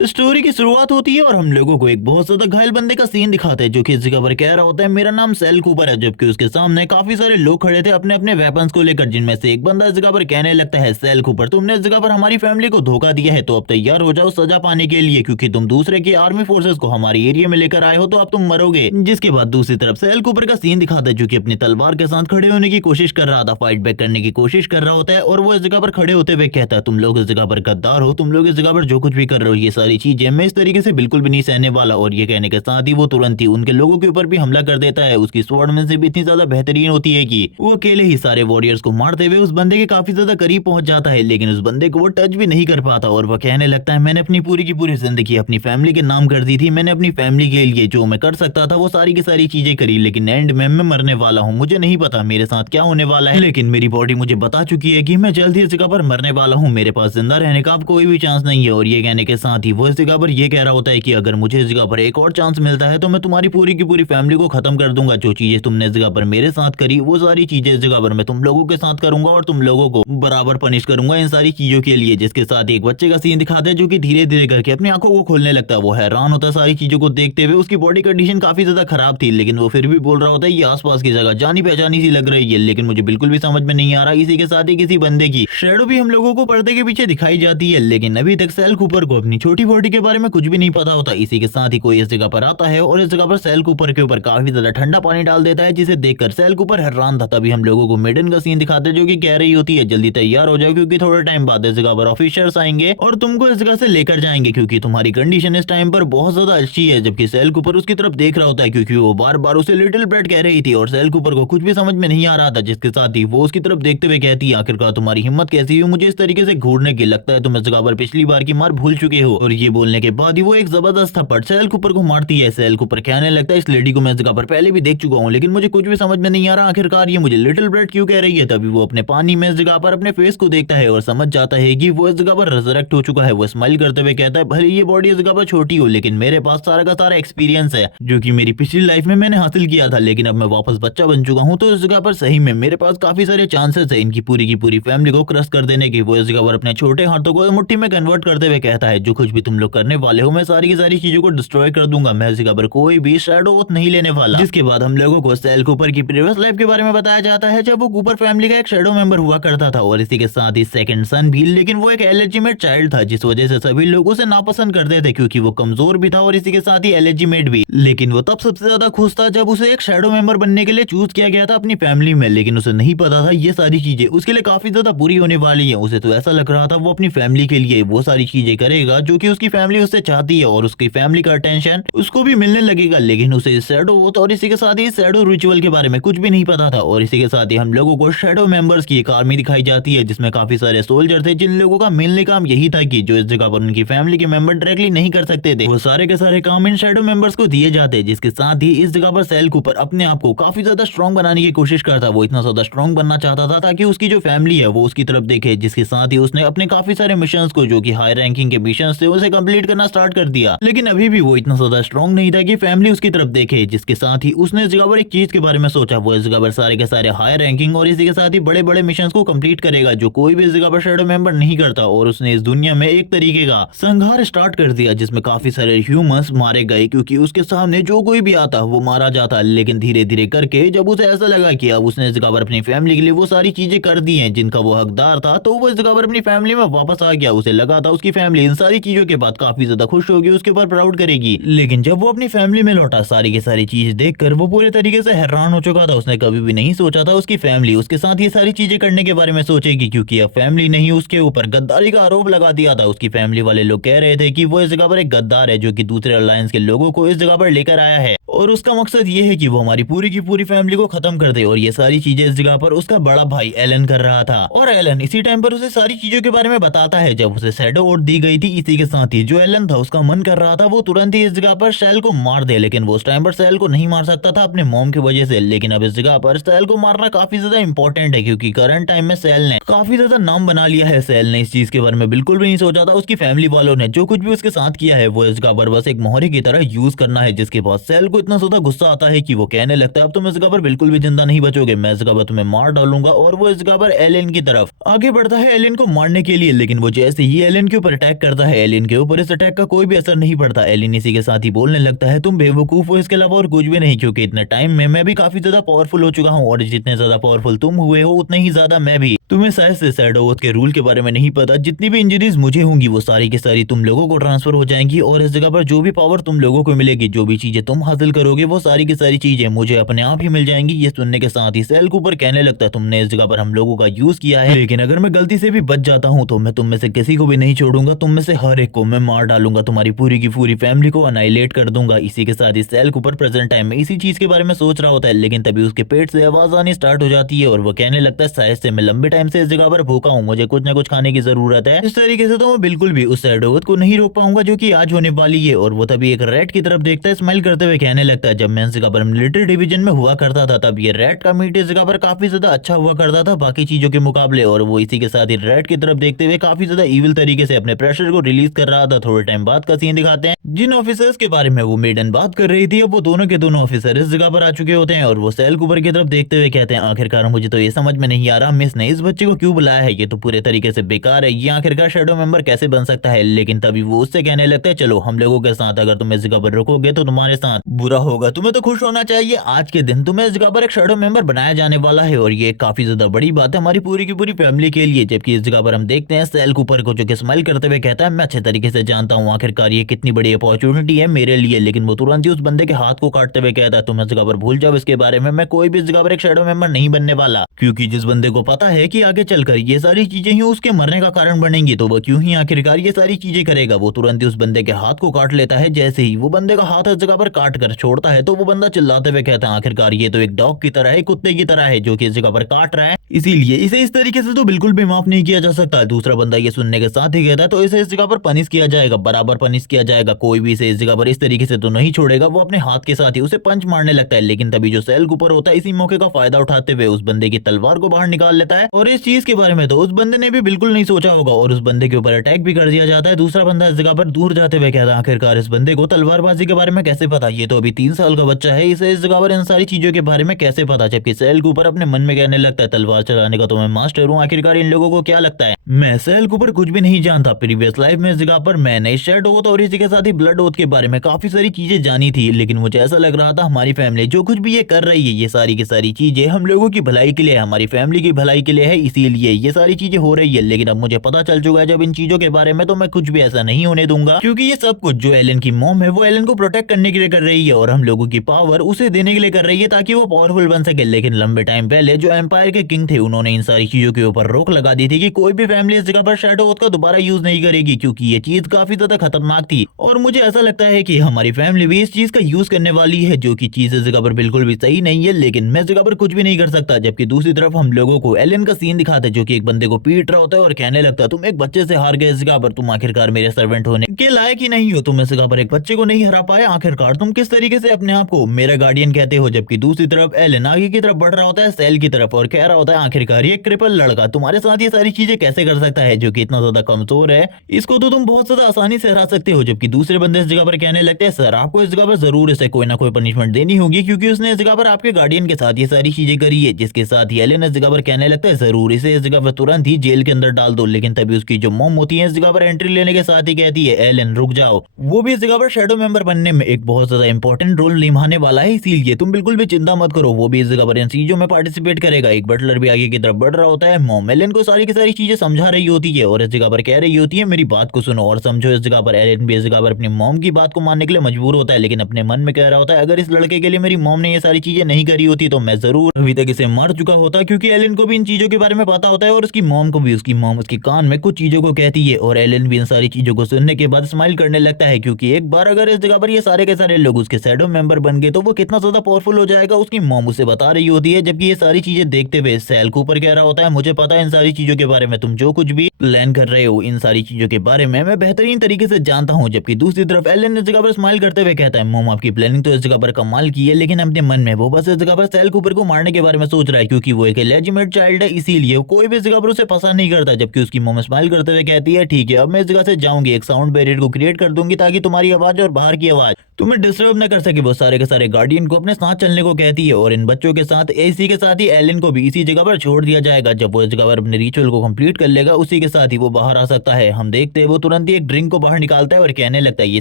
Story की शुरुआत होती है और हम लोगों को एक बहुत ज्यादा घायल बंदे का सीन दिखाते हैं, जो कि इस जगह पर कह रहा होता है मेरा नाम सेल कूपर है, जबकि उसके सामने काफी सारे लोग खड़े थे अपने अपने वेपन्स को लेकर, जिनमें से एक बंदा इस जगह पर कहने लगता है सेल कूपर तुमने इस जगह पर हमारी फैमिली को धोखा दिया है, तो अब तैयार हो जाओ सजा पाने के लिए, क्योंकि तुम दूसरे की आर्मी फोर्सेस को हमारे एरिया में लेकर आए हो, तो अब तुम मरोगे। जिसके बाद दूसरी तरफ सेल कूपर का सीन दिखाता है, जो कि अपनी तलवार के साथ खड़े होने की कोशिश कर रहा था, फाइट बैक करने की कोशिश कर रहा होता है, और वो इस जगह पर खड़े होते हुए कहता है तुम लोग इस जगह पर गद्दार हो, तुम लोग इस जगह पर जो कुछ भी कर रहे हो ये सारी चीजें मैं इस तरीके से बिल्कुल भी नहीं सहने वाला। और ये कहने के साथ ही वो तुरंत ही उनके लोगों के ऊपर भी हमला कर देता है। उसकी स्वॉर्डमैनशिप इतनी ज्यादा बेहतरीन होती है कि वो अकेले ही सारे वॉरियर्स को मारते हुए उस बंदे के काफी ज्यादा करीब पहुंच जाता है, लेकिन उस बंदे को वो टच भी नहीं कर पाता। और वह कहने लगता है मैंने अपनी पूरी की पूरी जिंदगी अपनी फैमिली के नाम कर दी थी, मैंने अपनी फैमिली के लिए जो मैं कर सकता था वो सारी की सारी चीजें करी, लेकिन एंड में मैं मरने वाला हूँ। मुझे नहीं पता मेरे साथ क्या होने वाला है, लेकिन मेरी बॉडी मुझे बता चुकी है कि मैं जल्द ही इस जगह पर मरने वाला हूँ, मेरे पास जिंदा रहने का अब कोई भी चांस नहीं है। और ये कहने के साथ ही वो इस जगह पर ये कह रहा होता है कि अगर मुझे इस जगह पर एक और चांस मिलता है तो मैं तुम्हारी पूरी की पूरी फैमिली को खत्म कर दूंगा। जो चीजें तुमने इस जगह पर मेरे साथ करी वो सारी चीजें इस जगह पर मैं तुम लोगों के साथ करूंगा, और तुम लोगों को बराबर पनिश करूंगा इन सारी चीजों के लिए। जिसके साथ एक बच्चे का सीन दिखाते हैं, जो कि धीरे धीरे करके अपनी आंखों को खोलने लगता है। वो हैरान होता है सारी चीजों को देखते हुए, उसकी बॉडी कंडीशन काफी ज्यादा खराब थी, लेकिन वो फिर भी बोल रहा होता है ये आसपास की जगह जानी पहचानी सी लग रही है, लेकिन मुझे बिल्कुल भी समझ में नहीं आ रहा। इसी के साथ ही किसी बंदे की शेडो भी हम लोगों को पर्दे के पीछे दिखाई जाती है, लेकिन अभी तक सेल कूपर को अपनी छोटी बॉडी के बारे में कुछ भी नहीं पता होता। इसी के साथ ही कोई इस जगह पर आता है और इस जगह पर सेल कूपर के ऊपर काफी ज्यादा ठंडा पानी डाल देता है, जिसे देखकर सेल कूपर हैरान था। तभी हम लोगों को मेडन का सीन दिखाते हैं, जो कि कह रही होती है जल्दी तैयार हो जाओ, क्योंकि थोड़े टाइम बाद इस जगह पर ऑफिसर्स आएंगे और तुमको इस जगह से लेकर जाएंगे, क्योंकि तुम्हारी कंडीशन इस टाइम पर बहुत ज्यादा अच्छी है। जबकि सेल कूपर उसकी तरफ देख रहा होता है, क्योंकि वो बार बार उसे लिटिल ब्रेड कह रही थी और सेल कूपर को कुछ भी समझ में नहीं आ रहा था। जिसके साथ ही वो उसकी तरफ देखते हुए कहती है आखिरकार तुम्हारी हिम्मत कैसी हुई मुझे इस तरीके से घूरने की, लगता है तुम इस जगह पर पिछली बार की मार भूल चुके हो। और ये बोलने के बाद ही वो एक जबरदस्त थप्पड़ सेल कूपर को मारती है। सेल कूपर कहने लगता है इस लेडी को मैं इस जगह पर पहले भी देख चुका हूँ, लेकिन मुझे कुछ भी समझ में नहीं आ रहा आखिरकार ये मुझे लिटिल ब्रेड क्यों कह रही है। तभी वो अपने पानी में इस जगह पर अपने फेस को देखता है और समझ जाता है कि वो इस जगह पर रिजरेक्ट हो चुका है। वो स्माइल करते हुए कहता है भले ये बॉडी इस जगह पर छोटी हो, लेकिन मेरे पास सारा का सारा एक्सपीरियंस है जो कि मेरी पिछली लाइफ में मैंने हासिल किया था, लेकिन अब मैं वापस बच्चा बन चुका हूँ, तो इस जगह पर सही में मेरे पास काफी सारे चांसेस है इनकी पूरी की पूरी फैमिली को क्रश कर देने की। वो इस जगह पर अपने छोटे हाथों को मुट्ठी में कन्वर्ट करते हुए कहता है जो कुछ भी तुम लोग करने वाले हो मैं सारी की सारी चीजों को डिस्ट्रॉय कर दूंगा, मैं इस जगह पर कोई भी शैडो ओथ नहीं लेने वाला। जिसके बाद हम लोगों को सेल कूपर की प्रीवियस लाइफ के बारे में बताया जाता है, जब वो कूपर फैमिली का एक शैडो मेंबर हुआ करता था, और इसी के साथ ही सेकंड सन भी, लेकिन वो एक एलिजिमेट चाइल्ड था, जिस वजह से सभी लोग उसे नापसंद करते थे, क्योंकि वो कमजोर भी था और इसी के साथ ही एलिजिमेट भी। लेकिन वो तब सबसे ज्यादा खुश था जब उसे एक शैडो मेंबर बनने के लिए चूज किया गया था अपनी फैमिली में, लेकिन उसे नहीं पता था ये सारी चीजें उसके लिए काफी ज्यादा बुरी होने वाली है। उसे तो ऐसा लग रहा था वो अपनी फैमिली के लिए वो सारी चीजें करेगा जो कि उसकी फैमिली उससे चाहती है, और उसकी फैमिली का अटेंशन उसको भी मिलने लगेगा, लेकिन उसे शैडो ओथ और इसी के साथ ही शैडो रिचुअल के बारे में कुछ भी नहीं पता था। और इसी के साथ ही हम लोगों को शैडो मेंबर्स की एक आर्मी दिखाई जाती है, जिसमें काफी सारे सोल्जर थे, जिन लोगों का मेनली काम यही था कि जो इस जगह पर उनकी फैमिली के मेंबर डायरेक्टली नहीं कर सकते थे, वो सारे के सारे काम इन शैडो मेंबर्स को दिए जाते। जिसके साथ ही इस जगह पर सेल कूपर अपने आप को काफी ज्यादा स्ट्रॉन्ग बनाने की कोशिश करता, वो इतना ज्यादा स्ट्रॉन्ग बनना चाहता था ताकि उसकी जो फैमिली है वो उसकी तरफ देखे। जिसके साथ ही उसने अपने काफी सारे मिशंस को जो कि हाई रैंकिंग के मिशंस थे उसे कंप्लीट करना स्टार्ट कर दिया, लेकिन अभी भी वो इतना ज्यादा स्ट्रॉन्ग नहीं था कि फैमिली उसकी तरफ देखे। जिसके साथ ही उसने इस जगह पर एक चीज के बारे में सोचा, वो इस जगह पर सारे के सारे हाई रैंकिंग और इसी के साथ ही बड़े बड़े मिशंस को कंप्लीट करेगा जो कोई भी इस जगह पर शैडो मेंबर नहीं करता। और उसने इस दुनिया में एक तरीके का संघार स्टार्ट कर दिया, जिसमें काफी सारे ह्यूमंस मारे गए, क्योंकि उसके सामने जो कोई भी आता वो मारा जाता। लेकिन धीरे धीरे करके जब उसे ऐसा लगा कि अब उसने इस जगह पर अपनी फैमिली के लिए वो सारी चीजें कर दी हैं जिनका वो हकदार था, तो वो इस जगह पर अपनी फैमिली में वापस आ गया। उसे लगा था उसकी फैमिली इन सारी चीजों के बाद काफी ज्यादा खुश होगी, उसके ऊपर प्राउड करेगी, लेकिन जब वो अपनी फैमिली में लौटा सारी की सारी चीज देखकर वो पूरे तरीके से हैरान हो चुका था। उसने कभी भी नहीं सोचा था उसकी फैमिली उसके साथ ये सारी चीजें करने के बारे में सोचेगी, क्योंकि अब फैमिली नहीं उसके ऊपर गद्दारी का आरोप लगा दिया था। उसकी फैमिली वाले लोग कह रहे थे कि वो इस जगह पर एक गद्दार है जो कि दूसरे अलायंस के लोगों को इस जगह पर लेकर आया है, और उसका मकसद ये है कि वो हमारी पूरी की पूरी फैमिली को खत्म कर दे। और ये सारी चीजें इस जगह पर उसका बड़ा भाई एलन कर रहा था, और एलन इसी टाइम पर उसे सारी चीजों के बारे में बताता है जब उसे शैडो ओथ दी गई थी। इसी के साथ ही जो एलन था उसका मन कर रहा था वो तुरंत ही इस जगह पर सेल को मार दे, लेकिन वो उस टाइम पर सेल को नहीं मार सकता था अपने मॉम की वजह से। लेकिन अब इस जगह पर सेल को मारना काफी ज्यादा इंपॉर्टेंट है, क्योंकि करंट टाइम में सेल ने काफी ज्यादा नाम बना लिया है। सेल ने इस चीज के बारे में बिल्कुल भी नहीं सोचा था। उसकी फैमिली वालों ने जो कुछ भी उसके साथ किया है वो इस जगह पर बस एक मोहरे की तरह यूज करना है, जिसके बाद सेल को इतना ज्यादा गुस्सा आता है कि वो कहने लगता है अब तुम इस जगह पर बिल्कुल भी जिंदा नहीं बचोगे, मैं इस जगह पर तुम्हें मार डालूंगा। और वो इस जगह पर एलियन की तरफ आगे बढ़ता है एलियन को मारने के लिए, लेकिन वो जैसे ही एलियन के ऊपर अटैक करता है एलियन के ऊपर इस अटैक का कोई भी असर नहीं पड़ता। एलियन इसी के साथ ही बोलने लगता है तुम बेवकूफ हो, इसके अलावा और कुछ भी नहीं, क्योंकि इतने टाइम में मैं भी काफी ज्यादा पावरफुल हो चुका हूँ और जितने ज्यादा पावरफुल तुम हुए हो उतने ही ज्यादा मैं भी। तुम्हें शायद से शैडो के रूल के बारे में नहीं पता, जितनी भी इंजरीज मुझे होंगी वो सारी की सारी तुम लोगों को ट्रांसफर हो जाएंगी और इस जगह पर जो भी पावर तुम लोगों को मिलेगी, जो भी चीजें तुम हासिल करोगे वो सारी की सारी चीजें मुझे अपने आप ही मिल जाएंगी। ये सुनने के साथ ही सेल कूपर कहने लगता है तुमने इस जगह पर हम लोगों का यूज किया है, लेकिन अगर मैं गलती से भी बच जाता हूँ तो मैं तुम में से किसी को भी नहीं छोड़ूंगा, तुम में से हर एक को मैं मार डालूंगा, तुम्हारी पूरी की पूरी फैमिली को अनाइलेट कर दूंगा। इसी के साथ ही सेल कूपर प्रेजेंट टाइम में इसी चीज के बारे में सोच रहा होता है, लेकिन तभी उसके पेट से आवाज आनी स्टार्ट हो जाती है और वो कहने लगता है शायद से मैं लंबे टाइम से इस जगह पर भूखा हूँ, मुझे कुछ ना कुछ खाने की जरूरत है। इस तरीके से तो मैं बिल्कुल भी उस शैडोवत को नहीं रोक पाऊंगा जो कि आज होने वाली है। और वो तभी एक रैट की तरफ देखता है, स्माइल करते हुए कहने लगता है जब मैं इस जगह पर मिलिट्री डिवीजन में हुआ करता था तब ये रैट का मीट इस जगह पर काफी ज्यादा अच्छा हुआ करता था बाकी चीजों के मुकाबले। और वो इसी के साथ ही रैट की तरफ देखते हुए काफी ज्यादा इविल तरीके से अपने प्रेशर को रिलीज कर रहा था। थोड़े टाइम बाद का सीन दिखाते हैं, जिन ऑफिसर्स के बारे में वो मेडन बात कर रही थी अब वो दोनों के दोनों ऑफिसर इस जगह पर आ चुके होते हैं और वो सेल कूपर की तरफ देखते हुए कहते हैं आखिरकार मुझे तो ये समझ में नहीं आ रहा मिस ने इस बच्चे को क्यों बुलाया है, ये तो पूरे तरीके से बेकार है, ये आखिरकार शैडो मेंबर कैसे बन सकता है। लेकिन तभी वो उससे कहने लगता है चलो हम लोगों के साथ, अगर तुम इस जगह पर रुकोगे तो तुम्हारे साथ बुरा होगा, तुम्हें तो खुश होना चाहिए, आज के दिन तुम्हें इस जगह पर एक शैडो मेंबर बनाया जाने वाला है और ये काफी ज्यादा बड़ी बात है हमारी पूरी की पूरी फैमिली के लिए। जबकि इस जगह पर हम देखते हैं सेल कूपर को जो कि स्माइल करते हुए कहता है मैं अच्छे तरीके से जानता हूँ आखिरकार ये कितनी बड़ी अपॉर्चुनिटी है मेरे लिए, लेकिन वो तुरंत ही उस बंदे के हाथ को काटते हुए कहता है तुम इस जगह पर भूल जाओ इसके बारे में, मैं कोई भी इस जगह पर एक शैडो मेंबर नहीं बनने वाला, क्योंकि जिस बंदे को पता है कि आगे चलकर ये सारी चीजें ही उसके मरने का कारण बनेंगी तो वो क्यों ही आखिरकार ये सारी चीजें करेगा। वो तुरंत ही उस बंदे के हाथ को काट लेता है, जैसे ही वो बंदे का हाथ इस जगह पर काट कर छोड़ता है तो वो बंदा चिल्लाते हुए कहता है आखिरकार ये तो एक डॉग की तरह है, कुत्ते की तरह है जो कि इस जगह पर काट रहा है, इसीलिए इसे इस तरीके से तो बिल्कुल भी माफ नहीं किया जा सकता। दूसरा बंदा ये सुनने के साथ ही कहता है तो इसे इस जगह पर पनिश किया जाएगा, बराबर पनिश किया जाएगा, कोई भी इसे इस जगह पर इस तरीके से तो नहीं छोड़ेगा। वो अपने हाथ के साथ ही उसे पंच मारने लगता है, लेकिन तभी जो सेल कूपर होता है इसी मौके का फायदा उठाते हुए उस बंदे की तलवार को बाहर निकाल लेता है और इस चीज के बारे में तो उस बंदे ने भी बिल्कुल नहीं सोचा होगा और उस बंदे के ऊपर अटैक भी कर दिया जाता है। दूसरा बंदा इस जगह पर दूर जाते हुए कहता है आखिरकार इस बंदे को तलवारबाजी के बारे में कैसे पता, ये तो अभी 3 साल का बच्चा है, इसे इस जगह पर इन सारी चीजों के बारे में कैसे पता। जबकि सेल कूपर अपने मन में कहने लगता है तलवार चलाने का तो मैं मास्टर हूँ, आखिरकार इन लोगों को क्या लगता है मैं सेल कूपर कुछ भी नहीं जानता। प्रीवियस लाइफ में इस जगह पर मैंने शैडो ओथ और इसी के साथ ही ब्लड ओथ के बारे में काफी सारी चीजें जानी थी, लेकिन मुझे ऐसा लग रहा था हमारी फैमिली जो कुछ भी ये कर रही है ये सारी की सारी चीजें हम लोगों की भलाई के लिए, हमारी फैमिली की भलाई के लिए है, इसीलिए ये सारी चीजें हो रही है। लेकिन अब मुझे पता चल चुका है जब इन चीजों के बारे में तो मैं कुछ भी ऐसा नहीं होने दूंगा, क्योंकि ये सब कुछ जो एलन की मॉम है वो एलन को प्रोटेक्ट करने के लिए कर रही है और हम लोगों की पावर उसे देने के लिए कर रही है ताकि वो पावरफुल बन सके। लेकिन लंबे टाइम पहले जो एम्पायर के किंग थे उन्होंने इन सारी चीजों के ऊपर रोक लगा दी थी कि कोई भी फैमिली इस जगह पर शैडो ओथ का दोबारा यूज नहीं करेगी, क्योंकि ये चीज काफी ज्यादा खतरनाक थी। और मुझे ऐसा लगता है कि हमारी फैमिली भी इस चीज का यूज करने वाली है, जो कि चीज इस जगह पर बिल्कुल भी सही नहीं है, लेकिन मैं इस जगह पर कुछ भी नहीं कर सकता। जबकि दूसरी तरफ हम लोगों को एलन का सीन दिखाते हैं जो कि एक बंदे को पीट रहा होता है और कहने लगता है तुम एक बच्चे से हार गए इस जगह पर, तुम आखिरकार मेरे सर्वेंट होने के लायक ही नहीं हो, तुम इस जगह पर एक बच्चे को नहीं हरा पाए, आखिरकार तुम किस तरीके से अपने आप को मेरा गार्डियन कहते हो। जबकि दूसरी तरफ एलन आगे की तरफ बढ़ रहा होता है सेल की तरफ और कह रहा होता है आखिरकार ये क्रिपल लड़का तुम्हारे साथ ये सारी चीजें कैसे कर सकता है जो कि इतना ज्यादा कमजोर है, इसको तो तुम बहुत ज्यादा आसानी से हरा सकते हो। जबकि दूसरे बंदे इस जगह पर कहने लगते हैं सर आपको इस जगह पर जरूर इसे कोई ना कोई पनिशमेंट देनी होगी, क्योंकि उसने इस जगह पर आपके गार्डियन के साथ ये सारी चीजें करी है। जिसके साथ ही एलन इस जगह पर कहने लगता है जरूर इसे इस जगह पर तुरंत ही जेल के अंदर डाल दो। लेकिन तभी उसकी जो मॉम होती है इस जगह पर एंट्री लेने के साथ ही कहती है एलन रुक जाओ, वो भी इस जगह पर शैडो मेंबर बनने में एक बहुत ज्यादा इंपॉर्टेंट रोल निभाने वाला है, इसीलिए तुम बिल्कुल भी चिंता मत करो, वो भी इस जगह पर इन चीजों में पार्टिसिपेट करेगा। एक बटलर भी आगे की तरफ बढ़ रहा होता है, मॉम एलन को सारी की सारी चीजें समझा रही होती है और इस जगह पर कह रही होती है मेरी बात को सुनो और समझो। इस जगह पर एलन भी इस जगह पर अपनी मॉम की बात को मानने के लिए मजबूर होता है, लेकिन अपने मन में कह रहा होता है अगर इस लड़के के लिए मेरी मॉम ने ये सारी चीजें नहीं करी होती तो मैं जरूर अभी तक इसे मार चुका होता, क्योंकि एलन को भी इन चीजों के बारे में पता होता है और उसकी मॉम को भी। उसकी मॉम उसके कान में कुछ चीजों को कहती है और एलन भी इन सारी चीजों को सुनने के बाद स्माइल करने लगता है, क्योंकि एक बार अगर इस जगह पर ये सारे के सारे लोग उसके शैडो मेंबर बन गए तो वो कितना ज्यादा पावरफुल हो जाएगा, उसकी मॉम उसे बता रही होती है। जबकि ये सारी चीजें देखते हुए सेल कूपर कह रहा होता है मुझे पता है इन सारी चीजों के बारे में, तुम जो कुछ भी प्लान कर रहे हो इन सारी चीजों के बारे में मैं बेहतरीन तरीके से जानता हूँ। जबकि दूसरी तरफ एलन इस जगह पर स्माइल करते हुए कहता है मॉम आपकी प्लानिंग तो इस जगह पर कमाल की है, लेकिन अपने मन में वो बस इस जगह पर सेल कूपर को मारने के बारे में सोच रहा है, क्योंकि वो एक लेजिटिमेट चाइल्ड है, इसीलिए कोई भी इस जगह पर उसे पसंद नहीं करता। जबकि उसकी मॉम स्माइल करते हुए कहती है ठीक है अब मैं इस जगह से जाऊंगी, एक साउंड बैरियर को क्रिएट कर दूंगी ताकि तुम्हारी आवाज और बाहर की आवाज तुम्हें डिस्टर्ब न कर सके। वो सारे के सारे गार्डियन को अपने साथ चलने को कहती है और इन बच्चों के साथ इसी के साथ ही एलन को भी इसी जगह पर छोड़ दिया जाएगा। जब वो इस जगह पर अपने रिचुअल को कंप्लीट कर लेगा उसी के साथ ही वो बाहर आ सकता है। हम देखते हैं वो तुरंत ही एक ड्रिंक को बाहर निकालता है और कहने लगता है ये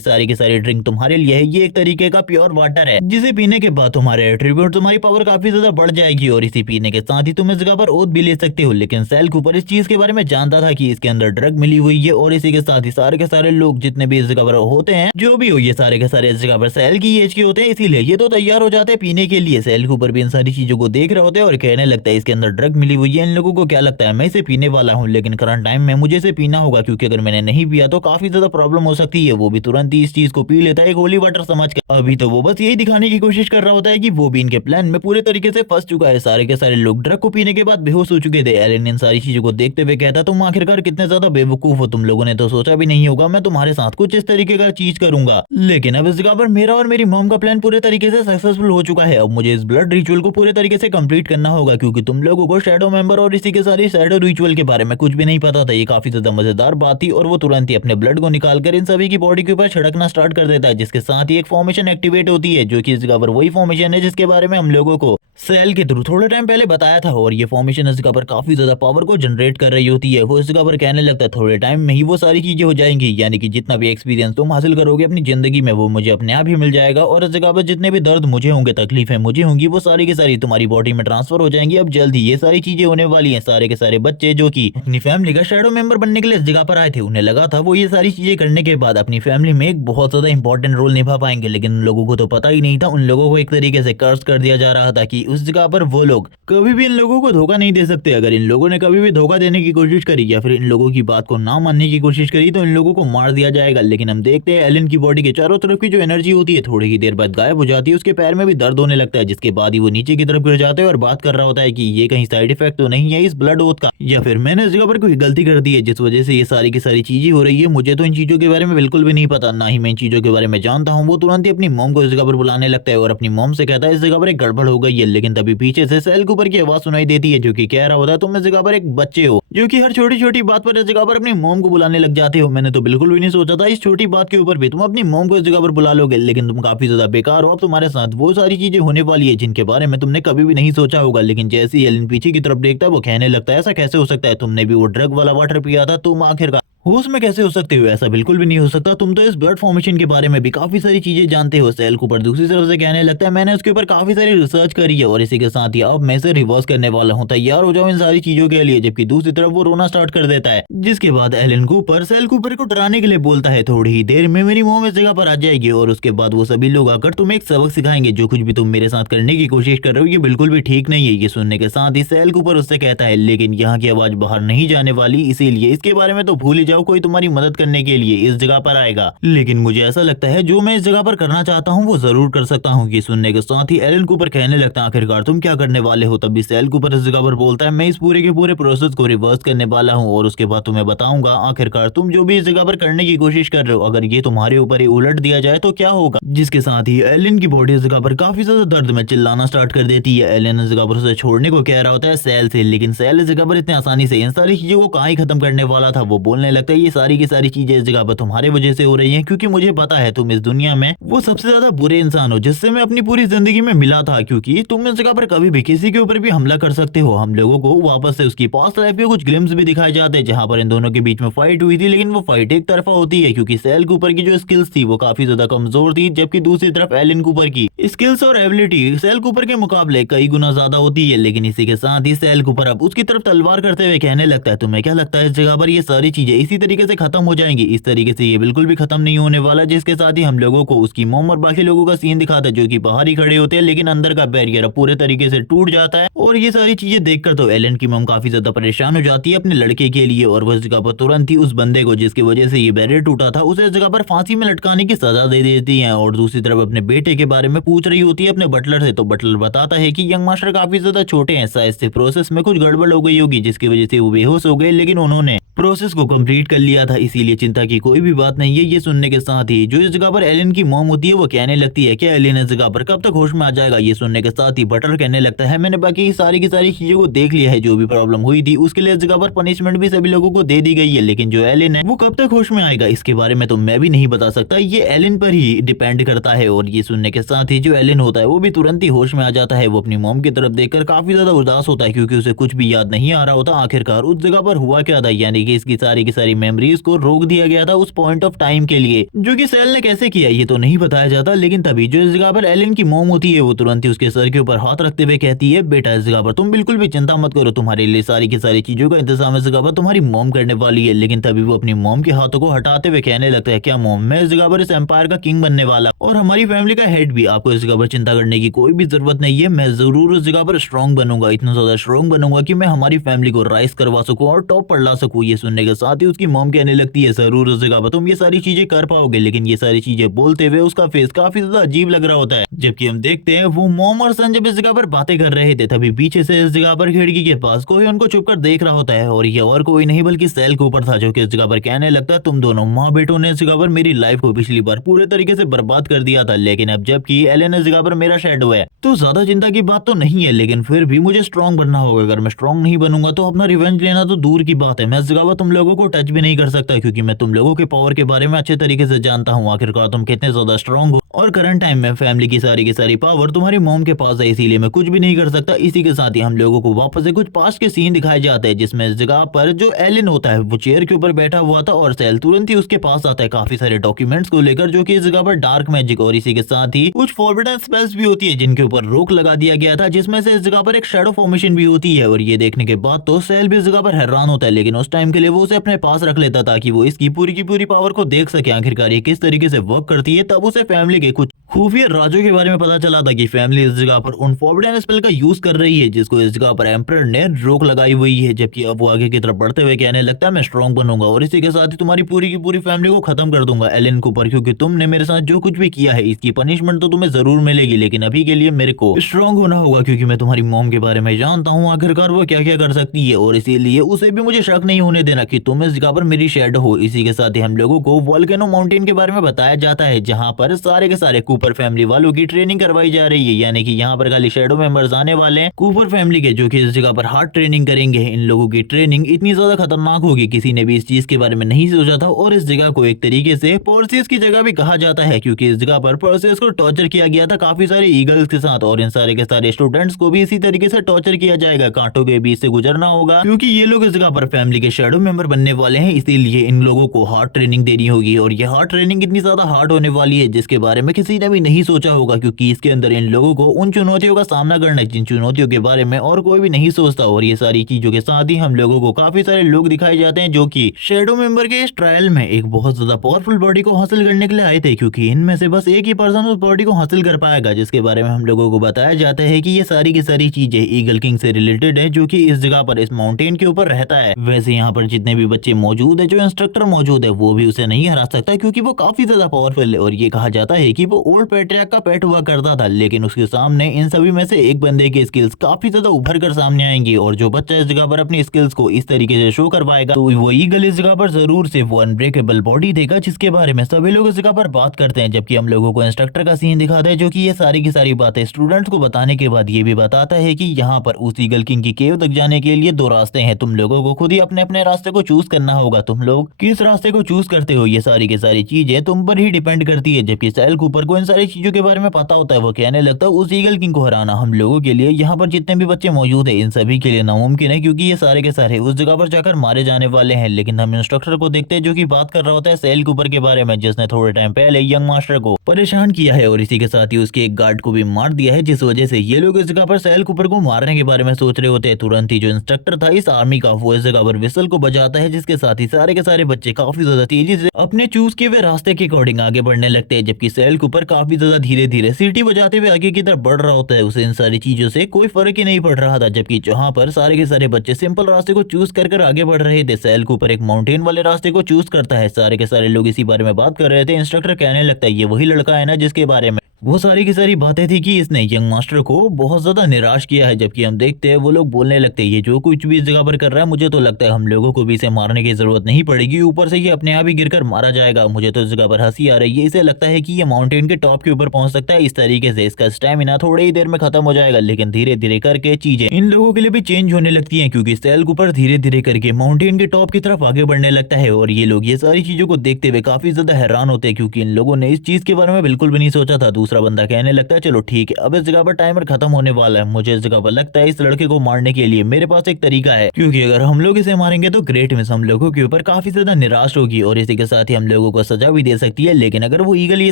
सारी की सारी ड्रिंक तुम्हारे लिए है, ये एक तरीके का प्योर वाटर है जिसे पीने के बाद तुम्हारे एट्रीब्यूट तुम्हारी पावर काफी ज्यादा बढ़ जाएगी और इसी पीने के साथ ही तुम इस जगह पर ओथ भी ले सकते हो। लेकिन सेल कूपर इस चीज के बारे में जानता था कि इसके अंदर ड्रग मिली हुई है और इसी के साथ ही सारे के सारे लोग जितने भी इस जगह पर होते हैं जो भी हो ये सारे के सारे इस जगह पर सेल की एज के होते हैं, इसीलिए ये तो तैयार हो जाते हैं पीने के लिए। सेल कूपर भी इन सारी चीजों को देख रहे होते हैं और कहने लगता है इसके अंदर ड्रग मिली हुई है, इन लोगों को क्या लगता है मैं इसे पीने वाला हूँ, लेकिन करंट टाइम में मुझे इसे पीना होगा क्योंकि अगर मैंने नहीं पिया तो काफी ज्यादा प्रॉब्लम हो सकती है। वो भी तुरंत ही इस चीज को पी लेता है एक होली वाटर समझ कर। अभी तो वो बस यही दिखाने की कोशिश कर रहा होता है कि वो भी इनके प्लान में पूरे तरीके से फंस चुका है। सारे के सारे लोग ड्रग को पीने के बाद बेहोश हो चुके थे। एलन इन सारी चीजों को देखते हुए कहता तुम आखिरकार कितने ज्यादा बेवकूफ हो, तुम लोगों ने तो सोचा भी नहीं होगा मैं तुम्हारे साथ कुछ इस तरीके का चीज करूंगा। लेकिन अब इस जगह पर मेरा और मेरी मॉम का प्लान पूरे तरीके से सक्सेसफुल हो चुका है। अब मुझे इस ब्लड रिचुअल को पूरे तरीके से कंप्लीट करना होगा क्योंकि तुम लोगों को शैडो मेंबर और इसी के सारे शैडो रिचुअल के बारे में कुछ भी नहीं पता था। ये काफी ज्यादा मजेदार बात थी और वो तुरंत ही अपने ब्लड को निकालकर इन सभी की बॉडी के ऊपर छिड़कना स्टार्ट कर देता है जिसके साथ ही एक फॉर्मेशन एक्टिवेट होती है जो कि इस जगह पर वही फॉर्मेशन है जिसके बारे में हम लोगों को सेल के थ्रू थोड़े टाइम पहले बताया था। और ये फॉर्मेशन इस जगह पर काफी ज्यादा पावर को जनरेट कर रही होती है। वो इस जगह पर कहने लगता है थोड़े टाइम में ही वो सारी चीजें हो जाएंगी, यानी कि जितना भी एक्सपीरियंस तुम हासिल करोगे अपनी जिंदगी में वो मुझे अपने आप ही मिल जाएगा और इस जगह पर जितने भी दर्द मुझे होंगे तकलीफें मुझे होंगी वो सारी की सारी तुम्हारी बॉडी में ट्रांसफर हो जाएंगी। अब जल्द ही ये सारी चीजें होने वाली हैं। सारे के सारे बच्चे जो कि अपनी फैमिली का शैडो मेंबर बनने के लिए इस जगह पर आए थे उन्हें लगा था वो ये सारी चीजें करने के बाद अपनी फैमिली में एक बहुत ज्यादा इंपॉर्टेंट रोल निभा पाएंगे, लेकिन उन लोगों को तो पता ही नहीं था। उन लोगों को एक तरीके से कर्ज कर दिया जा रहा था कि उस जगह पर वो लोग कभी भी इन लोगों को धोखा नहीं दे सकते। अगर इन लोगों ने कभी भी धोखा देने की कोशिश करी या फिर इन लोगों की बात को ना मानने की कोशिश करी तो इन लोगों को मार दिया जाएगा। लेकिन हम देखते हैं एलन की बॉडी के चारों तरफ की जो एनर्जी होती है थोड़ी ही देर बाद गायब हो जाती है। उसके पैर में भी दर्द होने लगता है जिसके बाद ही वो नीचे की तरफ गिर जाते हैं और बात कर रहा होता है कि ये कहीं साइड इफेक्ट तो नहीं है इस ब्लड ओथ का, या फिर मैंने इस जगह पर कोई गलती कर दी है जिस वजह से ये सारी की सारी चीजें हो रही है। मुझे तो इन चीजों के बारे में बिल्कुल भी नहीं पता, ना ही मैं इन चीजों के बारे में जानता हूँ। वो तुरंत ही अपनी मॉम को इस जगह पर बुलाने लगता है और अपनी मॉम से कहता है इस जगह पर एक गड़बड़ हो गई है। लेकिन तभी पीछे से सेल कूपर की आवाज सुनाई देती है जो कि कह रहा होता है तुम इस जगह पर एक बच्चे हो जो कि हर छोटी छोटी बात पर इस जगह पर अपनी मॉम को बुलाने लग जाते हो। मैंने तो बिल्कुल भी नहीं सोचा था इस छोटी बात के ऊपर भी तुम अपनी मॉम को इस जगह पर बुला लोगे, लेकिन तुम काफी ज्यादा बेकार हो। अब तुम्हारे साथ वो सारी चीजें होने वाली है जिनके बारे में तुमने कभी भी नहीं सोचा होगा। लेकिन जैसे ही एलन पीछे की तरफ देखता है वो कहने लगता है ऐसा कैसे हो सकता है, तुमने भी वो ड्रग वाला वाटर पिया था, तुम आखिरकार होश में कैसे हो सकते हो, ऐसा बिल्कुल भी नहीं हो सकता। तुम तो इस ब्लड फॉर्मेशन के बारे में भी काफी सारी चीजें जानते हो। सेल कूपर दूसरी तरफ से कहने लगता है मैंने उसके ऊपर काफी सारी रिसर्च करी है और इसी के साथ ही अब मैं इसे रिवर्स करने वाला हूँ, तैयार हो जाओ इन सारी चीजों के लिए। जबकि दूसरी तरफ वो रोना स्टार्ट कर देता है जिसके बाद एलन कूपर सेल कूपर को डराने के लिए बोलता है थोड़ी ही देर में मेरी मॉम इस जगह पर आ जाएगी और उसके बाद वो सभी लोग आकर तुम्हें एक सबक सिखाएंगे। जो कुछ भी तुम मेरे साथ करने की कोशिश कर रहे हो ये बिल्कुल भी ठीक नहीं है। ये सुनने के साथ ही सेल कूपर उससे कहता है लेकिन यहाँ की आवाज बाहर नहीं जाने वाली, इसीलिए इसके बारे में तो भूल ही जाओ, कोई तुम्हारी मदद करने के लिए इस जगह पर आएगा। लेकिन मुझे ऐसा लगता है जो मैं इस जगह पर करना चाहता हूँ वो जरूर कर सकता हूँ। ये सुनने के साथ ही एलन कूपर कहने लगता है आखिरकार तुम क्या करने वाले हो। तभी सेल कूपर इस जगह पर बोलता है मैं इस पूरे के पूरे प्रोसेस को रिवर्स करने वाला हूँ और उसके बाद तुम्हें बताऊंगा आखिरकार तुम जो भी इस जगह पर करने की कोशिश कर रहे हो अगर ये तुम्हारे ऊपर ही उलट दिया जाए तो क्या होगा। जिसके साथ ही एलन की बॉडी इस जगह पर काफी ज्यादा दर्द में चिल्लाना स्टार्ट कर देती है। एलन इस जगह पर उसे छोड़ने को कह रहा होता है सेल से, लेकिन सेल इस जगह पर इतनी आसानी से इन सारी चीजों को कहाँ ही खत्म करने वाला था। वो बोलने लगता है ये सारी की सारी चीजें इस जगह पर तुम्हारे वजह से हो रही हैं क्योंकि मुझे पता है तुम इस दुनिया में वो सबसे ज्यादा बुरे इंसान हो जिससे मैं अपनी पूरी जिंदगी में मिला था, क्योंकि तुम इस जगह पर कभी भी किसी के ऊपर भी हमला कर सकते हो। हम लोगों को वापस से उसकी पास्ट लाइफ के कुछ ग्लिम्स भी दिखाए जाते हैं जहां पर इन दोनों के बीच में फाइट हुई थी, लेकिन वो फाइट एक तरफा होती है क्योंकि सेल कूपर की जो स्किल्स थी वो काफी ज्यादा कमजोर थी, जबकि दूसरी तरफ एलन कूपर की स्किल्स और एबिलिटी सेल कूपर के मुकाबले कई गुना ज्यादा होती है। लेकिन इसी के साथ ही सेल कूपर अब उसकी तरफ तलवार करते हुए कहने लगता है तुम्हें क्या लगता है इस जगह पर ये सारी चीजें इसी तरीके से खत्म हो जाएंगी। इस तरीके से ये बिल्कुल भी खत्म नहीं होने वाला। जिसके साथ ही हम लोगों को उसकी मॉम और बाकी लोगों का सीन दिखाता है जो कि बाहर ही खड़े होते हैं, लेकिन अंदर का बैरियर पूरे तरीके से टूट जाता है। और ये सारी चीजें देखकर तो एलन की मॉम काफी ज्यादा परेशान हो जाती है अपने लड़के के लिए और वो इस जगह पर तुरंत ही उस बंदे को जिसकी वजह से ये बैरियर टूटा था उसे इस जगह पर फांसी में लटकाने की सजा दे देती है। और दूसरी तरफ अपने बेटे के बारे में पूछ रही होती है अपने बटलर से, तो बटलर बताता है कि यंग मास्टर काफी ज्यादा छोटे हैं, शायद से प्रोसेस में कुछ गड़बड़ हो गई होगी जिसकी वजह से वो बेहोश हो गए, लेकिन उन्होंने प्रोसेस को कंप्लीट ट्रीट कर लिया था, इसीलिए चिंता की कोई भी बात नहीं है। ये सुनने के साथ ही जो इस जगह पर एलन की मॉम होती है वो कहने लगती है कि एलन इस जगह पर कब तक होश में आ जाएगा। ये सुनने के साथ ही बटर कहने लगता है मैंने बाकी की सारी चीजों को देख लिया है, जो भी प्रॉब्लम हुई थी उसके लिए इस जगह पर पनिशमेंट भी सभी लोगों को दे दी गई है, लेकिन जो एलन है वो कब तक होश में आएगा इसके बारे में तो मैं भी नहीं बता सकता, ये एलन पर ही डिपेंड करता है। और ये सुनने के साथ ही जो एलन होता है वो भी तुरंत ही होश में आ जाता है। वो अपनी मॉम की तरफ देखकर काफी ज्यादा उदास होता है क्योंकि उसे कुछ भी याद नहीं आ रहा होता आखिरकार उस जगह पर हुआ क्या था, यानी कि इसकी की सारी मेमोरीज को रोक दिया गया था उस पॉइंट ऑफ टाइम के लिए। जो कि सेल ने कैसे किया ये तो नहीं बताया जाता, लेकिन तभी जो इस जगह पर एलन की मॉम होती है वो तुरंत ही उसके सर के ऊपर हाथ रखते हुए कहती है बेटा इस जगह पर तुम बिल्कुल भी चिंता मत करो, तुम्हारे लिए सारी की सारी चीजों का इंतजाम इस जगह पर तुम्हारी मॉम करने वाली है। लेकिन तभी वो अपनी मॉम के हाथों को हटाते हुए कहने लगता है क्या मॉम, मैं इस जगह पर इस एम्पायर का किंग बनने वाला और हमारी फैमिली का हेड भी, आपको इस जगह पर चिंता करने की कोई भी जरूरत नहीं है, मैं जरूर उस जगह पर स्ट्रॉन्ग बनूंगा, इतना ज्यादा स्ट्रॉन्ग बनूंगा कि मैं हमारी फैमिली को राइज करवा सकूं और टॉप पर ला सकूं। ये सुनने के साथ ही उसकी मॉम कहने लगती है जरूर उस जगह पर तुम ये सारी चीजें कर पाओगे, लेकिन ये सारी चीजें बोलते हुए उसका फेस काफी ज्यादा अजीब लग रहा होता है। जबकि हम देखते हैं वो मॉम और सन जब इस जगह पर बातें कर रहे थे तभी पीछे से इस जगह पर खिड़की के पास कोई उनको छुप कर देख रहा होता है और ये और कोई नहीं बल्कि सेल कूपर था, जो कि इस जगह पर कहने लगता है तुम दोनों माँ बेटों ने इस जगह पर मेरी लाइफ को पिछली बार पूरे तरीके से बर्बाद कर दिया था, लेकिन अब जबकि एलन इस जगह पर मेरा शैडो है तो ज्यादा चिंता की बात तो नहीं है, लेकिन फिर भी मुझे स्ट्रॉन्ग बनना होगा, अगर मैं स्ट्रॉन्ग नहीं बनूंगा तो अपना रिवेंज लेना तो दूर की बात है, मैं इस जगह पर तुम लोगों को टच भी नहीं कर सकता क्योंकि मैं तुम लोगों के पावर के बारे में अच्छे तरीके से जानता हूँ, आखिरकार तुम कितने ज्यादा स्ट्रॉन्ग हो और करंट टाइम में फैमिली की सारी पावर तुम्हारी मॉम के पास है, इसीलिए मैं कुछ भी नहीं कर सकता। इसी के साथ ही हम लोगों को वापस से कुछ पास्ट के सीन दिखाए जाते हैं जिसमें इस जगह पर जो एलन होता है वो चेयर के ऊपर बैठा हुआ था और सेल तुरंत ही उसके पास आता है काफी सारे डॉक्यूमेंट्स को लेकर, जो कि इस जगह पर डार्क मैजिक और इसी के साथ ही कुछ फॉरबिडन स्पेल्स भी होती है जिनके ऊपर रोक लगा दिया गया था, जिसमें से इस जगह पर एक शैडो फॉर्मेशन भी होती है। और ये देखने के बाद तो सेल भी इस जगह पर हैरान होता है, लेकिन उस टाइम के लिए वो उसे अपने पास रख लेता ताकि वो इसकी पूरी की पूरी पावर को देख सके आखिरकार ये किस तरीके से वर्क करती है। तब उसे फैमिली के कुछ खुफिया राजों के बारे में पता चला था कि फैमिली इस जगह पर उन फॉरबिडन स्पेल का यूज कर रही है जिसको इस जगह पर एम्परर ने रोक लगाई हुई है। जबकि अब वो आगे की तरफ बढ़ते हुए कहने लगता है मैं स्ट्रॉन्ग बनूंगा और इसी के साथ ही तुम्हारी पूरी की पूरी फैमिली को खत्म कर दूंगा एलन कूपर, क्योंकि तुमने मेरे साथ जो कुछ भी किया है इसकी पनिशमेंट तो तुम्हें जरूर मिलेगी, लेकिन अभी के लिए मेरे को स्ट्रॉन्ग होना होगा क्योंकि मैं तुम्हारी मॉम के बारे में जानता हूँ आखिरकार वो क्या क्या कर सकती है और इसीलिए उसे भी मुझे शक नहीं होने देना कि तुम इस जगह पर मेरी शैडो हो। इसी के साथ ही हम लोगों को वोल्केनो माउंटेन के बारे में बताया जाता है जहाँ पर सारे के सारे कूपर फैमिली वालों की ट्रेनिंग करवाई जा रही है, यानी कि यहाँ पर खाली शैडो मेंबर्स आने वाले हैं कूपर फैमिली के, जो कि इस जगह पर हार्ड ट्रेनिंग करेंगे। इन लोगों की ट्रेनिंग इतनी ज्यादा खतरनाक होगी किसी ने भी इस चीज के बारे में नहीं सोचा था और इस जगह को एक तरीके से पर्सियस की जगह भी कहा जाता है क्योंकि इस जगह पर पर्सियस को टॉर्चर किया गया था काफी सारे ईगल्स के साथ और इन सारे के सारे स्टूडेंट्स को भी इसी तरीके से टॉर्चर किया जाएगा, कांटों के बीच से गुजरना होगा क्योंकि ये लोग इस जगह पर फैमिली के शैडो मेंबर बनने वाले हैं, इसीलिए इन लोगों को हार्ड ट्रेनिंग देनी होगी और ये हार्ड ट्रेनिंग इतनी ज्यादा हार्ड होने वाली है जिसके बारे में किसी ने भी नहीं सोचा होगा क्योंकि इसके अंदर इन लोगों को उन चुनौतियों का सामना करना है जिन चुनौतियों के बारे में और कोई भी नहीं सोचता। और ये सारी चीजों के साथ ही हम लोगों को काफी सारे लोग दिखाए जाते हैं जो कि शैडो मेंबर के इस ट्रायल में एक बहुत ज्यादा पावरफुल बॉडी को हासिल करने के लिए आए थे, क्योंकि इनमें से बस एक ही पर्सन उस बॉडी को हासिल कर पाएगा, जिसके बारे में हम लोगों को बताया जाता है कि ये सारी की सारी चीजें ईगल किंग से रिलेटेड है जो कि इस जगह पर इस माउंटेन के ऊपर रहता है। वैसे यहाँ पर जितने भी बच्चे मौजूद है, जो इंस्ट्रक्टर मौजूद है, वो भी उसे नहीं हरा सकता क्योंकि वो काफी ज्यादा पावरफुल है और ये कहा जाता है कि वो ओल्ड पैट्रियार्क का पेट हुआ करता था, लेकिन उसके सामने इन सभी में से एक बंदे की स्किल्स काफी ज्यादा उभर कर सामने आएंगी और जो बच्चा इस जगह पर अपनी स्किल्स को इस तरीके से शो कर पाएगा तो वो ईगल इस जगह पर जरूर से वो अनब्रेकेबल बॉडी देगा जिसके बारे में सभी लोग इस जगह पर बात करते हैं। जबकि हम लोगों को इंस्ट्रक्टर का सीन दिखाता है जो कि ये सारी की सारी बातें स्टूडेंट्स को बताने के बाद ये भी बताता है कि यहाँ पर उस ईगल किंग की केव तक जाने के लिए दो रास्ते हैं, तुम लोगों को खुद ही अपने अपने रास्ते को चूज करना होगा, तुम लोग किस रास्ते को चूज करते हो ये सारी की सारी चीजें तुम पर ही डिपेंड करती है। जबकि सेल कूपर को इन सारी चीजों के बारे में पता होता है, वो कहने लगता है उस ईगल किंग को हराना हम लोगों के लिए यहाँ पर जितने भी बच्चे मौजूद है इन सभी के लिए नामुमकिन है क्योंकि ये सारे के सारे उस जगह पर जाकर मारे जाने वाले हैं। लेकिन हम इंस्ट्रक्टर को देखते हैं जो कि बात कर रहा होता है सेल कूपर के बारे में जिसने थोड़े टाइम पहले यंग मास्टर को परेशान किया है और इसी के साथ ही उसके एक गार्ड को भी मार दिया है, जिस वजह से ये लोग इस जगह पर सेल कूपर को मारने के बारे में सोच रहे होते हैं। तुरंत ही जो इंस्ट्रक्टर था इस आर्मी का वो इस जगह पर विसल को बजाता है जिसके साथ ही सारे के सारे बच्चे काफी ज्यादा तेजी से अपने चूज किए हुए रास्ते के अकॉर्डिंग आगे बढ़ने लगते हैं, जबकि सेल कूपर काफी ज्यादा धीरे धीरे सीटी बजाते हुए आगे की तरफ बढ़ रहा होता है। उसे इन सारी चीजों से कोई फर्क ही नहीं पड़ रहा था, जबकि जहाँ पर सारे के सारे बच्चे सिंपल रास्ते को चूज कर आगे बढ़ रहे थे, सेल कूपर एक माउंटेन वाले रास्ते को चूज करता है। सारे के सारे लोग इसी बारे में बात कर रहे थे। इंस्ट्रक्टर कहने लगता है ये वही लड़का है ना जिसके बारे में वो सारी की सारी बातें थी कि इसने यंग मास्टर को बहुत ज़्यादा निराश किया है, जबकि हम देखते हैं वो लोग बोलने लगते हैं ये जो कुछ भी इस जगह पर कर रहा है, मुझे तो लगता है हम लोगों को भी इसे मारने की ज़रूरत नहीं पड़ेगी, ऊपर से ये अपने आप ही गिरकर मारा जाएगा। मुझे तो इस जगह पर हँसी आ रही है, इसे लगता है कि ये माउंटेन के टॉप के ऊपर पहुँच सकता है, इस तरीके से इसका स्टैमिना थोड़ी ही देर में खत्म हो जाएगा। लेकिन धीरे-धीरे करके चीज़ें इन लोगों के लिए भी चेंज होने लगती हैं, क्योंकि सैल कूपर धीरे-धीरे करके माउंटेन के टॉप की तरफ आगे बढ़ने लगता है और ये लोग ये सारी चीज़ों को देखते हुए काफ़ी ज़्यादा हैरान होते हैं, क्योंकि इन लोगों ने इस चीज़ के बारे में बिल्कुल भी नहीं सोचा था। दूसरा बंदा कहने लगता है चलो ठीक है, अब इस जगह पर टाइमर खत्म होने वाला है, मुझे इस जगह पर लगता है इस लड़के को मारने के लिए मेरे पास एक तरीका है, क्योंकि अगर हम लोग इसे मारेंगे तो ग्रेट मिस हम लोगों के ऊपर काफ़ी ज़्यादा निराश होगी और इसी के साथ ही हम लोगों को सज़ा भी दे सकती है। लेकिन अगर वो ईगल ये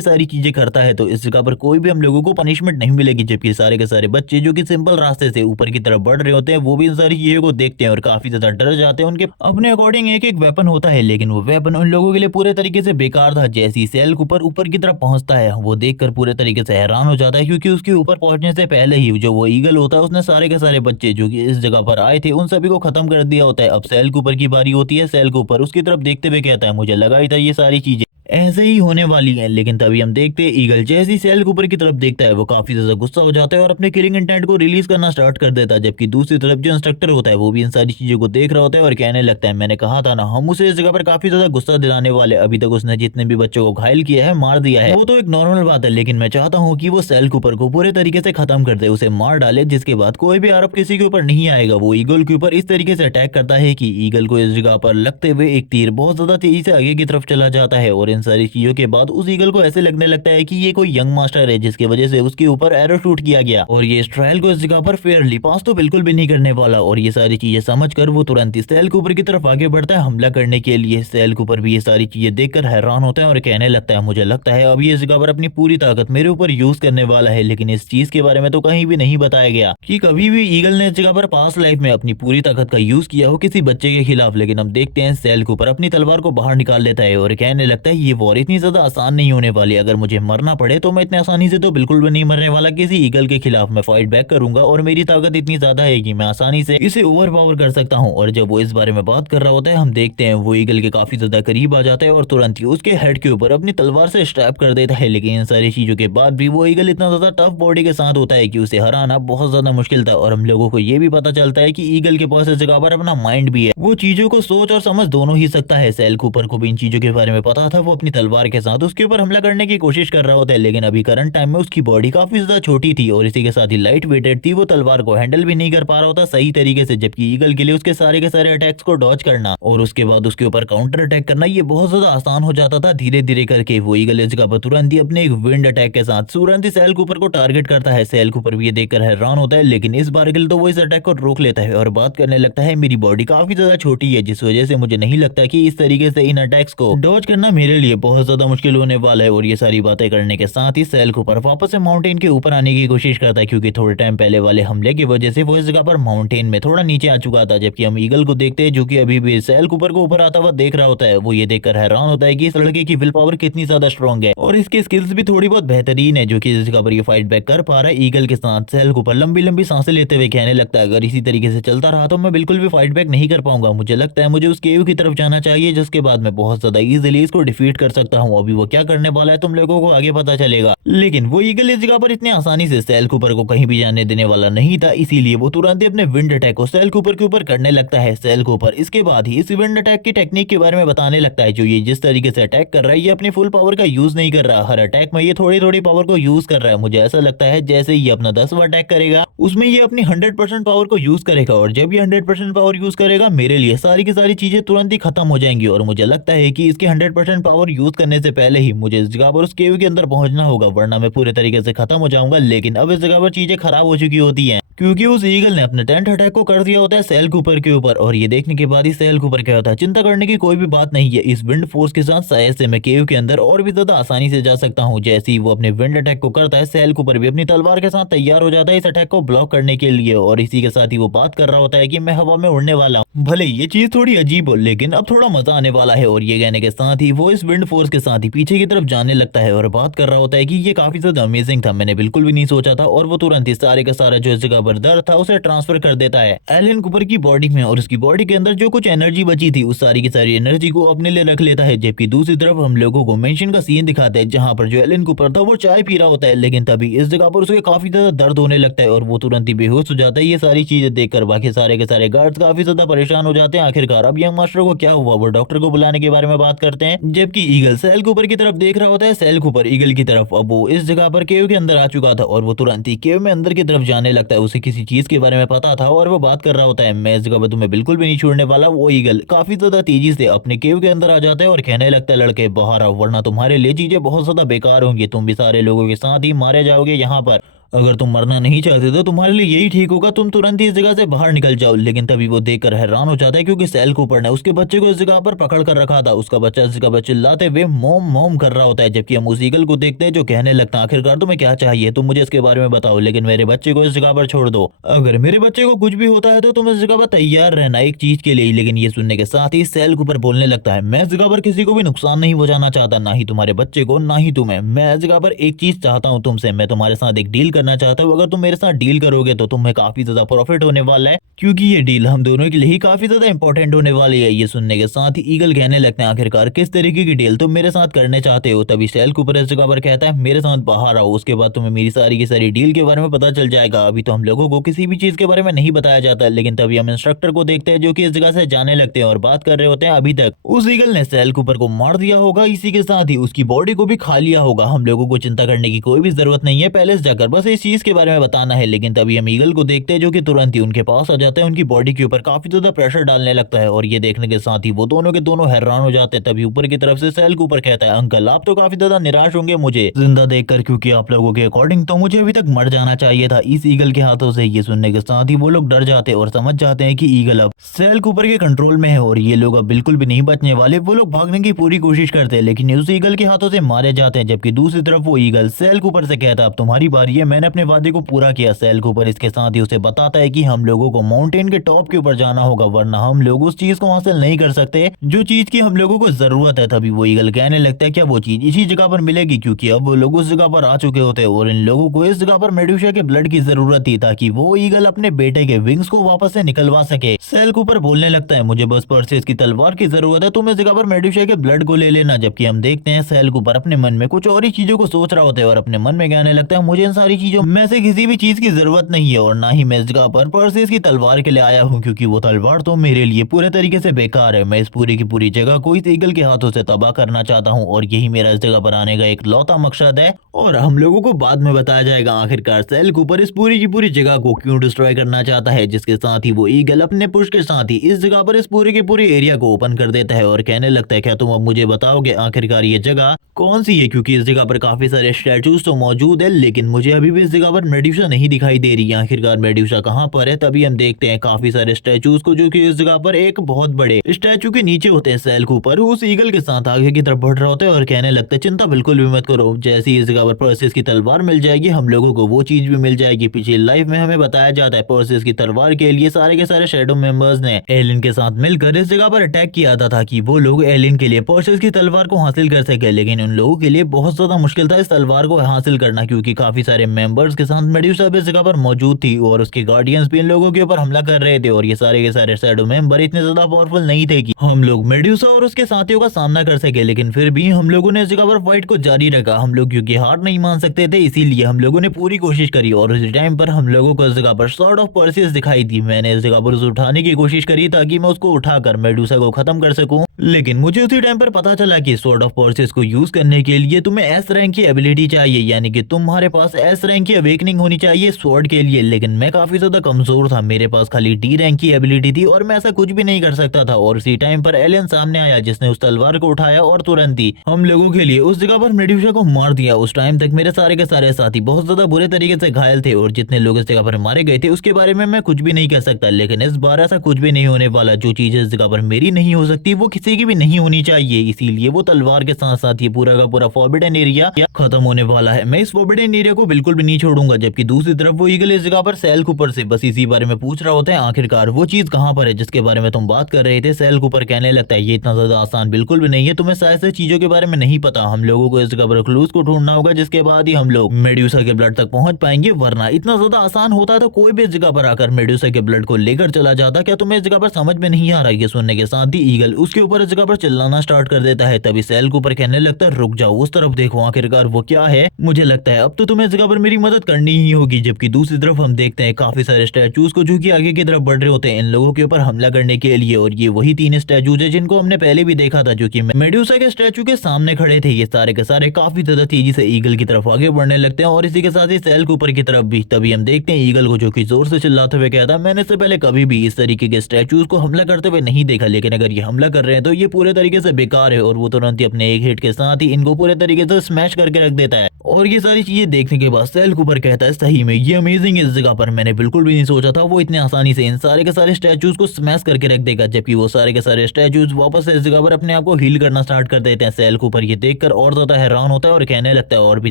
सारी चीज़ें करता है तो इस जगह पर कोई भी हम लोगों को पनिशमेंट नहीं मिलेगी, जबकि सारे के सारे बच्चे जो कि सिंपल रास्ते से ऊपर की तरफ बढ़ रहे होते हैं वो भी इन सारी चीज़ों को देखते हैं और काफ़ी ज़्यादा डर जाते हैं। उनके अपने अकॉर्डिंग एक-एक वेपन होता है, लेकिन वो वेपन उन लोगों के लिए पूरे तरीके से बेकार था। जैसे ही सैल कूपर ऊपर की तरफ पहुँचता है, वो देखकर पूरे तरीके से हैरान हो जाता है, क्योंकि उसके ऊपर पहुँचने से पहले ही जो वो ईगल होता है उसने सारे के सारे बच्चे जो कि इस जगह पर आए थे उन सभी को खत्म कर दिया होता है। अब सैल कूपर की बारी होती है। सैल कूपर उसकी तरफ देखते हुए कहता है मुझे लगा ही था ये सारी चीजें ऐसे ही होने वाली है। लेकिन तभी हम देखते हैं ईगल जैसे ही सैल कूपर की तरफ देखता है वो काफी ज्यादा गुस्सा हो जाता है और अपने किलिंग इंटेंट को रिलीज करना स्टार्ट कर देता है, जबकि दूसरी तरफ जो इंस्ट्रक्टर होता है वो भी इन सारी चीजों को देख रहा होता है और कहने लगता है मैंने कहा था ना हम उसे इस जगह पर काफी ज्यादा गुस्सा दिलाने वाले, अभी तक उसने जितने भी बच्चों को घायल किया है मार दिया है, वो तो एक नॉर्मल बात है, लेकिन मैं चाहता हूँ कि वो सैल कूपर को पूरे तरीके से खत्म कर दे, उसे मार डाले, जिसके बाद कोई भी आरोप किसी के ऊपर नहीं आएगा। वो ईगल के ऊपर इस तरीके से अटैक करता है कि ईगल को इस जगह पर लगते हुए एक तीर बहुत ज्यादा तेजी से आगे की तरफ चला जाता है और इन सारी चीजों के बाद उस ईगल को ऐसे लगने लगता है कि ये कोई यंग मास्टर है, जिसकी वजह से उसके ऊपर एरो शूट किया गया और ये इस ट्रायल को इस जगह पर फेयरली पास तो बिल्कुल भी नहीं करने वाला। और ये सारी चीजें समझकर वो तुरंत ही सैल कूपर की तरफ आगे बढ़ता है हमला करने के लिए। सैल कूपर भी ये सारी चीजें देखकर हैरान होता है और कहने लगता है मुझे लगता है अब ये इस जगह पर अपनी पूरी ताकत मेरे ऊपर यूज करने वाला है। लेकिन इस चीज के बारे में तो कहीं भी नहीं बताया गया कि कभी भी ईगल ने इस जगह पर पास लाइफ में अपनी पूरी ताकत का यूज किया हो किसी बच्चे के खिलाफ। लेकिन हम देखते हैं सैल कूपर अपनी तलवार को बाहर निकाल लेता है और कहने लगता है ये वॉर इतनी ज्यादा आसान नहीं होने वाली, अगर मुझे मरना पड़े तो मैं इतने आसानी से तो बिल्कुल भी नहीं मरने वाला, किसी ईगल के खिलाफ मैं फाइट बैक करूंगा और मेरी ताकत इतनी ज्यादा है कि मैं आसानी से इसे ओवर पावर कर सकता हूं। और जब वो इस बारे में बात कर रहा होता है हम देखते हैं वो ईगल के काफी ज्यादा करीब आ जाता है और तुरंत ही उसके हेड के ऊपर अपनी तलवार से स्ट्रैप कर देता है। लेकिन इन सारी चीजों के बाद भी वो ईगल इतना ज्यादा टफ बॉडी के साथ होता है कि उसे हराना बहुत ज्यादा मुश्किल था। और हम लोगों को ये भी पता चलता है कि ईगल के पास इस जगह पर अपना माइंड भी है, वो चीजों को सोच और समझ दोनों ही सकता है। सैल कूपर को भी इन चीजों के बारे में पता था, वो अपनी तलवार के साथ उसके ऊपर हमला करने की कोशिश कर रहा होता है, लेकिन अभी करंट टाइम में उसकी बॉडी काफी ज्यादा छोटी थी और इसी के साथ ही लाइट वेटेड थी, वो तलवार को हैंडल भी नहीं कर पा रहा होता सही तरीके से, जबकि ईगल के लिए उसके सारे के सारे अटैक्स को डॉज करना और उसके बाद उसके ऊपर काउंटर अटैक करना ये बहुत ज्यादा आसान हो जाता था। धीरे धीरे करके वो ईगल इस जगह पर तुरंत ही अपने एक विंड अटैक के साथ तुरंत ही सैल कूपर को टारगेट करता है। सैल कूपर भी ये देखकर हैरान होता है, लेकिन इस बार के लिए तो वो इस अटैक को रोक लेता है और बात करने लगता है मेरी बॉडी काफी ज्यादा छोटी है, जिस वजह से मुझे नहीं लगता कि इस तरीके से इन अटैक्स को डॉज करना मेरे लिए बहुत ज्यादा मुश्किल होने वाला है। और ये सारी बातें करने के साथ ही सैल कूपर वापस से माउंटेन के ऊपर आने की कोशिश करता है, क्योंकि थोड़े टाइम पहले वाले हमले की वजह से वो इस जगह पर माउंटेन में थोड़ा नीचे आ चुका था। जबकि हम ईगल को देखते हैं जो कि अभी भी सैल कूपर को ऊपर आता हुआ देख रहा होता है। वो ये देखकर हैरान होता है कि इस लड़के की विल पावर कितनी ज्यादा स्ट्रांग है और इसकी स्किल्स भी थोड़ी बहुत बेहतरीन है, जो कि इस जगह पर ये फाइट बैक कर पा रहा है ईगल के साथ। सैल कूपर लंबी लंबी सांसें लेते हुए कहने लगता है अगर इसी तरीके से चलता रहा तो मैं बिल्कुल भी फाइट बैक नहीं कर पाऊंगा, मुझे लगता है मुझे उस केव की तरफ जाना चाहिए, जिसके बाद मैं बहुत ज्यादा इजीली इसको डिफीट कर सकता हूँ। अभी वो क्या करने वाला है तुम लोगों को आगे पता चलेगा। लेकिन वो ईगल इस जगह पर इतने आसानी से सैल कूपर को कहीं भी जाने देने वाला नहीं था, इसीलिए वो तुरंत ही अपने विंड अटैक को सैल कूपर के ऊपर करने लगता है। सैल कूपर इसके बाद ही इस विंड अटैक की टेक्निक के बारे में बताने लगता है, जो ये जिस तरीके से अटैक कर रहा है ये अपनी फुल पावर का यूज नहीं कर रहा, हर अटैक में ये थोड़ी थोड़ी पावर को यूज कर रहा है। मुझे ऐसा लगता है जैसे ये अपना 10वां अटैक करेगा उसमें ये अपनी 100% पावर को यूज करेगा और जब ये 100% पावर यूज करेगा मेरे लिए सारी की सारी चीजें तुरंत ही खत्म हो जाएंगी। और मुझे लगता है कि इसके 100% पावर यूज करने से पहले ही मुझे इस जगह पर उस केव के अंदर पहुंचना होगा, वरना मैं पूरे तरीके से खत्म हो जाऊंगा। लेकिन अब इस जगह पर चीजें खराब हो चुकी होती हैं, क्योंकि उस ईगल ने अपने टेंट अटैक को कर दिया होता है सैल कूपर के ऊपर। और ये देखने के बाद ही सैल कूपर क्या होता है चिंता करने की कोई भी बात नहीं है, इस विंड फोर्स के साथ शायद से मैं केव के अंदर और भी ज्यादा आसानी से जा सकता हूँ। जैसे ही वो अपने विंड अटैक को करता है सैल कूपर भी अपनी तलवार के साथ तैयार हो जाता है इस अटैक को ब्लॉक करने के लिए। और इसी के साथ ही वो बात कर रहा होता है कि मैं हवा में उड़ने वाला हूँ, भले ये चीज थोड़ी अजीब हो लेकिन अब थोड़ा मजा आने वाला है। और ये कहने के साथ ही वो इस विंड फोर्स के साथ ही पीछे की तरफ जाने लगता है और बात कर रहा होता है कि ये काफी ज्यादा अमेजिंग था, मैंने बिल्कुल भी नहीं सोचा था। और वो तुरंत ही सारे का सारा जो इस जगह पर दर्द था उसे ट्रांसफर कर देता है एलन कूपर की बॉडी में, और उसकी बॉडी के अंदर जो कुछ एनर्जी बची थी उस सारी की सारी एनर्जी को अपने लिए रख लेता है। जबकि दूसरी तरफ हम लोगों को मेंशन का सीन दिखाते हैं जहाँ पर जो एलन कूपर था वो चाय पी रहा होता है, लेकिन तभी इस जगह पर उसके काफी ज्यादा दर्द होने लगता है और वो तुरंत ही बेहोश हो जाता है। ये सारी चीजें देखकर बाकी सारे के सारे गार्ड्स काफी ज्यादा परेशान हो जाते हैं। आखिरकार अब यंग मास्टर को क्या हुआ, वो डॉक्टर को बुलाने के बारे में बात करते हैं। जबकि ईगल सेल कूपर की तरफ देख रहा होता है। सेल कूपर ईगल की तरफ, अब वो इस जगह पर केव के अंदर आ चुका था और वो तुरंत ही केव में अंदर की तरफ जाने लगता है। उसे किसी चीज के बारे में पता था और वो बात कर रहा होता है, मैं इस जगह पर तुम्हें बिल्कुल भी नहीं छोड़ने वाला। वो ईगल काफी ज्यादा तेजी से अपने केव के अंदर आ जाता है और कहने लगता है, लड़के बाहर आओ वरना तुम्हारे लिए चीजें बहुत ज्यादा बेकार होंगी, तुम भी सारे लोगों के साथ ही मारे जाओगे। यहाँ पर अगर तुम मरना नहीं चाहते तो तुम्हारे लिए यही ठीक होगा, तुम तुरंत ही इस जगह से बाहर निकल जाओ। लेकिन तभी वो देखकर हैरान हो जाता है क्योंकि सेल कूपर ने उसके बच्चे को इस जगह पर पकड़ कर रखा था। उसका बच्चा इस जगह पर चिल्लाते हुए मोम मोम कर रहा होता है। जबकि हम उस ईगल को देखते हैं जो कहने लगता है, आखिरकार तुम्हें क्या चाहिए, तुम मुझे इसके बारे में बताओ, लेकिन मेरे बच्चे को इस जगह पर छोड़ दो। अगर मेरे बच्चे को कुछ भी होता है तो तुम इस जगह पर तैयार रहना एक चीज के लिए। लेकिन ये सुनने के साथ ही सेल कूपर बोलने लगता है, मैं इस जगह पर किसी को भी नुकसान नहीं पहुंचाना चाहता, ना ही तुम्हारे बच्चे को ना ही तुम्हें। मैं इस जगह पर एक चीज चाहता हूँ तुमसे, मैं तुम्हारे साथ एक डील करना चाहता हूँ। अगर मेरे साथ डील करोगे तो तुम्हें काफी ज्यादा प्रॉफिट होने वाला है, क्योंकि ये डील हम दोनों के लिए ही काफी ज्यादा इंपॉर्टेंट होने वाली है। ये सुनने के साथ ही ईगल कहने लगते हैं, आखिरकार किस तरीके की डील तुम मेरे साथ करने चाहते हो। तभी सेल कूपर इस जगह पर कहता है, मेरे साथ बाहर आओ, उसके बाद तुम्हें मेरी सारी की सारी डील के बारे में पता चल जाएगा। अभी तो हम लोगों को किसी भी चीज के बारे में नहीं बताया जाता। लेकिन तभी हम इंस्ट्रक्टर को देखते हैं जो कि इस जगह से जाने लगते हैं और बात कर रहे होते हैं। अभी तक उस ईगल ने सेल कूपर को मार दिया होगा, इसी के साथ ही उसकी बॉडी को भी खा लिया होगा। हम लोगों को चिंता करने की कोई भी जरूरत नहीं है, पहले से जाकर बस इस चीज के बारे में बताना है। लेकिन तभी हम ईगल को देखते हैं जो कि तुरंत ही उनके पास आ जाता है, उनकी बॉडी के ऊपर काफी ज्यादा प्रेशर डालने लगता है और ये देखने के साथ ही वो दोनों के दोनों हैरान हो जाते हैं। तभी ऊपर की तरफ से सेल कूपर कहता है, अंकल आप तो काफी ज्यादा निराश होंगे मुझे जिंदा देखकर, क्योंकि आप लोगों के अकॉर्डिंग तो मुझे अभी तक मर जाना चाहिए था इस ईगल के हाथों से। ये सुनने के साथ ही वो लोग डर जाते हैं और समझ जाते हैं कि ईगल अब सेल कूपर के कंट्रोल में है और ये लोग अब बिल्कुल भी नहीं बचने वाले। वो लोग भागने की पूरी कोशिश करते हैं लेकिन उस ईगल के हाथों से मारे जाते हैं। जबकि दूसरी तरफ वो ईगल सेल कूपर से कहता है, अब तुम्हारी बारी है, मैंने अपने वादे को पूरा किया। सेल कूपर इसके साथ ही उसे बताता है कि हम लोगों को माउंटेन के टॉप के ऊपर जाना होगा, वरना हम लोग उस चीज को हासिल नहीं कर सकते जो चीज की हम लोगों को जरूरत है। तभी वो ईगल कहने लगता है, क्या वो चीज इसी जगह पर मिलेगी, क्योंकि अब वो लोग उस जगह पर आ चुके होते हैं और इन लोगों को इस जगह पर मेडुसा के ब्लड की जरूरत थी ताकि वो ईगल अपने बेटे के विंग्स को वापस से निकलवा सके। सेल कूपर बोलने लगता है, मुझे बस पर्सेस की तलवार की जरूरत है, तुम इस जगह पर मेडुसा के ब्लड को ले लेना। जबकि हम देखते हैं सेल कूपर अपने मन में कुछ और ही चीजों को सोच रहा होता है और अपने मन में कहने लगता है, मुझे इन सारी चीजों में से किसी भी चीज की जरूरत नहीं है और ना ही मैं इस जगह पर पर्सेस की तलवार के लिए आया हूँ, क्योंकि वो तलवार तो मेरे लिए पूरे तरीके से बेकार है। मैं इस पूरी की पूरी जगह को इस ईगल के हाथों से तबाह करना चाहता हूँ और यही मेरा इस जगह पर आने का एक लौता मकसद है। और हम लोगों को बाद में बताया जाएगा आखिरकार सेल कूपर इस पूरी की पूरी जगह को क्यों डिस्ट्रॉय करना चाहता है। जिसके साथ ही वो ईगल अपने पुश के साथ ही इस जगह पर इस पूरी की पूरी एरिया को ओपन कर देता है और कहने लगता है, क्या तुम अब मुझे बताओगे आखिरकार ये जगह कौन सी है, क्योंकि इस जगह पर काफी सारे स्टैचूज तो मौजूद है लेकिन मुझे अभी भी इस जगह पर मेडुसा नहीं दिखाई दे रही है। आखिरकार मेडुसा कहाँ पर है। तभी हम देखते हैं काफी सारे स्टैचूज को जो कि इस जगह पर एक बहुत बड़े स्टैचू के नीचे होते हैं। सेल कूपर उस ईगल के साथ आगे की तरफ बढ़ रहा होता है और कहने लगता है, चिंता बिल्कुल भी मत करो, जैसे इस जगह पर पर्सेस की तलवार मिल जाएगी हम लोगों को वो चीज भी मिल जाएगी। पिछली लाइफ में हमें बताया जाता है पर्सेस की तलवार के लिए सारे के सारे शैडो मेंबर्स ने एलियन के साथ मिलकर इस जगह पर अटैक किया था ताकि वो लोग एलियन के लिए पर्सेस की तलवार को हासिल कर सके। लेकिन उन लोगों के लिए बहुत ज्यादा मुश्किल था इस तलवार को हासिल करना, क्योंकि काफी सारे मेंबर्स के साथ मेडुसा भी इस जगह पर मौजूद थी और उसके गार्डियंस भी इन लोगों के ऊपर हमला कर रहे थे और ये सारे के सारे शैडो मेंबर इतने ज्यादा पावरफुल नहीं थे कि हम लोग मेडुसा और उसके साथियों का सामना कर सके। लेकिन फिर भी हम लोगों ने इस जगह पर फाइट को जारी रखा। हम लोग क्योंकि हार नहीं मान सकते थे इसीलिए हम लोगों ने पूरी कोशिश करी और उस टाइम पर हम लोगों को इस जगह पर सॉर्ड ऑफ पर्सेस दिखाई थी। मैंने इस जगह पर उसे उठाने की कोशिश करी ताकि मैं उसको उठाकर मेडुसा को खत्म कर सकूं, लेकिन मुझे उसी टाइम पर पता चला कि सॉर्ड ऑफ पर्सेस को यूज करने के लिए तुम्हें एस रैंक की एबिलिटी चाहिए, यानी कि तुम्हारे पास एस रैंक की अवेकनिंग होनी चाहिए स्वॉर्ड के लिए। लेकिन मैं काफी ज्यादा कमजोर था, मेरे पास खाली डी रैंक की एबिलिटी थी और मैं ऐसा कुछ भी नहीं कर सकता था। और उसी टाइम पर एलियन सामने आया जिसने उस तलवार को उठाया और तुरंत ही हम लोगों के लिए उस जगह पर मेडुसा को मार दिया। उस टाइम तक मेरे सारे के सारे साथी बहुत ज्यादा बुरे तरीके से घायल थे और जितने लोग इस जगह पर मारे गए थे उसके बारे में मैं कुछ भी नहीं कह सकता। लेकिन इस बार ऐसा कुछ भी नहीं होने वाला, जो चीज इस जगह पर मेरी नहीं हो सकती वो किसी की भी नहीं होनी चाहिए। इसीलिए वो तलवार के साथ साथ ये पूरा का पूरा फॉरबिडन एरिया खत्म होने वाला है। मैं इस फॉरबिडन एरिया को बिल्कुल भी नहीं छोड़ूंगा। जबकि दूसरी तरफ वो ईगल इस जगह पर सैल कूपर से बस इसी बारे में पूछ रहा होता है, आखिरकार वो चीज कहाँ पर है जिसके बारे में तुम बात कर रहे थे। सैल कूपर कहने लगता है ये इतना ज्यादा आसान बिल्कुल भी नहीं है, तुम्हें शायद से चीजों के बारे में नहीं पता। हम लोगों को इस जगह पर क्लूज को ढूंढना होगा, जिसके बाद ही हम लोग मेड्यूसा के ब्लड तक पहुंच पाएंगे, वरना इतना ज्यादा आसान होता तो कोई भी इस जगह पर आकर मेड्यूसा के ब्लड को लेकर चला जाता। क्या तुम्हें इस जगह पर समझ में नहीं आ रहा? ये सुनने के साथ ही ईगल उसके ऊपर इस जगह पर चिल्लाना स्टार्ट कर देता है। तभी सैल कूपर कहने लगता है रुक जाओ, उस तरफ देखो आखिरकार वो क्या है। मुझे लगता है अब तो तुम्हें इस जगह पर मेरी मदद करनी ही होगी। जबकि दूसरी तरफ हम देखते हैं काफी सारे स्टैचूज को जो कि आगे की तरफ बढ़ रहे होते हैं इन लोगों के ऊपर हमला करने के लिए। और ये वही 3 स्टैचूज है जिनको हमने पहले भी देखा था, जो कि मेड्यूसा के स्टैचू के सामने खड़े थे। ये सारे के सारे काफी ज्यादा तेजी से ईगल की तरफ आगे बढ़ने लगते हैं और इसी के साथ ही सैल कूपर की तरफ भी। तभी हम देखते हैं ईगल को जो कि जोर से चिल्लाते हुए कहता है मैंने इससे पहले कभी भी इस तरीके के स्टैचूज को हमला करते हुए नहीं देखा, लेकिन अगर ये हमला कर रहे हैं तो ये पूरे तरीके से बेकार है। और वो तुरंत ही अपने एक हिट के साथ ही इनको पूरे तरीके से स्मैश करके रख देता है। और ये सारी चीजें देखने के बाद सैल कूपर कहता है सही में ये अमेजिंग है, इस जगह पर मैंने बिल्कुल भी नहीं सोचा था वो इतने आसानी से इन सारे के सारे स्टैचूज को स्मैश करके रख देगा। जबकि वो सारे के सारे स्टैचूज वापस से इस जगह पर अपने आप को हील करना स्टार्ट कर देते हैं। सैल कूपर ये देखकर और ज्यादा हैरान होता है और कहने लगता है और भी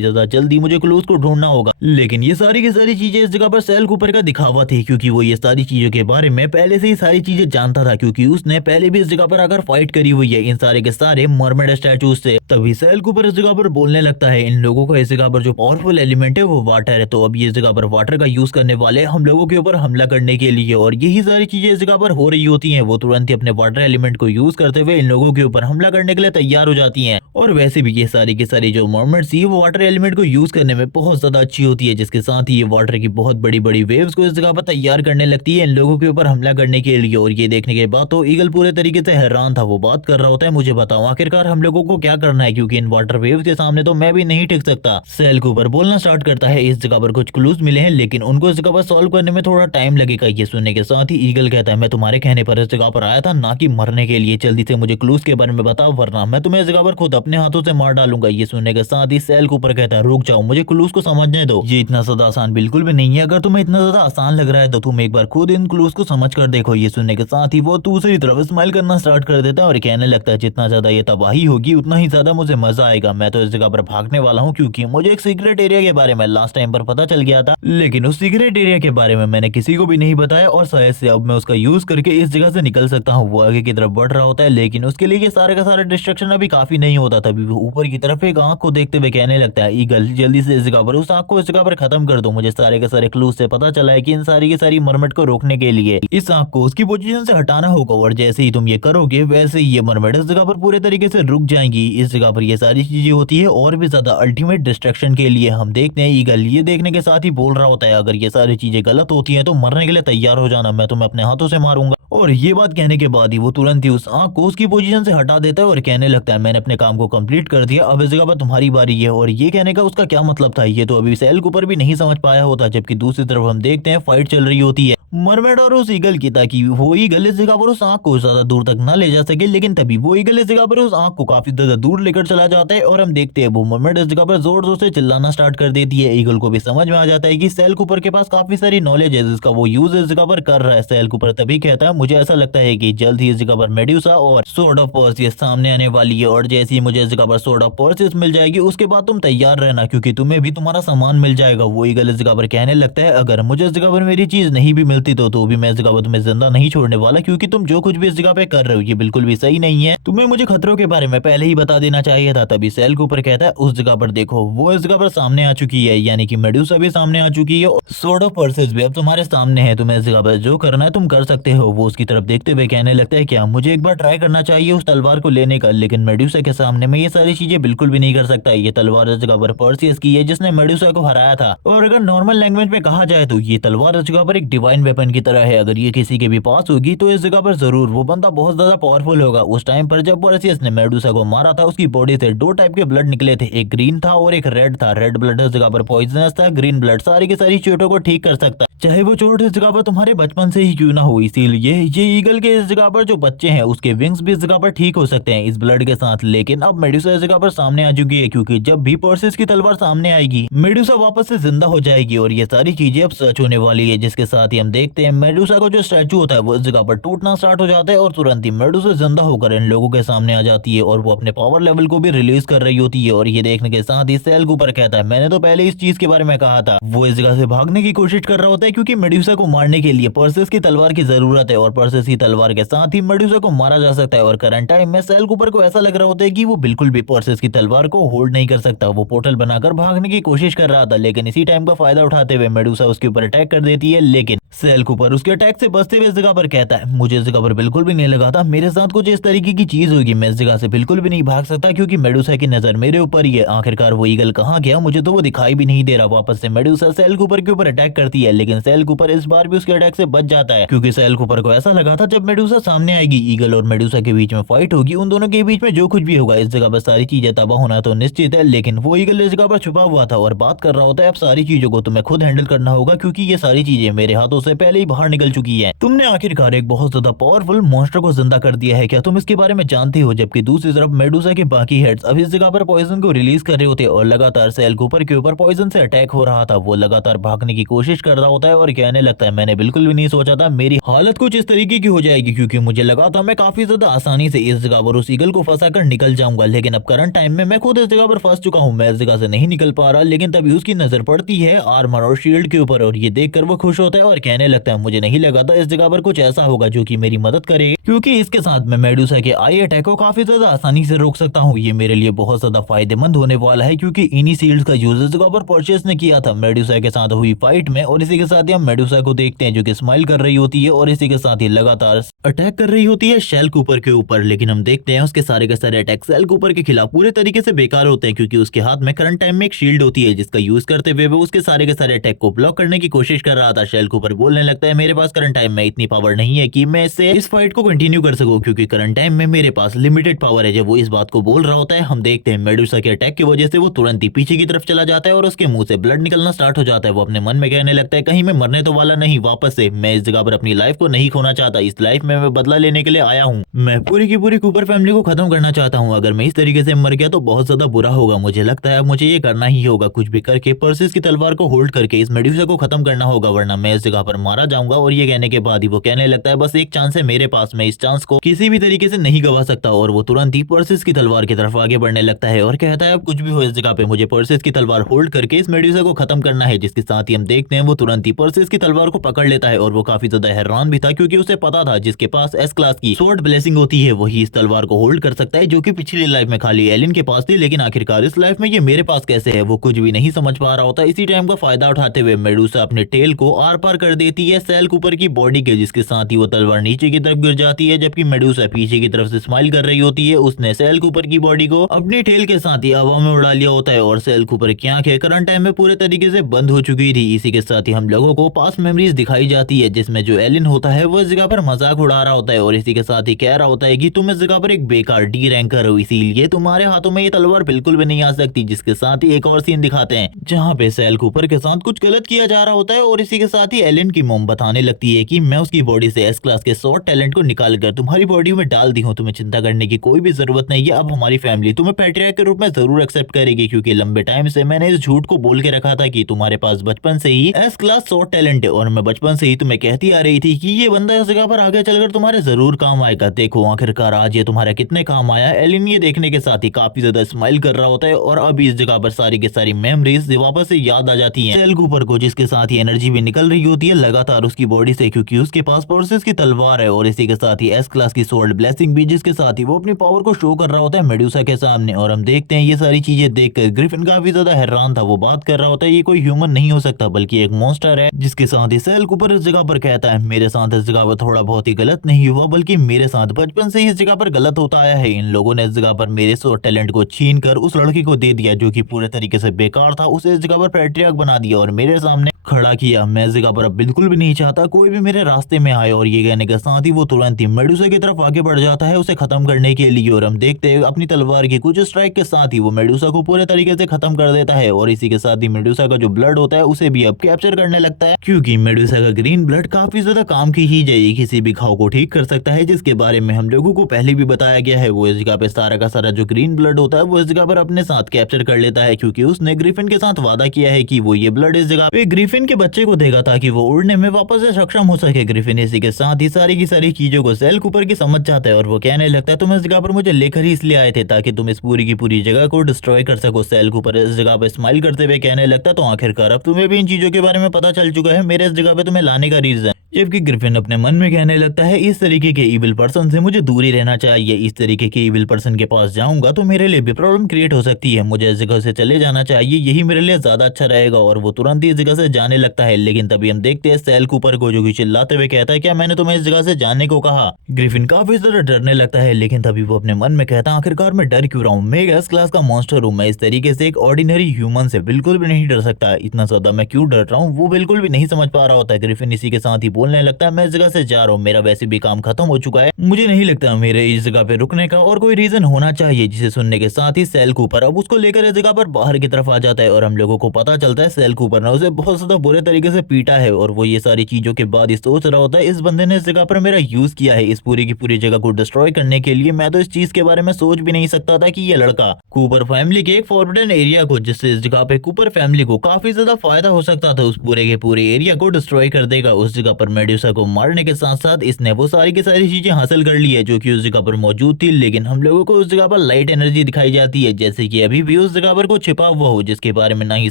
ज्यादा जल्दी मुझे क्लूज को ढूंढना होगा। लेकिन ये सारी की सारी चीजें इस जगह पर सैल कूपर का दिखावा थी, क्योंकि वो ये सारी चीजों के बारे में पहले से ही सारी चीजें जानता था, क्योंकि उसने पहले भी इस जगह पर आकर फाइट करी हुई है इन सारे के सारे मरमेड स्टैचूज से। तभी सैल कूपर इस जगह पर बोलने लगता है इन लोगों का इस जगह पर जो पावरफुल एलिमेंट है वो वाटर है, तो अब ये जगह पर वाटर का यूज करने वाले हम लोगों के ऊपर हमला करने के लिए। और यही सारी चीजें इस जगह पर हो रही होती हैं। वो तुरंत ही अपने वाटर एलिमेंट को यूज करते हुए इन लोगों के ऊपर हमला करने के लिए तैयार हो जाती हैं। और वैसे भी ये सारी की सारी जो मर्मेड्स थी वो वाटर एलिमेंट को यूज करने में बहुत ज्यादा अच्छी होती है, जिसके साथ ही ये वाटर की बहुत बड़ी बड़ी वेव्स को इस जगह पर तैयार करने लगती है इन लोगों के ऊपर हमला करने के लिए। और ये देखने के बाद तो ईगल पूरे तरीके से हैरान था। वो बात कर रहा होता है मुझे बताओ आखिरकार हम लोगों को क्या करना है, क्योंकि इन वाटर वेव्स के सामने तो मैं भी नहीं टिक सकता। सैल कूपर बोलना स्टार्ट करता है इस जगह पर कुछ क्लूज मिले हैं, लेकिन उनको इस जगह पर सॉल्व करने में थोड़ा टाइम लगेगा। ये सुनने के साथ ही ईगल कहता है मैं तुम्हारे कहने पर इस जगह पर आया था ना कि मरने के लिए, जल्दी से मुझे क्लूज के बारे में बताओ वरना मैं तुम्हें इस जगह पर खुद अपने हाथों से मार डालूंगा। ये सुनने के साथ ही सैल कूपर कहता है रुक जाओ, मुझे क्लूज को समझने दो, ये इतना ज्यादा आसान बिल्कुल भी नहीं है। अगर तुम्हें इतना ज्यादा आसान लग रहा है तो तुम एक बार खुद इन क्लूज को समझ कर देखो। ये सुनने के साथ ही वो दूसरी तरफ स्माइल करना स्टार्ट कर देता है और कहने लगता है जितना ज्यादा ये तबाही होगी उतना ही ज्यादा मुझे मजा आएगा। मैं तो इस जगह पर भागने वाला हूँ, क्योंकि मुझे एक सीक्रेट एरिया के बारे में लास्ट टाइम पर पता चल गया था, लेकिन उस सीक्रेट एरिया के बारे में मैंने किसी को भी नहीं बताया और शायद से अब मैं उसका यूज करके इस जगह से निकल सकता हूँ। वो आगे की तरफ बढ़ रहा होता है, लेकिन उसके लिए ये सारे का सारा डिस्ट्रक्शन अभी काफी नहीं होता। तभी वो ऊपर की तरफ एक आंख को देखते हुए कहने लगता है ईगल जल्दी से इस जगह पर उस आंख को इस जगह पर खत्म कर दो। मुझे सारे के सारे क्लूज से पता चला है कि इन सारी की सारी मरमेड को रोकने के लिए इस आंख को उसकी पोजीशन से हटाना होगा, और जैसे ही तुम ये करोगे वैसे ही ये मरमेड इस जगह पर पूरे तरीके से रुक जाएंगी। इस जगह पर ये सारी चीजें होती है और भी ज्यादा अल्टीमेट डिस्ट्रक्शन के लिए। हम देखते हैं ईगल ये देखने के साथ ही बोल रहा होता है अगर ये सारी चीजें गलत होती हैं तो मरने के लिए तैयार हो जाना, मैं तुम्हें अपने हाथों से मारूंगा। और ये बात कहने के बाद ही वो तुरंत ही उस आंख को उसकी पोजीशन से हटा देता है और कहने लगता है मैंने अपने काम को कंप्लीट कर दिया, अब इस जगह पर तुम्हारी बारी है। और ये कहने का उसका क्या मतलब था ये तो अभी सैल कूपर भी नहीं समझ पाया होता। जबकि दूसरी तरफ हम देखते हैं फाइट चल रही होती है मरमेड और उस ईगल की, ताकि वो ईगल इस जगह पर उस आंख को ज्यादा दूर तक ना ले जा सके। लेकिन तभी वो ईगल इस जगह पर उस आंख को काफी ज्यादा दूर लेकर चला जाता है और हम देखते हैं वो मरमेड इस जगह पर जोर जोर से चिल्लाना स्टार्ट कर देती है। ईगल को भी समझ में आ जाता है कि सैल कूपर के पास काफी सारी नॉलेज है जिसका वो यूज इस जगह पर कर रहा है। सैल कूपर तभी कहता है मुझे ऐसा लगता है कि जल्द ही इस जगह पर मेड्यूसा और स्वॉर्ड ऑफ पर्सियस सामने आने वाली है, और जैसे ही मुझे इस जगह पर स्वॉर्ड ऑफ पर्सियस मिल जाएगी उसके बाद तुम तैयार रहना, क्योंकि तुम्हें भी तुम्हारा सामान मिल जाएगा। वो ईगल इस जगह पर कहने लगता है अगर मुझे इस जगह पर मेरी चीज नहीं भी मिलती तो भी मैं इस जगह पर तुम्हें जिंदा नहीं छोड़ने वाला, क्योंकि तुम जो कुछ भी इस जगह पे कर रहे हो ये बिल्कुल भी सही नहीं है, तुम्हें मुझे खतरों के बारे में पहले ही बता देना चाहिए था। तभी सैल कूपर कहता है उस जगह पर देखो वो इस जगह पर सामने आ चुकी है, यानी कि मेड्यूसा भी सामने आ चुकी है, स्वॉर्ड ऑफ पर्सियस भी अब तुम्हारे सामने है, तुम्हें इस जगह पर जो करना है तुम कर सकते हो। वो उसकी तरफ देखते हुए कहने लगता है क्या मुझे एक बार ट्राई करना चाहिए उस तलवार को लेने का, लेकिन मेड्यूसा के सामने मैं ये सारी चीजें बिल्कुल भी नहीं कर सकता। ये तलवार इस जगह पर पर्सियस की है जिसने मेड्यूसा को हराया था, और अगर नॉर्मल लैंग्वेज में कहा जाए तो ये तलवार इस जगह पर एक डिवाइन वेपन की तरह है। अगर ये किसी के भी पास होगी तो इस जगह पर जरूर वो बंदा बहुत ज्यादा पावरफुल होगा। उस टाइम पर जब पर्सियस ने मेडुसा को मारा था उसकी बॉडी से 2 टाइप के ब्लड निकले थे, एक ग्रीन था और एक रेड था। रेड ब्लड इस जगह पर पॉइजनस था, ग्रीन ब्लड सारी की सारी चोटों को ठीक कर सकता है। चाहे वो चोट इस जगह पर तुम्हारे बचपन से ही क्यों ना हो। इसीलिए ये ईगल के इस जगह पर जो बच्चे हैं उसके विंग्स भी इस जगह पर ठीक हो सकते हैं इस ब्लड के साथ। लेकिन अब मेडुसा इस जगह पर सामने आ चुकी है, क्योंकि जब भी पर्सिस की तलवार सामने आएगी मेडुसा वापस से जिंदा हो जाएगी और ये सारी चीजें अब सच होने वाली है। जिसके साथ ही हम देखते हैं मेडुसा का जो स्टैचू होता है वो इस जगह पर टूटना स्टार्ट हो जाता है और तुरंत ही मेडुसा जिंदा होकर इन लोगों के सामने आ जाती है और वो अपने पावर लेवल को भी रिलीज कर रही होती है। और ये देखने के साथ ही सेल कूपर कहता है मैंने तो पहले इस चीज के बारे में कहा था। वो इस जगह से भागने की कोशिश कर रहा होता है क्योंकि मेडुसा को मारने के लिए पर्सेस की तलवार की जरूरत है और पर्सेस की तलवार के साथ ही मेडुसा को मारा जा सकता है। और करंट टाइम में सेल कूपर को ऐसा लग रहा होता है कि वो बिल्कुल भी पर्सेस की तलवार को होल्ड नहीं कर सकता। वो पोर्टल बनाकर भागने की कोशिश कर रहा था, लेकिन इसी टाइम का फायदा उठाते हुए मेडुसा उसके ऊपर अटैक कर देती है। लेकिन सेल कूपर उसके अटैक से बचते हुए इस जगह पर कहता है मुझे इस जगह पर बिल्कुल भी नहीं लगा था मेरे साथ कुछ इस तरीके की चीज होगी। मैं इस जगह से बिल्कुल भी नहीं भाग सकता क्योंकि मेडुसा की नजर मेरे ऊपर ही है। आखिरकार वो ईगल कहाँ गया, मुझे तो वो दिखाई भी नहीं दे रहा। वापस से मेडुसा सेल कूपर के ऊपर अटैक करती है, लेकिन सेल कूपर इस बार भी उसके अटैक से बच जाता है क्योंकि सेल कूपर को ऐसा लगा था जब मेडुसा सामने आएगी ईगल और मेडुसा के बीच में फाइट होगी, उन दोनों के बीच में जो कुछ भी होगा इस जगह पर सारी चीजें तबाह होना तो निश्चित है। लेकिन वो ईगल इस जगह पर छुपा हुआ था और बात कर रहा होता है अब सारी चीजों को तुम्हें खुद हैंडल करना होगा क्योंकि ये सारी चीजें मेरे हाथों से पहले ही बाहर निकल चुकी है। तुमने आखिरकार एक बहुत ज्यादा पावरफुल मॉन्स्टर को जिंदा कर दिया है, क्या तुम इसके बारे में जानते हो। जबकि दूसरी तरफ मेडुसा के बाकी हेड्स अब इस जगह पर पॉइजन को रिलीज कर रहे होते हैं और लगातार सेल कूपर के ऊपर पॉइजन से अटैक हो रहा था। वो लगातार भागने की कोशिश कर रहा होता है और कहने लगता है मैंने बिल्कुल भी नहीं सोचा था मेरी हालत कुछ इस तरीके की हो जाएगी, क्योंकि मुझे लगा था मैं काफी ज्यादा आसानी से इस जगह पर उस ईगल को फंसा कर निकल जाऊंगा, लेकिन अब करंट टाइम में मैं खुद इस जगह पर फंस चुका हूँ। मैं इस जगह से नहीं निकल पा रहा। लेकिन तभी उसकी नजर पड़ती है आर्मर और शील्ड के ऊपर और ये देखकर वो खुश होता है और कहने लगता है मुझे नहीं लगा था इस जगह पर कुछ ऐसा होगा जो कि मेरी मदद करे, क्योंकि इसके साथ मैं मेडुसा के आई अटैक को काफी ज्यादा आसानी से रोक सकता हूँ। ये मेरे लिए बहुत ज्यादा फायदेमंद होने वाला है क्योंकि इन्हीं शील्ड्स का यूज इस जगह पर परचेस ने किया था मेडुसा के साथ हुई फाइट में। और इसी के साथ ही हम मेडुसा को देखते हैं जो कि स्माइल कर रही होती है और इसी के साथ ही लगातार अटैक कर रही होती है शेल कूपर के ऊपर। लेकिन हम देखते हैं उसके सारे के सारे अटैक शेल कूपर के खिलाफ पूरे तरीके से बेकार होते हैं क्योंकि उसके हाथ में करंट टाइम में एक शील्ड होती है जिसका यूज करते हुए वो उसके सारे के सारे अटैक को ब्लॉक करने की कोशिश कर रहा था। शेल कूपर बोलने लगता है मेरे पास करंट टाइम में इतनी पावर नहीं है कि मैं इससे इस फाइट को कंटिन्यू कर सकूं, क्योंकि करंट टाइम में मेरे पास लिमिटेड पावर है। जब वो इस बात को बोल रहा होता है हम देखते हैं मेडुसा के अटैक की वजह से वो तुरंत ही पीछे की तरफ चला जाता है और उसके मुंह से ब्लड निकलना स्टार्ट हो जाता है। वो अपने मन में कहने लगता है कहीं मैं मरने तो वाला नहीं, वापस से मैं इस जगह पर अपनी लाइफ को नहीं खोना चाहता। इस लाइफ में मैं बदला लेने के लिए आया हूँ। मैं पूरी की पूरी कूपर फैमिली को खत्म करना चाहता हूँ। अगर मैं इस तरीके से मर गया तो बहुत ज्यादा बुरा होगा। मुझे लगता है अब मुझे ये करना ही होगा, कुछ भी करके पर्सिस की तलवार को होल्ड करके इस मेडुसा को खत्म करना होगा, वरना मैं इस जगह पर मारा जाऊंगा। और ये कहने के बाद ही वो कहने लगता है बस एक चांस है मेरे पास, मैं इस चांस को किसी भी तरीके से नहीं गवा सकता। और वो तुरंत ही पर्सिस की तलवार की तरफ आगे बढ़ने लगता है और कहता है अब कुछ भी हो इस जगह पे मुझे पर्सिस की तलवार होल्ड करके इस मेडुसा को खत्म करना है। जिसके साथ ही हम देखते हैं वो तुरंत ही पर्सिस की तलवार को पकड़ लेता है और वो काफी ज्यादा हैरान भी था क्योंकि उसे पता था जिसके पास एस क्लास की स्वॉर्ड ब्लेसिंग होती है वही इस तलवार को होल्ड कर सकता है, जो कि पिछली लाइफ में खाली एलिन के पास थी। लेकिन आखिरकार इस लाइफ में ये मेरे पास कैसे है वो कुछ भी नहीं समझ पा रहा होता। इसी टाइम का फायदा उठाते हुए मेडुसा अपने टेल को आर पार कर देती है सेल कूपर की बॉडी के, जिसके साथ ही वो तलवार नीचे की तरफ गिर जाती है। जबकि मेडुसा पीछे की तरफ से स्माइल कर रही होती है। उसने सेल कूपर की बॉडी को अपनी टेल के साथ ही हवा में उड़ा लिया होता है और सेल कूपर की आंखें करंट टाइम में पूरे तरीके से बंद हो चुकी थी। इसी के साथ ही हम लोगों को पास मेमोरीज दिखाई जाती है जिसमें जो एलिन होता है वो इस जगह पर मजाक उड़ा रहा होता है और इसी के साथ ही कह रहा होता है कि तुम इस जगह पर एक बेकार डी रैंकर हो, इसीलिए तुम्हारे हाथों में ये तलवार बिल्कुल भी नहीं आ सकती। जिसके साथ ही एक और सीन दिखाते हैं जहाँ पे सेल कूपर के साथ कुछ गलत किया जा रहा होता है और इसी के साथ ही एलिन की मोम बताने लगती है कि मैं उसकी बॉडी से एस क्लास के स्वॉर्ड टैलेंट को निकाल कर तुम्हारी बॉडी में डाल दी हूँ, तुम्हें चिंता करने की कोई भी जरूरत नहीं है। अब हमारी फैमिली तुम्हें पैट्रियार्क के रूप में जरूर एक्सेप्ट करेगी, क्योंकि लंबे टाइम से मैंने इस झूठ को बोल के रखा था कि तुम्हारे पास बचपन से ही एस क्लास स्वॉर्ड टैलेंट है और मैं बचपन से ही तुम्हें कहती आ रही थी कि ये बंदा इस जगह पर आगे चलकर तुम्हारे जरूर काम आएगा। देखो आखिरकार आज ये तुम्हारा कितने काम आया। एलिन ये देखने के साथ ही काफी ज्यादा स्माइल कर रहा होता है और अब इस जगह पर सारी की सारी मेमोरीज वापस से याद आ जाती हैं सेल कूपर को, जिसके साथ ही एनर्जी भी निकल रही होती है लगातार उसकी बॉडी से, क्योंकि उसके पास पर्सिस की तलवार है और इसी के साथ ही एस क्लास की स्वॉर्ड ब्लेसिंग भी, जिसके साथ ही वो अपनी पावर को शो कर रहा होता है मेडुसा के सामने। और हम देखते हैं ये सारी चीजें देखकर ग्रिफिन काफी ज्यादा हैरान था। वो बात कर रहा होता है ये कोई ह्यूमन नहीं हो सकता बल्कि एक मॉन्स्टर है। जिसके साथ ही सेल कूपर इस जगह पर कहता है मेरे साथ इस जगह पर थोड़ा बहुत ही गलत नहीं हुआ, बल्कि मेरे साथ बचपन से ही इस जगह पर गलत होता आया है। इन लोगों ने इस जगह पर मेरे स्वॉर्ड टैलेंट को छीन कर उस लड़की को दे दिया जो कि पूरे तरीके से बेकार था। उसे इस जगह पर पैट्रियार्क बना दिया और मेरे सामने खड़ा किया। मैं इस जगह पर अब बिल्कुल भी नहीं चाहता कोई भी मेरे रास्ते में आए। और ये कहने के साथ ही वो तुरंत ही मेडुसा की तरफ आगे बढ़ जाता है उसे खत्म करने के लिए। और हम देखते हैं अपनी तलवार की कुछ स्ट्राइक के साथ ही वो मेडुसा को पूरे तरीके से खत्म कर देता है। और इसी के साथ ही मेडुसा का जो ब्लड होता है उसे भी अब कैप्चर करने लगता है, क्योंकि मेडुसा का ग्रीन ब्लड काफी ज्यादा काम की चीज है। ये किसी भी घाव को ठीक कर सकता है, जिसके बारे में हम लोगों को पहले भी बताया गया है। वो इस जगह पे सारा का सारा जो ग्रीन ब्लड होता है वो इस जगह पर अपने साथ कैप्चर कर लेता है, क्योंकि उसने ग्रिफिन के साथ वादा किया है कि वो ये ब्लड इस जगह पे ग्रिफिन के बच्चे को देगा ताकि वो उड़ने में वापस से सक्षम हो सके। ग्रिफिन इसी के साथ ही सारी की सारी चीजों को सेल कूपर की समझ जाता है और वो कहने लगता है तुम इस जगह पर मुझे लेकर ही इसलिए आए थे ताकि तुम इस पूरी की पूरी जगह को डिस्ट्रॉय कर सको। सेल कूपर इस जगह पर स्माइल करते हुए कहने लगता है तो आखिरकार अब तुम्हें भी इन चीजों के बारे में पता चल चुका है मेरे इस जगह पे तुम्हें लाने का रीजन। जबकि ग्रिफिन अपने मन में कहने लगता है इस तरीके के इविल पर्सन से मुझे दूर ही रहना चाहिए। इस तरीके के इविल पर्सन के पास जाऊंगा तो मेरे लिए भी प्रॉब्लम क्रिएट हो सकती है। मुझे इस जगह से चले जाना चाहिए, यही मेरे लिए ज्यादा अच्छा रहेगा। और वो तुरंत ही इस जगह से जाने लगता है। लेकिन तभी हम देखते हैं सेल कूपर को जो कि चिल्लाते हुए कहता है क्या मैंने तुम्हें इस जगह से जाने को कहा। ग्रिफिन काफी ज्यादा डरने लगता है, लेकिन तभी वो अपने मन में कहता है आखिरकार मैं डर क्यों रहा हूँ, मैं एस क्लास का मॉन्स्टर हूँ। मैं इस तरीके से एक ऑर्डिनरी ह्यूमन से बिल्कुल भी नहीं डर सकता। इतना ज्यादा मैं क्यों डर रहा हूँ वो बिल्कुल भी नहीं समझ पा रहा होता है। ग्रिफिन इसी के साथ ही बोलने लगता है मैं इस जगह से जा रहा हूँ, मेरा वैसे भी काम खत्म हो चुका है, मुझे नहीं लगता मेरे इस जगह पे रुकने का और कोई रीजन होना चाहिए। जिसे सुनने के साथ ही सेल कूपर अब उसको लेकर इस जगह पर बाहर की तरफ आ जाता है। और हम लोगों को पता चलता है सेल कूपर ने उसे बहुत ज्यादा बुरे तरीके से पीटा है। और वो ये सारी चीजों के बाद ही सोच रहा होता है इस बंदे ने इस जगह पर मेरा यूज किया है इस पूरी की पूरी जगह को डिस्ट्रॉय करने के लिए। मैं तो इस चीज के बारे में सोच भी नहीं सकता था कि ये लड़का कूपर फैमिली के एक फॉरबिडन एरिया को, जिससे इस जगह पे कूपर फैमिली को काफी ज्यादा फायदा हो सकता था, उस पूरे के पूरे एरिया को डिस्ट्रॉय कर देगा। उस जगह पर मेडुसा को मारने के साथ साथ इसने वो सारी की सारी चीजें हासिल कर ली है जो कि उस जगह पर मौजूद थी। लेकिन हम लोगों को उस जगह पर लाइट एनर्जी दिखाई जाती है, जैसे कि अभी भी उस जगह पर कुछ छिपा हुआ हो, जिसके बारे में ना ही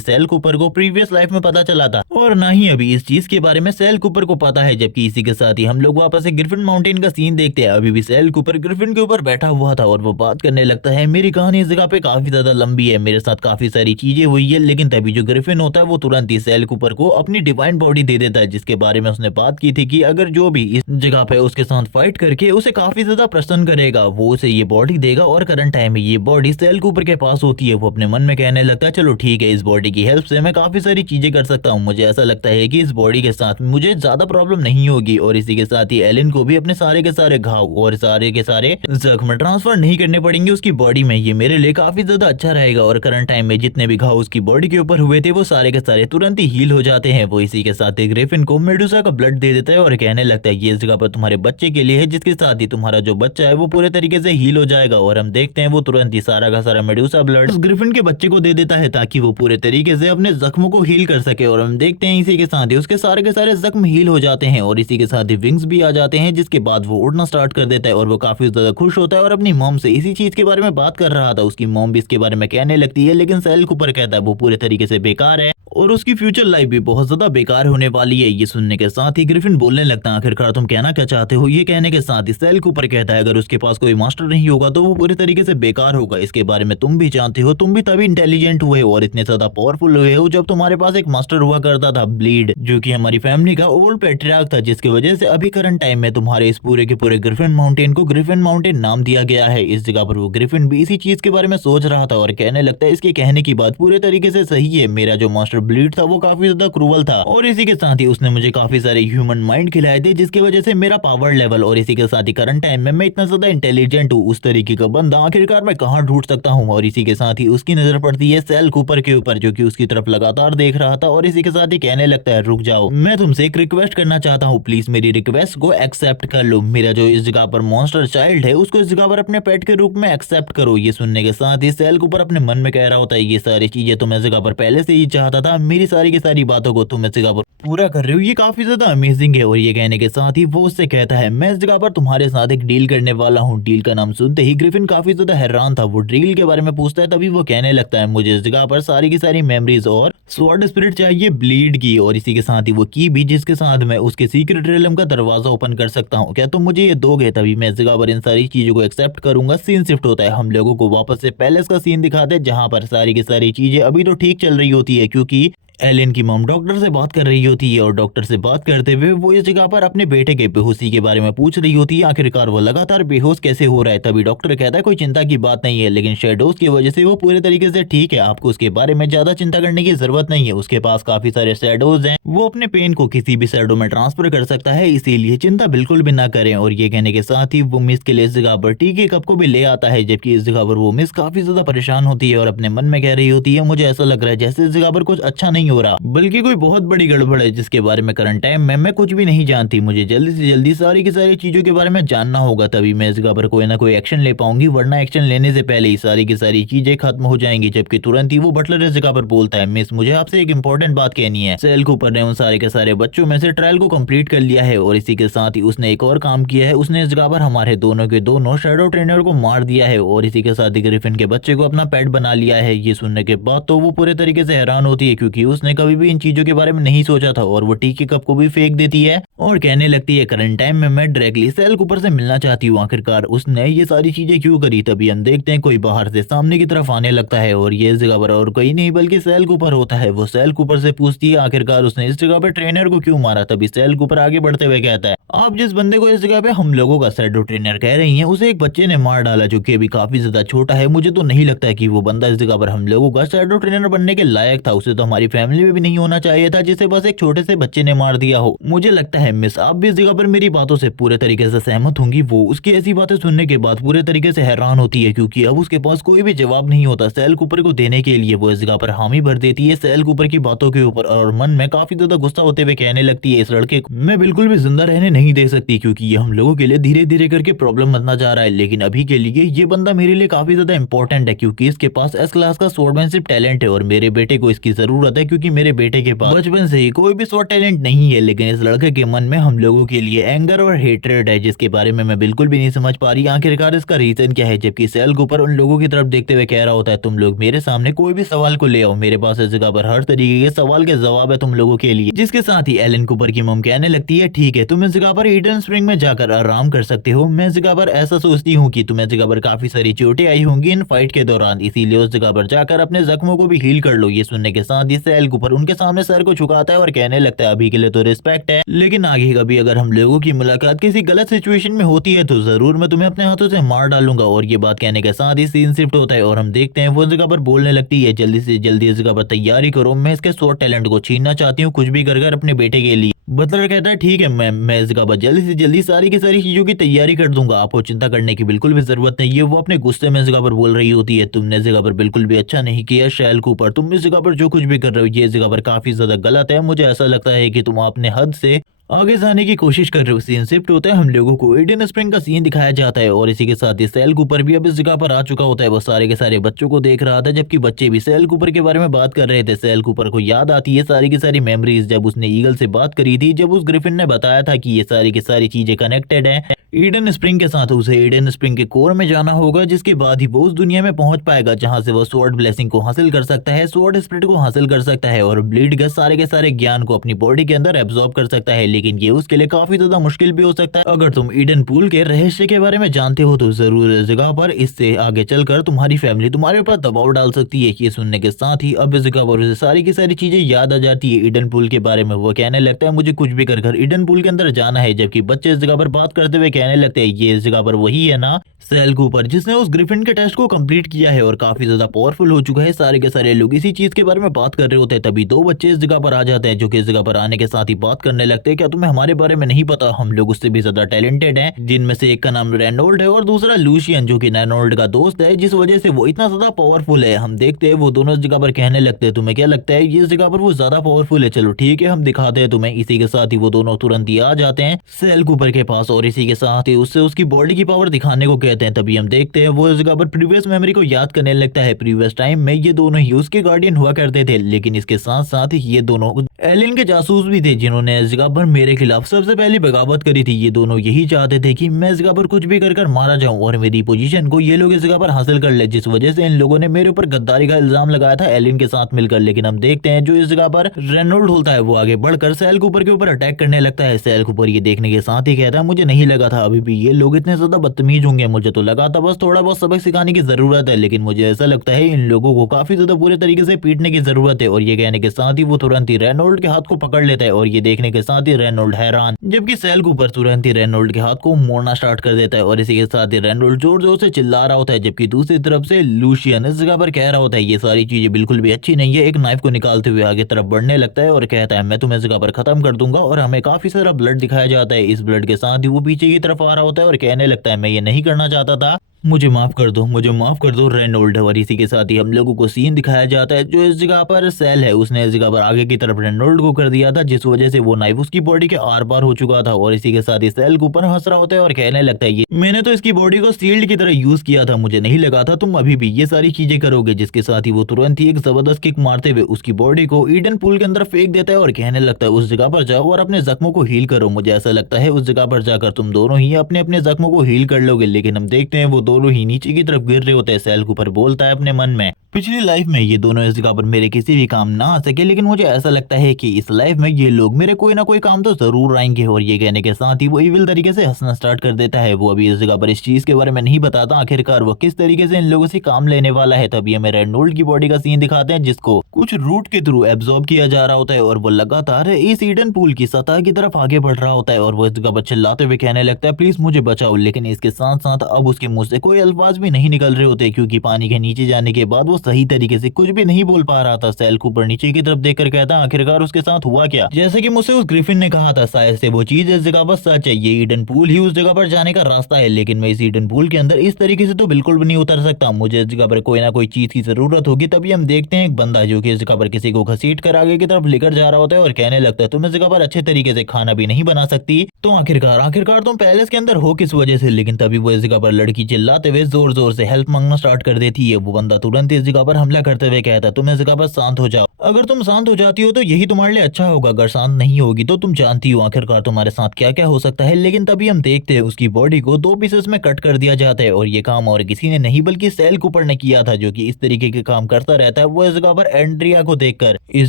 सेल कूपर को प्रीवियस लाइफ में पता चला था और ना ही अभी इस चीज के बारे में सेल कूपर को पता है। जबकि इसी के साथ ही हम लोग वापस से ग्रिफिन माउंटेन का सीन देखते हैं। अभी भी सेल कूपर ग्रिफिन के ऊपर बैठा हुआ था और वो बात करने लगता है मेरी कहानी इस जगह पे काफी ज्यादा लंबी है, मेरे साथ काफी सारी चीजें हुई है। लेकिन तभी जो ग्रिफिन होता है वो तुरंत ही सेल कूपर को अपनी डिवाइन बॉडी दे देता है, जिसके बारे में उसने बात की थी कि अगर जो भी इस जगह पे उसके साथ फाइट करके उसे काफी ज्यादा प्रसन्न करेगा वो उसे ये बॉडी देगा। और करंट टाइम में ये बॉडी सेल कूपर के पास होती है। वो अपने मन में कहने लगता है चलो ठीक है, इस बॉडी की हेल्प से मैं काफी सारी चीजें कर सकता हूँ। मुझे ऐसा लगता है कि इस बॉडी के साथ मुझे ज्यादा प्रॉब्लम नहीं होगी। और इसी के साथ ही एलिन को भी अपने सारे के सारे घाव और सारे के सारे जख्म ट्रांसफर नहीं करने पड़ेंगे उसकी बॉडी में, ये मेरे लिए काफी ज्यादा अच्छा रहेगा। और करंट टाइम में जितने भी घाव उसकी बॉडी के ऊपर हुए थे वो सारे के सारे तुरंत ही हील हो जाते हैं। वो इसी के साथ ही ग्रिफिन को मेडुसा का ब्लड दे देता है और कहने लगता है ये इस जगह पर तुम्हारे बच्चे के लिए है, जिसके साथ ही तुम्हारा जो बच्चा है वो पूरे तरीके से हील हो जाएगा। और हम देखते हैं वो तुरंत ही सारा का सारा मेडुसा ब्लड उस ग्रिफिन के बच्चे को दे देता है ताकि वो पूरे तरीके से अपने जख्मों को हील कर सके। और हम देखते हैं इसी के साथ ही उसके सारे के सारे जख्म हील हो जाते हैं और इसी के साथ ही विंग्स भी आ जाते हैं, जिसके बाद वो उड़ना स्टार्ट कर देता है। और वो काफी ज्यादा खुश होता है और अपनी मॉम से इसी चीज के बारे में बात कर रहा था। उसकी मॉम भी इसके बारे में कहने लगती है, लेकिन सेल कूपर कहता है वो पूरे तरीके से बेकार है और उसकी फ्यूचर लाइफ भी बहुत ज्यादा बेकार होने वाली है। ये सुनने के साथ ही ग्रिफिन बोलने लगता है आखिरकार तुम कहना क्या चाहते हो। ये कहने के साथ ही सेल कूपर कहता है अगर उसके पास कोई मास्टर नहीं होगा तो वो पूरे तरीके से बेकार होगा। इसके बारे में तुम भी जानते हो, तुम भी तभी इंटेलिजेंट हुए और इतने ज्यादा पावरफुल हुए हो जब तुम्हारे पास एक मास्टर हुआ करता था ब्लीड, जो कि हमारी फैमिली का ओल्ड पैट्रियार्क था, जिसकी वजह से अभी करंट टाइम में तुम्हारे इस पूरे के पूरे ग्रिफिन माउंटेन को ग्रिफिन माउंटेन नाम दिया गया है। इस जगह पर वो ग्रिफिन भी इसी चीज के बारे में सोच रहा था और कहने लगता है इसके कहने की बात पूरे तरीके से सही है, मेरा जो मास्टर ब्लीड था वो काफी ज्यादा क्रूवल था और इसी के साथ ही उसने मुझे काफी सारे ह्यूमन माइंड खिलाए थे, जिसकी वजह से मेरा पावर लेवल और इसी के साथ ही करंट टाइम में मैं इतना ज्यादा इंटेलिजेंट हूँ। उस तरीके का बंदा आखिरकार मैं कहाँ ढूंढ सकता हूँ। और इसी के साथ ही उसकी नजर पड़ती है सेल कूपर के ऊपर, जो कि उसकी तरफ लगातार देख रहा था और इसी के साथ ही कहने लगता है रुक जाओ, मैं तुमसे एक रिक्वेस्ट करना चाहता हूँ, प्लीज मेरी रिक्वेस्ट को एक्सेप्ट कर लो। मेरा जो इस जगह पर मॉन्स्टर चाइल्ड है उसको इस जगह पर अपने पेट के रूप में एक्सेप्ट करो। ये सुनने के साथ ही सेल कूपर अपने मन में कह रहा होता है ये सारी चीजें तो मैं इस जगह पर पहले से ही चाहता था, मेरी सारी की सारी बातों को तुम इस जगह पर पूरा कर रहे हो, ये काफी ज्यादा अमेजिंग है। और ये कहने के साथ ही वो उससे कहता है मैं इस जगह पर तुम्हारे साथ एक डील करने वाला हूँ। डील का नाम सुनते ही ग्रिफिन काफी ज्यादा हैरान था। वो डील के बारे में पूछता है, तभी वो कहने लगता है मुझे इस जगह पर सारी की सारी मेमोरीज और स्वॉर्ड स्पिरिट चाहिए ब्लीड की, और इसी के साथ ही वो की भी जिसके साथ मैं उसके सीक्रेट रियलम का दरवाजा ओपन कर सकता हूँ, क्या तुम मुझे ये दोगे? तभी मैं इस जगह पर इन सारी चीजों को एक्सेप्ट करूंगा। सीन शिफ्ट होता है, हम लोगों को वापस से पैलेस का सीन दिखाते हैं जहां पर सारी की सारी चीजें अभी तो ठीक चल रही होती है, क्योंकि एलन की मॉम डॉक्टर से बात कर रही होती है और डॉक्टर से बात करते हुए वो इस जगह पर अपने बेटे के बेहोशी के बारे में पूछ रही होती है। आखिरकार वो लगातार बेहोश कैसे हो रहा है। तभी डॉक्टर कहता है कोई चिंता की बात नहीं है, लेकिन शैडोज की वजह से वो पूरे तरीके से ठीक है, आपको उसके बारे में ज्यादा चिंता करने की जरूरत नहीं है। उसके पास काफी सारे शैडोज हैं, वो अपने पेन को किसी भी शैडो में ट्रांसफर कर सकता है, इसीलिए चिंता बिल्कुल भी ना करें। और ये कहने के साथ ही वो मिस के लिए इस जगह पर टी के कप को भी ले आता है, जबकि इस जगह पर वो मिस काफी ज्यादा परेशान होती है और अपने मन में कह रही होती है मुझे ऐसा लग रहा है जैसे इस जगह पर कुछ अच्छा नहीं हो रहा, बल्कि कोई बहुत बड़ी गड़बड़ है जिसके बारे में करंट टाइम में मैं कुछ भी नहीं जानती। मुझे जल्दी से जल्दी सारी की सारी चीजों के बारे में जानना होगा, तभी मैं इस जगह पर कोई ना कोई एक्शन ले पाऊंगी, वरना एक्शन लेने से पहले ही सारी की सारी चीजें खत्म हो जाएंगी। जबकि तुरंत ही वो बटलर इस जगह पर बोलता है मिस मुझे आपसे एक इंपॉर्टेंट बात कहनी है। सेल कूपर ने उन सारे के सारे बच्चों में से ट्रायल को कंप्लीट कर लिया है और इसी के साथ ही उसने एक और काम किया है, उसने इस जगह पर हमारे दोनों के दोनों शैडो ट्रेनर को मार दिया है और इसी के साथ ही ग्रिफिन के बच्चे को अपना पेट बना लिया है। ये सुनने के बाद तो वो पूरे तरीके से हैरान होती है, क्योंकि उसने कभी भी इन चीजों के बारे में नहीं सोचा था और वो टी के कप को भी फेंक देती है और कहने लगती है करंट टाइम में मैं डायरेक्टली सेल कूपर से मिलना चाहती हूँ, आखिरकार उसने ये सारी चीजें क्यों करी। तभी हम देखते हैं कोई बाहर से सामने की तरफ आने लगता है और ये इस जगह पर और कोई नहीं बल्कि सेल कूपर होता है। वो सेल कूपर से पूछती है आखिरकार उसने इस जगह पर ट्रेनर को क्यों मारा। तभी सेल कूपर आगे बढ़ते हुए कहता है आप जिस बंदे को इस जगह पे हम लोगों का शैडो ट्रेनर कह रही हैं उसे एक बच्चे ने मार डाला जो कि अभी काफी ज्यादा छोटा है। मुझे तो नहीं लगता है कि वो बंदा इस जगह पर हम लोगों का शैडो ट्रेनर बनने के लायक था, उसे तो हमारी फैमिली में भी नहीं होना चाहिए था जिसे बस एक छोटे से बच्चे ने मार दिया हो। मुझे लगता है मिस आप भी इस जगह पर मेरी बातों से पूरे तरीके से सहमत होंगी। वो उसकी ऐसी बातें सुनने के बाद पूरे तरीके से हैरान होती है, क्योंकि अब उसके पास कोई भी जवाब नहीं होता सेल कूपर को देने के लिए। वो इस जगह पर हामी भर देती है सेल कूपर की बातों के ऊपर और मन में काफी ज्यादा गुस्सा होते हुए कहने लगती है इस लड़के को मैं बिल्कुल भी जिंदा रहने नहीं दे सकती, क्योंकि ये हम लोगों के लिए धीरे धीरे करके प्रॉब्लम बनना जा रहा है। लेकिन अभी के लिए ये बंदा मेरे लिए काफी ज्यादा इंपॉर्टेंट है, क्योंकि इसके पास एस क्लास का स्वॉर्डमैनशिप टैलेंट है और मेरे बेटे को इसकी जरूरत है, क्योंकि मेरे बेटे के पास बचपन से ही कोई भी स्वॉर्ड टैलेंट नहीं है। लेकिन इस लड़के के मन में हम लोगों के लिए एंगर और हेट्रेड है, जिसके बारे में मैं बिल्कुल भी नहीं समझ पा रही आखिरकार इसका रीजन क्या है। जबकि सेल कूपर उन लोगों की तरफ देखते हुए कह रहा होता है तुम लोग मेरे सामने कोई भी सवाल को ले आओ, मेरे पास इस जगह पर हर तरीके के सवाल के जवाब है तुम लोगों के लिए। जिसके साथ ही एलन कूपर की मम कहने लगती है ठीक है तुम इस जगह पर ईडन स्प्रिंग में जाकर आराम कर सकते हो। मैं इस जगह पर ऐसा सोचती हूँ कि तुम्हें जगह पर काफी सारी चोटें आई होंगी इन फाइट के दौरान, इसीलिए उस जगह पर जाकर अपने जख्मों को भी हील कर लो। ये सुनने के साथ ही सेल कूपर उनके सामने सर को झुकाता है और कहने लगता है अभी के लिए तो रिस्पेक्ट है, लेकिन आगे कभी अगर हम लोगों की मुलाकात किसी गलत सिचुएशन में होती है तो जरूर मैं तुम्हें अपने हाथों से मार डालूंगा। और ये बात कहने के साथ ही सीन शिफ्ट होता है और हम देखते हैं वो इस जगह पर बोलने लगती है जल्दी से जल्दी इस जगह पर तैयारी करो, मैं इसके स्वॉर्ड टैलेंट को छीनना चाहती हूँ कुछ भी कर अपने बेटे के लिए। बटलर कहता है ठीक है मैं इस जगह पर जल्दी से जल्दी सारी की सारी चीजों की तैयारी कर दूंगा, आपको चिंता करने की बिल्कुल भी जरूरत नहीं है। वो अपने गुस्से में इस जगह पर बोल रही होती है तुमने इस जगह पर बिल्कुल भी अच्छा नहीं किया शैल कूपर, तुम इस जगह पर जो कुछ भी कर रहे हो ये इस जगह पर काफी ज्यादा गलत है। मुझे ऐसा लगता है कि तुम अपने हद से आगे जाने की कोशिश कर रहे हो। सीन शिफ्ट होता है, हम लोगों को ईडन स्प्रिंग का सीन दिखाया जाता है और इसी के साथ ही सेल कूपर भी अब इस जगह पर आ चुका होता है। वो सारे के सारे बच्चों को देख रहा था, जबकि बच्चे भी सेल कूपर के बारे में बात कर रहे थे। सेल कूपर को याद आती है सारी की सारी मेमोरीज जब उसने ईगल से बात करी थी, जब उस ग्रिफिन ने बताया था कि ये सारी की सारी चीजें कनेक्टेड हैं ईडन स्प्रिंग के साथ। उसे ईडन स्प्रिंग के कोर में जाना होगा, जिसके बाद ही वो उस दुनिया में पहुंच पाएगा जहां से वो स्वॉर्ड ब्लेसिंग को हासिल कर सकता है, स्वॉर्ड स्पिरिट को हासिल कर सकता है और ब्लीड के सारे ज्ञान को अपनी बॉडी के अंदर एब्जॉर्ब कर सकता है। लेकिन ये उसके लिए काफी ज्यादा मुश्किल भी हो सकता है। अगर तुम ईडन पूल के रहस्य के बारे में जानते हो तो जरूर इस जगह पर इससे आगे चलकर तुम्हारी फैमिली तुम्हारे ऊपर दबाव डाल सकती है। ये सुनने के साथ ही अब इस जगह पर उसे सारी की सारी चीजें याद आ जाती है ईडन पूल के बारे में। वो कहने लगता है मुझे कुछ भी कर ईडन पूल के अंदर जाना है, जबकि बच्चे इस जगह पर बात करते हुए कहने लगते हैं ये इस जगह पर वही है ना सेल कूपर जिसने उस ग्रिफिन के टेस्ट को कंप्लीट किया है और काफी ज्यादा पावरफुल हो चुका है। सारे के सारे लोग इसी चीज के बारे में बात कर रहे होते हैं, तभी दो बच्चे इस जगह पर आ जाते हैं जो कि इस जगह पर आने के साथ ही बात करने लगते हैं क्या तुम्हें हमारे बारे में नहीं पता, हम लोग उससे भी ज्यादा टैलेंटेड हैं। जिनमें से एक का नाम रेनोल्ड है और दूसरा लूशियन जो कि रेनोल्ड का दोस्त है, जिस वजह से वो इतना ज्यादा पावरफुल है। हम देखते हैं वो दोनों इस जगह पर कहने लगते हैं तुम्हें क्या लगता है ये इस जगह पर वो ज्यादा पावरफुल है, चलो ठीक है हम दिखाते हैं तुम्हें। इसी के साथ ही वो दोनों तुरंत ही आ जाते हैं सेल कूपर के पास और इसी के साथ ही उससे उसकी बॉडी की पावर दिखाने को कहते हैं। तभी हम देखते हैं वो इस जगह पर प्रीवियस मेमोरी को याद करने लगता है। प्रीवियस टाइम में ये दोनों ही उसके गार्डियन हुआ करते थे, लेकिन इसके साथ साथ ये दोनों एलियन के जासूस भी थे जिन्होंने इस जगह पर मेरे खिलाफ सबसे पहली बगावत करी थी। ये दोनों यही चाहते थे कि मैं इस जगह पर कुछ भी कर मारा जाऊं और मेरी पोजीशन को ये लोग इस जगह पर हासिल कर ले, जिस वजह से इन लोगों ने मेरे ऊपर गद्दारी का इल्जाम लगाया था एलियन के साथ मिलकर। लेकिन हम देखते हैं जो इस जगह पर रेनोल्ड होता है वो आगे बढ़कर सैल कूपर के ऊपर अटैक करने लगता है। सैल कूपर ये देखने के साथ ही कहता है मुझे नहीं लगा था अभी भी ये लोग इतने ज्यादा बदतमीज होंगे, मुझे तो लगा था बस थोड़ा बहुत सबक सिखाने की जरूरत है, लेकिन मुझे ऐसा लगता है इन लोगों को काफी ज्यादा बुरे तरीके से पीटने की जरूरत है। और ये कहने के साथ ही वो तुरंत ही रेनोल्ड के हाथ को पकड़ लेता है और ये देखने के साथ ही रेनोल्ड हैरान, जबकि सैल कूपर तुरंत ही रेनोल्ड के हाथ को मोड़ना स्टार्ट कर देता है और इसी के साथ ही रेनोल्ड जोर जोर से चिल्ला रहा होता है, जबकि दूसरी तरफ से लूशियन इस जगह पर कह रहा होता है ये सारी चीजें बिल्कुल भी अच्छी नहीं है। एक नाइफ को निकालते हुए आगे तरफ बढ़ने लगता है और कहता है मैं तुम्हें इस जगह पर खत्म कर दूंगा। और हमें काफी सारा ब्लड दिखाया जाता है। इस ब्लड के साथ ही वो पीछे की तरफ आ रहा होता है और कहने लगता है मैं ये नहीं करना चाहता था, मुझे माफ कर दो, मुझे माफ कर दो रेनोल्ड। और इसी के साथ ही हम लोगों को सीन दिखाया जाता है जो इस जगह पर सेल है उसने इस जगह पर आगे की तरफ रेनोल्ड को कर दिया था, जिस वजह से वो नाइफ उसकी बॉडी के आर पार हो चुका था। और इसी के साथ ही सेल के ऊपर हंस रहा होता है और कहने लगता है ये मैंने तो इसकी बॉडी को शील्ड की तरह यूज किया था, मुझे नहीं लगा था तुम अभी भी ये सारी चीजें करोगे। जिसके साथ ही वो तुरंत ही एक जबरदस्त किक मारते हुए उसकी बॉडी को ईडन पूल के अंदर फेंक देता है और कहने लगता है उस जगह पर जाओ और अपने जख्मों को हील करो, मुझे ऐसा लगता है उस जगह पर जाकर तुम दोनों ही अपने अपने जख्मों को हील कर लोगे। लेकिन हम देखते हैं वो दोनों ही नीचे की तरफ गिर रहे होते हैं। सैल कूपर बोलता है अपने मन में पिछली लाइफ में ये दोनों इस जगह पर मेरे किसी भी काम ना आ सके, लेकिन मुझे ऐसा लगता है कि इस लाइफ में ये लोग मेरे कोई ना कोई काम तो जरूर आएंगे। और ये कहने के साथ ही वो इविल तरीके से हंसना स्टार्ट कर देता है। वो अभी इस जगह पर इस चीज के बारे में नहीं बताता आखिरकार वो किस तरीके से इन लोगों से काम लेने वाला है। तभी हमें रेनोल्ड की बॉडी का सीन दिखाते हैं जिसको कुछ रूट के थ्रू एब्जॉर्ब किया जा रहा होता है और वो लगातार इस ईडन पूल की सतह की तरफ आगे बढ़ रहा होता है और वो इस जगह पर चिल्लाते हुए कहने लगता है प्लीज मुझे बचाओ। लेकिन इसके साथ साथ अब उसके मुंह से कोई अल्फाज भी नहीं निकल रहे होते क्योंकि पानी के नीचे जाने के बाद वो सही तरीके से कुछ भी नहीं बोल पा रहा था। सैल कूपर नीचे की तरफ देखकर कहता आखिरकार उसके साथ हुआ क्या। जैसे कि मुझसे उस ग्रिफिन ने कहा था शायद से वो चीज इस जगह पर सच है, ये ईडन पूल ही उस जगह पर जाने का रास्ता है, लेकिन मैं इस ईडन पूल के अंदर इस तरीके से तो बिल्कुल भी नहीं उतर सकता, मुझे इस जगह पर कोई ना कोई चीज की जरूरत होगी। तभी हम देखते हैं एक बंदा जो कि इस जगह पर किसी को घसीट कर आगे की तरफ लेकर जा रहा होता है और कहने लगता है तुम इस जगह पर अच्छे तरीके से खाना भी नहीं बना सकती, तो आखिरकार आखिरकार तुम पैलेस के अंदर हो किस वजह से। लेकिन तभी वो इस जगह पर लड़की चिल्लाते हुए जोर जोर से हेल्प मांगना स्टार्ट कर देती है। वो बंदा तुरंत इस जगह पर हमला करते हुए कहता है तुम इस जगह पर शांत हो जाओ, अगर तुम शांत हो जाती हो तो यही तुम्हारे लिए अच्छा होगा, अगर शांत नहीं होगी तो तुम जानती हो आखिरकार तुम्हारे साथ क्या क्या हो सकता है। लेकिन तभी हम देखते हैं उसकी बॉडी को 2 पीसेस में कट कर दिया जाता है और ये काम और किसी ने नहीं बल्कि सैल कूपर ने किया था जो कि इस तरीके के काम करता रहता है। वो इस जगह पर एंड्रिया को देखकर इस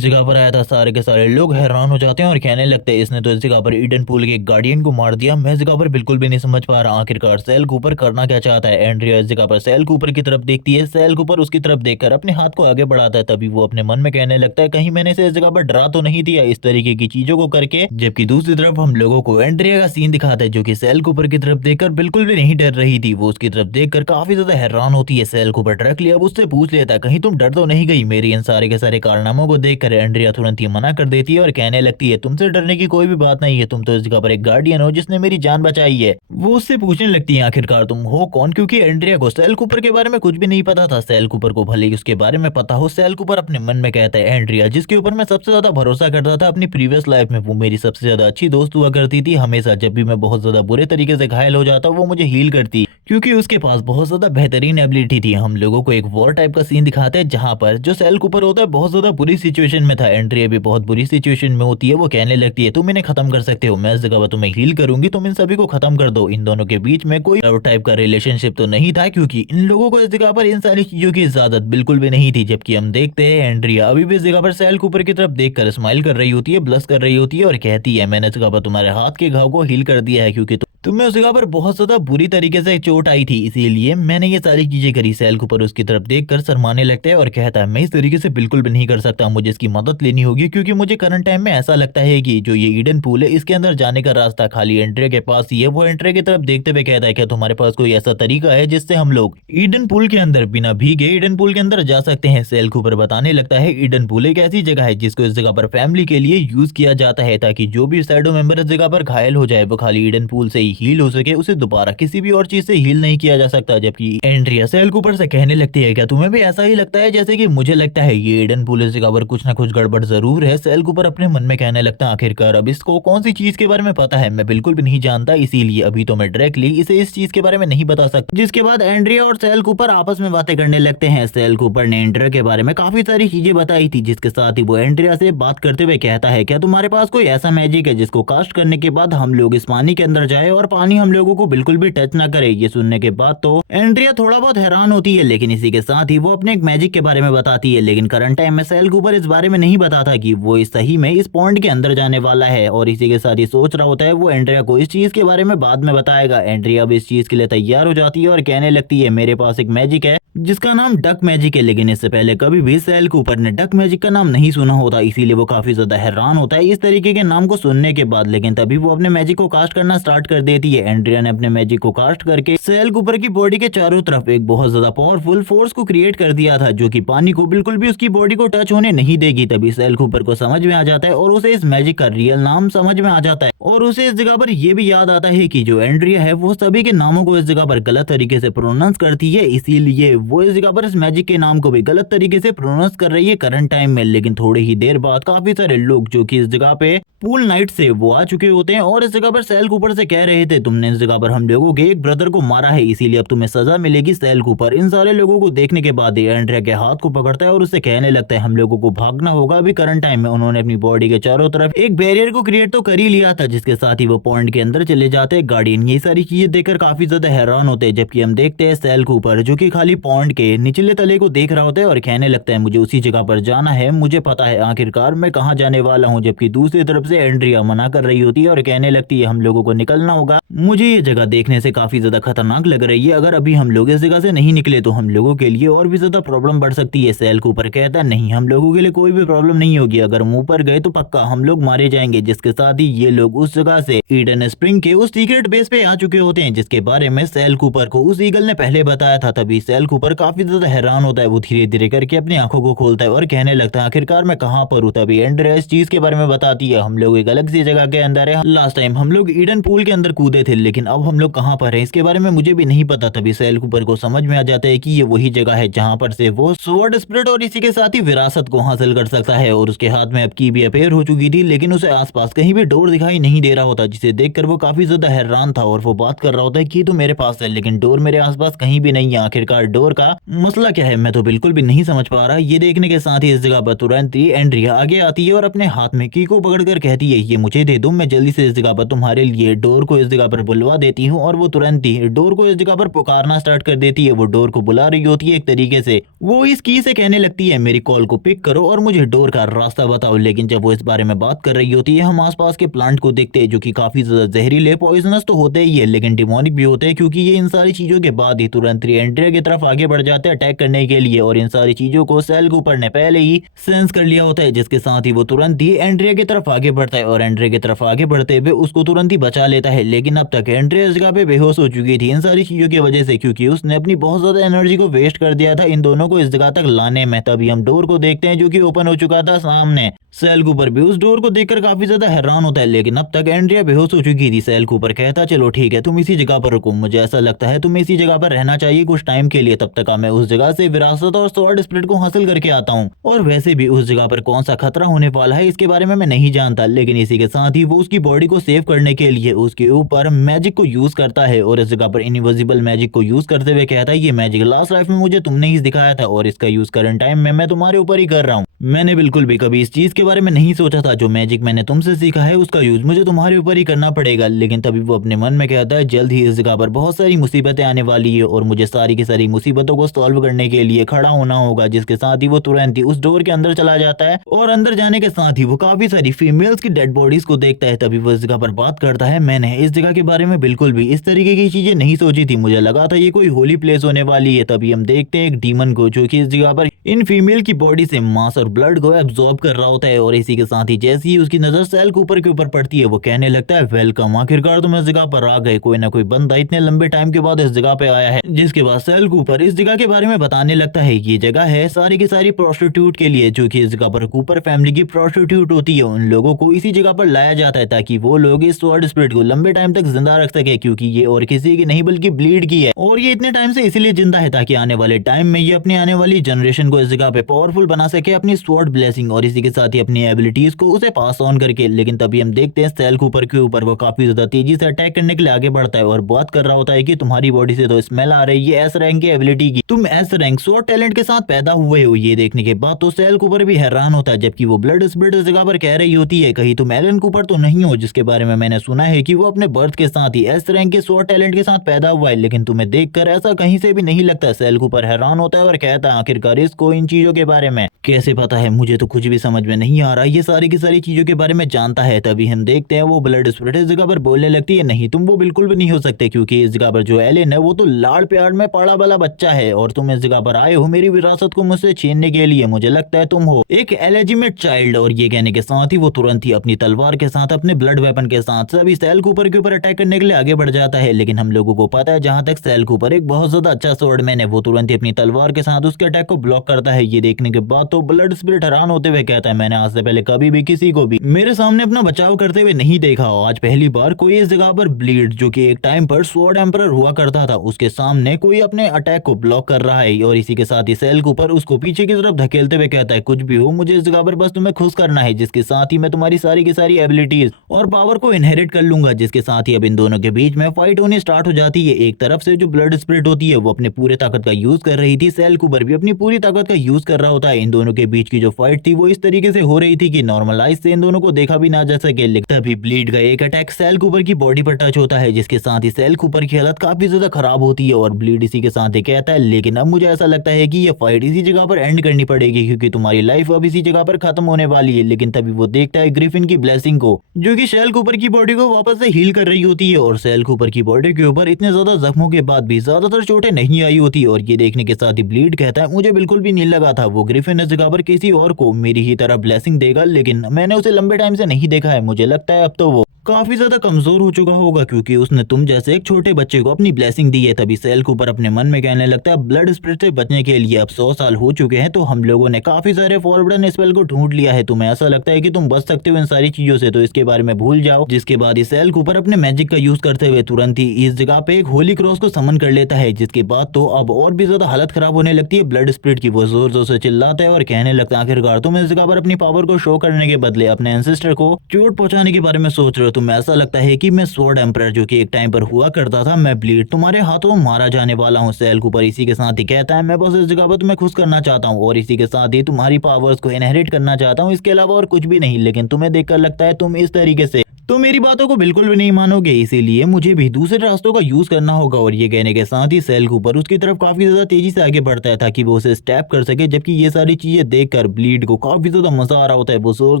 जगह पर आया था, सारे के सारे लोग हैरान हो जाते हैं और कहने लगते हैं इसने तो इस जगह पर ईडन पूल के गार्डियन को मार दिया। मैं इस जगह पर बिल्कुल भी नहीं समझ पा रहा आखिरकार सैल कूपर करना क्या चाहता है। एंड्रिया इस जगह पर सैल कूपर की तरफ देखती है, सैल कूपर उसकी तरफ देखकर अपने हाथ को आगे बढ़ाता है। तभी वो अपने मन में कहने लगता है कहीं मैंने इसे इस जगह पर डरा तो नहीं दिया इस तरीके की चीजों को करके। जबकि दूसरी तरफ हम लोगों को एंड्रिया का सीन दिखाता है जो कि सैल कूपर की तरफ देखकर बिल्कुल भी नहीं डर रही थी। वो उसकी तरफ देखकर काफी ज्यादा हैरान होती है। सैल कूपर ट्रक लिया, अब उससे पूछ लेता है कहीं तुम डर तो नहीं गई मेरी इन सारे के सारे कारनामों को देखकर। एंड्रिया तुरंत ही मना कर देती है और कहने लगती है तुमसे डरने की कोई भी बात नहीं है, तुम तो इस जगह पर एक गार्डियन हो जिसने मेरी जान बचाई है। वो उससे पूछने लगती है आखिरकार तुम हो कौन, क्योंकि एंड्रिया को सैल कूपर के बारे में कुछ भी नहीं पता था। सैल कूपर को भले ही उसके बारे में पता हो, सैल कूपर अपने मन में कहता है एंड्रिया जिसके ऊपर मैं सबसे ज्यादा भरोसा करता था अपनी प्रीवियस लाइफ में, वो मेरी सबसे ज्यादा अच्छी दोस्त हुआ करती थी। हमेशा जब भी मैं बहुत ज्यादा बुरे तरीके से घायल हो जाता वो मुझे हील करती क्योंकि उसके पास बहुत ज्यादा बेहतरीन एबिलिटी थी। हम लोगों को एक वॉर टाइप का सीन दिखाते हैं जहां पर जो सैल कूपर होता है बहुत ज्यादा बुरी सिचुएशन में था। एंड्रिया भी बहुत बुरी सिचुएशन में होती है। वो कहने लगती है तुम इन्हें खत्म कर सकते हो, मैं इस जगह पर तुम्हें हील करूंगी, तुम इन सभी को खत्म कर दो। इन दोनों के बीच में कोई लव टाइप का रिलेशनशिप तो नहीं था क्योंकि इन लोगों को इस जगह पर इन सारी चीजों की इजाजत बिल्कुल भी नहीं थी। जबकि हम देखते हैं एंड्रिया अभी भी इस जगह पर सैल कूपर की तरफ देखकर स्माइल कर रही होती है, ब्लश कर रही होती है और कहती है मैंने इस जगह पर तुम्हारे हाथ के घाव को हील कर दिया है क्योंकि तुम्हें उस जगह पर बहुत ज्यादा बुरी तरीके से चोट आई थी, इसीलिए मैंने ये सारी चीजें करी। सैल कूपर उसकी तरफ देखकर शर्माने लगता है और कहता है मैं इस तरीके से बिल्कुल भी नहीं कर सकता, मुझे इसकी मदद लेनी होगी क्योंकि मुझे करंट टाइम में ऐसा लगता है कि जो ये ईडन पूल है इसके अंदर जाने का रास्ता खाली एंड्रिया के पास ही है। वो एंड्रिया की तरफ देखते हुए कहता है क्या तुम्हारे पास कोई ऐसा तरीका है जिससे हम लोग ईडन पूल के अंदर बिना भीगे ईडन पूल के अंदर जा सकते हैं। सैल कूपर बताने लगता है ईडन पूल एक ऐसी जगह है जिसको इस जगह पर फैमिली के लिए यूज किया जाता है ताकि जो भी शैडो मेंबर इस जगह पर घायल हो जाए वो खाली ईडन पूल से ही बॉडी हील हो सके उसे दोबारा किसी भी और चीज से हील नहीं किया जा सकता। जबकि एंड्रिया सेल कूपर से कहने लगती है क्या तुम्हें भी ऐसा ही लगता है जैसे कि मुझे लगता है। ये ईडन पूल इस जगह पर कुछ ना कुछ गड़बड़ जरूर है। सेल कूपर अपने मन में कहने लगता है आखिरकार अब इसको कौन सी चीज के बारे में पता है, मैं बिल्कुल भी नहीं जानता, इसीलिए अभी तो मैं डायरेक्टली इसे इस चीज के बारे में नहीं बता सकता। जिसके बाद एंड्रिया और सेल कूपर आपस में बातें करने लगते हैं। सेल कूपर ने एंड्रिया के बारे में काफी सारी चीजें बताई थी, जिसके साथ ही वो एंड्रिया से बात करते हुए कहता है क्या तुम्हारे पास कोई ऐसा मैजिक है जिसको कास्ट करने के बाद हम लोग इस पानी के अंदर जाए और पानी हम लोगों को बिल्कुल भी टच ना करे। ये सुनने के बाद तो एंड्रिया थोड़ा बहुत हैरान होती है, लेकिन इसी के साथ ही वो अपने एक मैजिक के बारे में बताती है। लेकिन करंट टाइम में सेल कूपर इस बारे में नहीं बताता कि वो इस सही में इस पॉइंट के अंदर जाने वाला है, और इसी के साथ ही सोच रहा होता है वो एंड्रिया को इस चीज के बारे में बाद में बताएगा। एंड्रिया अब इस चीज के लिए तैयार हो जाती है और कहने लगती है मेरे पास एक मैजिक है जिसका नाम डक मैजिक है। लेकिन इससे पहले कभी भी सेल कूपर ने डक मैजिक का नाम नहीं सुना होता, इसीलिए वो काफी ज्यादा हैरान होता है इस तरीके के नाम को सुनने के बाद। लेकिन तभी वो अपने मैजिक को कास्ट करना स्टार्ट कर देती है। एंड्रिया ने अपने मैजिक को कास्ट करके सेल कूपर की बॉडी के चारों तरफ एक बहुत ज्यादा पावरफुल फोर्स को क्रिएट कर दिया था, जो कि पानी को बिल्कुल भी उसकी बॉडी को टच होने नहीं देगी। तभी सेल कूपर को समझ में आ जाता है और उसे इस मैजिक का रियल नाम समझ में आ जाता है, और उसे इस जगह पर यह भी याद आता है कि जो एंड्रिया है वो सभी के नामों को इस जगह पर गलत तरीके से प्रोनाउंस करती है, इसीलिए वो इस जगह पर इस मैजिक के नाम को भी गलत तरीके से प्रोनाउंस कर रही है करंट टाइम में। लेकिन थोड़ी ही देर बाद काफी सारे लोग जो कि इस जगह पे पूल नाइट से वो आ चुके होते हैं और इस जगह पर सेल कूपर से कह रहे थे तुमने इस जगह पर हम लोगों के एक ब्रदर को मारा है, इसीलिए अब तुम्हें सजा मिलेगी। सेल कूपर इन सारे लोगों को देखने के बाद एंड्रिया के हाथ को पकड़ता है और उससे कहने लगता है हम लोगों को भागना होगा। अभी करंट टाइम में उन्होंने अपनी बॉडी के चारों तरफ एक बैरियर को क्रिएट तो कर ही लिया था, जिसके साथ ही वो पॉइंट के अंदर चले जाते हैं। गार्डियन ये सारी चीजें देखकर काफी ज्यादा हैरान होते हैं, जबकि हम देखते हैं सेल कूपर जो कि खाली पॉइंट के निचले तले को देख रहा होता है और कहने लगता है मुझे उसी जगह पर जाना है, मुझे पता है आखिरकार मैं कहाँ जाने वाला हूँ। जबकि दूसरी तरफ से एंड्रिया मना कर रही होती है और कहने लगती है हम लोगों को निकलना होगा, मुझे ये जगह देखने से काफी ज्यादा खतरनाक लग रही है, अगर अभी हम लोग इस जगह से नहीं निकले तो हम लोगों के लिए और भी ज्यादा प्रॉब्लम बढ़ सकती है। सेल कूपर कहता नहीं हम लोगों के लिए कोई भी प्रॉब्लम नहीं होगी, अगर मुंह पर गए तो पक्का हम लोग मारे जाएंगे। जिसके साथ ही ये लोग उस जगह से ईडन स्प्रिंग के उस सीक्रेट बेस पे आ चुके होते हैं, जिसके बारे में सेल कूपर को उस ईगल ने पहले बताया था। तभी सेल कूपर काफी ज्यादा हैरान होता है, वो धीरे धीरे करके अपनी आंखों को खोलता है और कहने लगता है आखिरकार मैं कहाँ पर हूँ। तभी एंड्रिया इस चीज के बारे में बताती है हम लोग एक अलग सी जगह के अंदर है, लास्ट टाइम हम लोग ईडन पूल के अंदर कूदे थे, लेकिन अब हम लोग कहाँ पर हैं इसके बारे में मुझे भी नहीं पता। तभी सेल कूपर को समझ में आ जाता है कि ये वही जगह है जहाँ पर से वो स्वॉर्ड स्पिरिट और इसी के साथ ही विरासत को हासिल कर सकता है, और उसके हाथ में अब की भी अपेयर हो चुकी थी, लेकिन उसे आसपास कहीं भी डोर दिखाई नहीं दे रहा होता, जिसे देखकर वो काफी ज्यादा हैरान था और वो बात कर रहा होता है कि तो मेरे पास है लेकिन डोर मेरे आसपास कहीं भी नहीं है, आखिरकार डोर का मसला क्या है मैं तो बिल्कुल भी नहीं समझ पा रहा। ये देखने के साथ ही इस जगह पर तुरंत ही एंड्रिया आगे आती है और अपने हाथ में की को पकड़कर कहती है ये मुझे दे दो, मैं जल्दी से इस जगह पर तुम्हारे लिए डोर को इस जगह पर बुलवा देती हूँ। और वो तुरंत ही डोर को इस जगह पर पुकारना स्टार्ट कर देती है, वो डोर को बुला रही होती है एक तरीके से, वो इस की से कहने लगती है मेरी कॉल को पिक करो और मुझे डोर का रास्ता बताओ। लेकिन जब वो इस बारे में बात कर रही होती है हम आसपास के प्लांट को देखते हैं जो कि काफी ज्यादा जहरीले पॉइजनस तो होते ही है लेकिन डिमोनिक भी होते हैं, क्योंकि ये इन सारी चीजों के बाद ही तुरंत ही एंड्रिया की तरफ आगे बढ़ जाते हैं अटैक करने के लिए, और इन सारी चीजों को सेल कूपर ने पहले ही सेंस कर लिया होता है, जिसके साथ ही वो तुरंत ही एंड्रिया की तरफ आगे बढ़ता है और एंड्रिया की तरफ आगे बढ़ते हुए उसको तुरंत ही बचा लेता है। लेकिन अब तक एंड्रिया इस जगह पे बेहोश हो चुकी थी इन सारी चीजों की वजह से, क्योंकि उसने अपनी बहुत ज्यादा एनर्जी को वेस्ट कर दिया था इन दोनों को इस जगह तक लाने में। तभी हम डोर को देखते हैं जो कि ओपन हो चुका था सामने। सेल कूपर भी उस डोर को देखकर काफी ज्यादा हैरान होता है, लेकिन अब तक एंड्रिया बेहोश हो चुकी थी। सेल कूपर कहता चलो ठीक है तुम इसी जगह पर रुको, मुझे ऐसा लगता है तुम्हें इसी जगह पर रहना चाहिए कुछ टाइम के लिए, तब तक मैं उस जगह से विरासत और स्वॉर्ड स्पिरिट को हासिल करके आता हूँ, और वैसे भी उस जगह पर कौन सा खतरा होने वाला है इसके बारे में मैं नहीं जानता। लेकिन इसी के साथ ही वो उसकी बॉडी को सेव करने के लिए उसके ऊपर मैजिक को यूज करता है और इस जगह पर इनविजिबल मैजिक को यूज करते हुए कहता है ये मैजिक लास्ट लाइफ में मुझे तुमने ही दिखाया था और इसका यूज करंट टाइम में मैं तुम्हारे ऊपर ही कर रहा हूँ। मैंने बिल्कुल भी कभी इस चीज के बारे में नहीं सोचा था, जो मैजिक मैंने तुमसे सीखा है उसका यूज मुझे तुम्हारे ऊपर ही करना पड़ेगा। लेकिन तभी वो अपने मन में कहता है जल्द ही इस जगह पर बहुत सारी मुसीबतें आने वाली है और मुझे सारी की सारी मुसीबतों को सॉल्व करने के लिए खड़ा होना होगा। जिसके साथ ही वो तुरंत ही उस डोर के अंदर चला जाता है और अंदर जाने के साथ ही वो काफी सारी फीमेल्स की डेड बॉडीज को देखता है। तभी वो इस जगह पर बात करता है मैंने इस जगह के बारे में बिल्कुल भी इस तरीके की चीजें नहीं सोची थी, मुझे लगा था ये कोई होली प्लेस होने वाली है। तभी हम देखते हैं एक डीमन को जो कि इस जगह पर इन फीमेल की बॉडी से मांस और ब्लड को एब्जॉर्ब कर रहा होता है, और इसी के साथ ही जैसे ही उसकी नजर सेल कूपर के ऊपर पड़ती है वो कहने लगता है वेलकम, आखिरकार तुम इस जगह पर आ गए। कोई ना कोई बंदा इतने लंबे टाइम के बाद इस जगह पे आया है। जिसके बाद सेल कूपर इस जगह के बारे में बताने लगता है कि ये जगह है सारी की सारी प्रोस्टिट्यूट के लिए, जो कि इस जगह पर कूपर फैमिली की प्रोस्टिट्यूट होती है। उन लोगों को इसी जगह पर लाया जाता है ताकि वो लोग इस स्वॉर्ड स्पिरिट को लंबे टाइम तक जिंदा रख सके, क्योंकि ये और किसी की नहीं बल्कि ब्लीड की है। और ये इतने टाइम से इसीलिए जिंदा है ताकि आने वाले टाइम में ये अपनी आने वाली जनरेशन को इस जगह पे पावरफुल बना सके अपनी स्वॉर्ड ब्लेसिंग, और इसी के साथ ही अपनी एबिलिटीज को उसे पास ऑन करके। लेकिन तभी हम देखते हैं सेल कूपर के ऊपर वो काफी ज्यादा तेजी से अटैक करने के लिए आगे बढ़ता है और बात कर रहा होता है कि तुम्हारी बॉडी से तो स्मेल आ रही है एस रैंक की एबिलिटी की, तुम एस रैंक स्वॉर्ड टैलेंट के साथ पैदा हुए हो। ये देखने के बाद तो सेल कूपर भी हैरान होता है, जबकि वो ब्लड स्पिरिट इस जगह पर कह रही होती है कहीं तुम एलन कूपर तो नहीं हो, जिसके बारे में मैंने सुना है कि वो अपने बर्थ के साथ ही एस रैंक के स्वॉर्ड टैलेंट के साथ पैदा हुआ है, लेकिन तुम्हें देखकर ऐसा कहीं से भी नहीं लगता। सेल कूपर हैरान होता है और कहता है आखिरकार इसको इन चीजों के बारे में कैसे पता है, मुझे तो कुछ भी समझ में नहीं आ रहा। ये सारी की सारी चीजों के बारे में जानता है। तभी हम देखते हैं वो ब्लड स्पिरिट इस जगह पर बोलने लगती है नहीं तुम वो बिल्कुल भी नहीं हो सकते, क्योंकि इस जगह पर जो एलन है वो तो लाड़ प्यार में पड़ा वाला बच्चा है और तुम इस जगह पर आए हो मेरी विरासत को मुझसे छीनने के लिए। मुझे लगता है तुम हो एक एलिजिमेट चाइल्ड। और ये कहने के साथ ही वो तुरंत ही अपनी तलवार के साथ अपने ब्लड वेपन के साथ सभी सेल कूपर के ऊपर अटैक करने के लिए आगे बढ़ जाता है। लेकिन हम लोगों को पता है जहां तक सेल कूपर एक बहुत ज्यादा अच्छा स्वॉर्डमैन है, वो तुरंत ही अपनी तलवार के साथ उसके अटैक को ब्लॉक करता है। ये देखने के बाद तो ब्लड स्पिरिट हैरान होते हुए कहता है मैंने आज से पहले कभी भी किसी को भी मेरे सामने अपना बचाव करते हुए नहीं देखा। आज पहली बार कोई इस जगह पर ब्लीड, जो कि एक टाइम पर स्वॉर्ड एम्परर हुआ करता था, उसके सामने कोई अपने अटैक को ब्लॉक कर रहा है। और इसी के साथ ही सेल कूपर उसको पीछे की तरफ धकेलते हुए कहता है कुछ भी हो मुझे इस जगह पर बस तुम्हें खुश करना है, जिसके साथ ही मैं तुम्हारी सारी की सारी एबिलिटीज और पावर को इनहेरिट कर लूंगा। जिसके साथ ही अब इन दोनों के बीच में फाइट होनी स्टार्ट हो जाती है। एक तरफ से जो ब्लड स्पिरिट होती है वो अपने पूरे ताकत का यूज कर रही थी, सेल कूपर भी अपनी पूरी ताकत का यूज कर रहा होता है। इन दोनों के बीच की जो फाइट थी वो इस तरीके से हो रही थी कि नॉर्मल आइज से इन दोनों को देखा भी ना जा सके। तभी ब्लीड का एक अटैक सेल कूपर की बॉडी पर टच होता है, जिसके साथ ही सेल कूपर की हालत काफी ज्यादा खराब होती है। और ब्लीड इसी के साथ ही कहता है लेकिन अब मुझे ऐसा लगता है कि ये फाइट इसी जगह पर एंड करनी पड़ेगी, क्योंकि तुम्हारी लाइफ अब इसी जगह पर खत्म होने वाली है। लेकिन तभी वो देखता है ग्रिफिन की ब्लेसिंग को, जो कि सेल कूपर की बॉडी को वापस से हील कर रही होती है। और सेल कूपर की बॉडी के ऊपर इतने ज्यादा जख्मों के बाद भी ज्यादातर चोटें नहीं आई होती। और ये देखने के साथ ही ब्लीड कहता है मुझे बिल्कुल भी नहीं लगा था वो ग्रिफिन इस जगह पर किसी और को मेरी ही तरह ब्लेसिंग देगा, लेकिन मैंने उसे लंबे टाइम से नहीं देखा है। मुझे लगता है अब तो वो काफी ज्यादा कमजोर हो चुका होगा, क्योंकि उसने तुम जैसे एक छोटे बच्चे को अपनी ब्लेसिंग दी है। तभी सेल कूपर अपने मन में कहने लगता है ब्लड स्पिरिट से बचने के लिए अब 100 साल हो चुके हैं, तो हम लोगों ने काफी सारे फॉरवर्डन स्पेल को ढूंढ लिया है। तुम्हें ऐसा लगता है कि तुम बच सकते हो इन सारी चीजों से, तो इसके बारे में भूल जाओ। जिसके बाद ही सेल कूपर अपने मैजिक का यूज करते हुए तुरंत ही इस जगह पे एक होली क्रॉस को समन कर लेता है। जिसके बाद तो अब और भी ज्यादा हालत खराब होने लगती है ब्लड स्पिरिट की। वो जोर जोर से चिल्लाता है और कहने लगता है आखिरकार तुम इस जगह पर अपनी पावर को शो करने के बदले अपने एंसेस्टर को चोट पहुंचाने के बारे में सोच रहे हो। तुम्हें ऐसा लगता है कि मैं स्वॉर्ड एम्परर, जो कि एक टाइम पर हुआ करता था, मैं ब्लीड तुम्हारे हाथों मारा जाने वाला हूं। सेल कूपर इसी के साथ ही कहता है मैं बस इस जगह पर तुम्हें खुश करना चाहता हूं और इसी के साथ ही तुम्हारी पावर्स को इनहेरिट करना चाहता हूं, इसके अलावा और कुछ भी नहीं। लेकिन तुम्हें देखकर लगता है तुम इस तरीके से तो मेरी बातों को बिल्कुल भी नहीं मानोगे, इसीलिए मुझे भी दूसरे रास्तों का यूज करना होगा। और ये कहने के साथ ही सेल कूपर उसकी तरफ काफी ज्यादा तेजी से आगे बढ़ता है ताकि वो उसे स्टैप कर सके। जबकि ये सारी चीजें देखकर ब्लीड को काफी ज्यादा मजा आ रहा होता है। वो जोर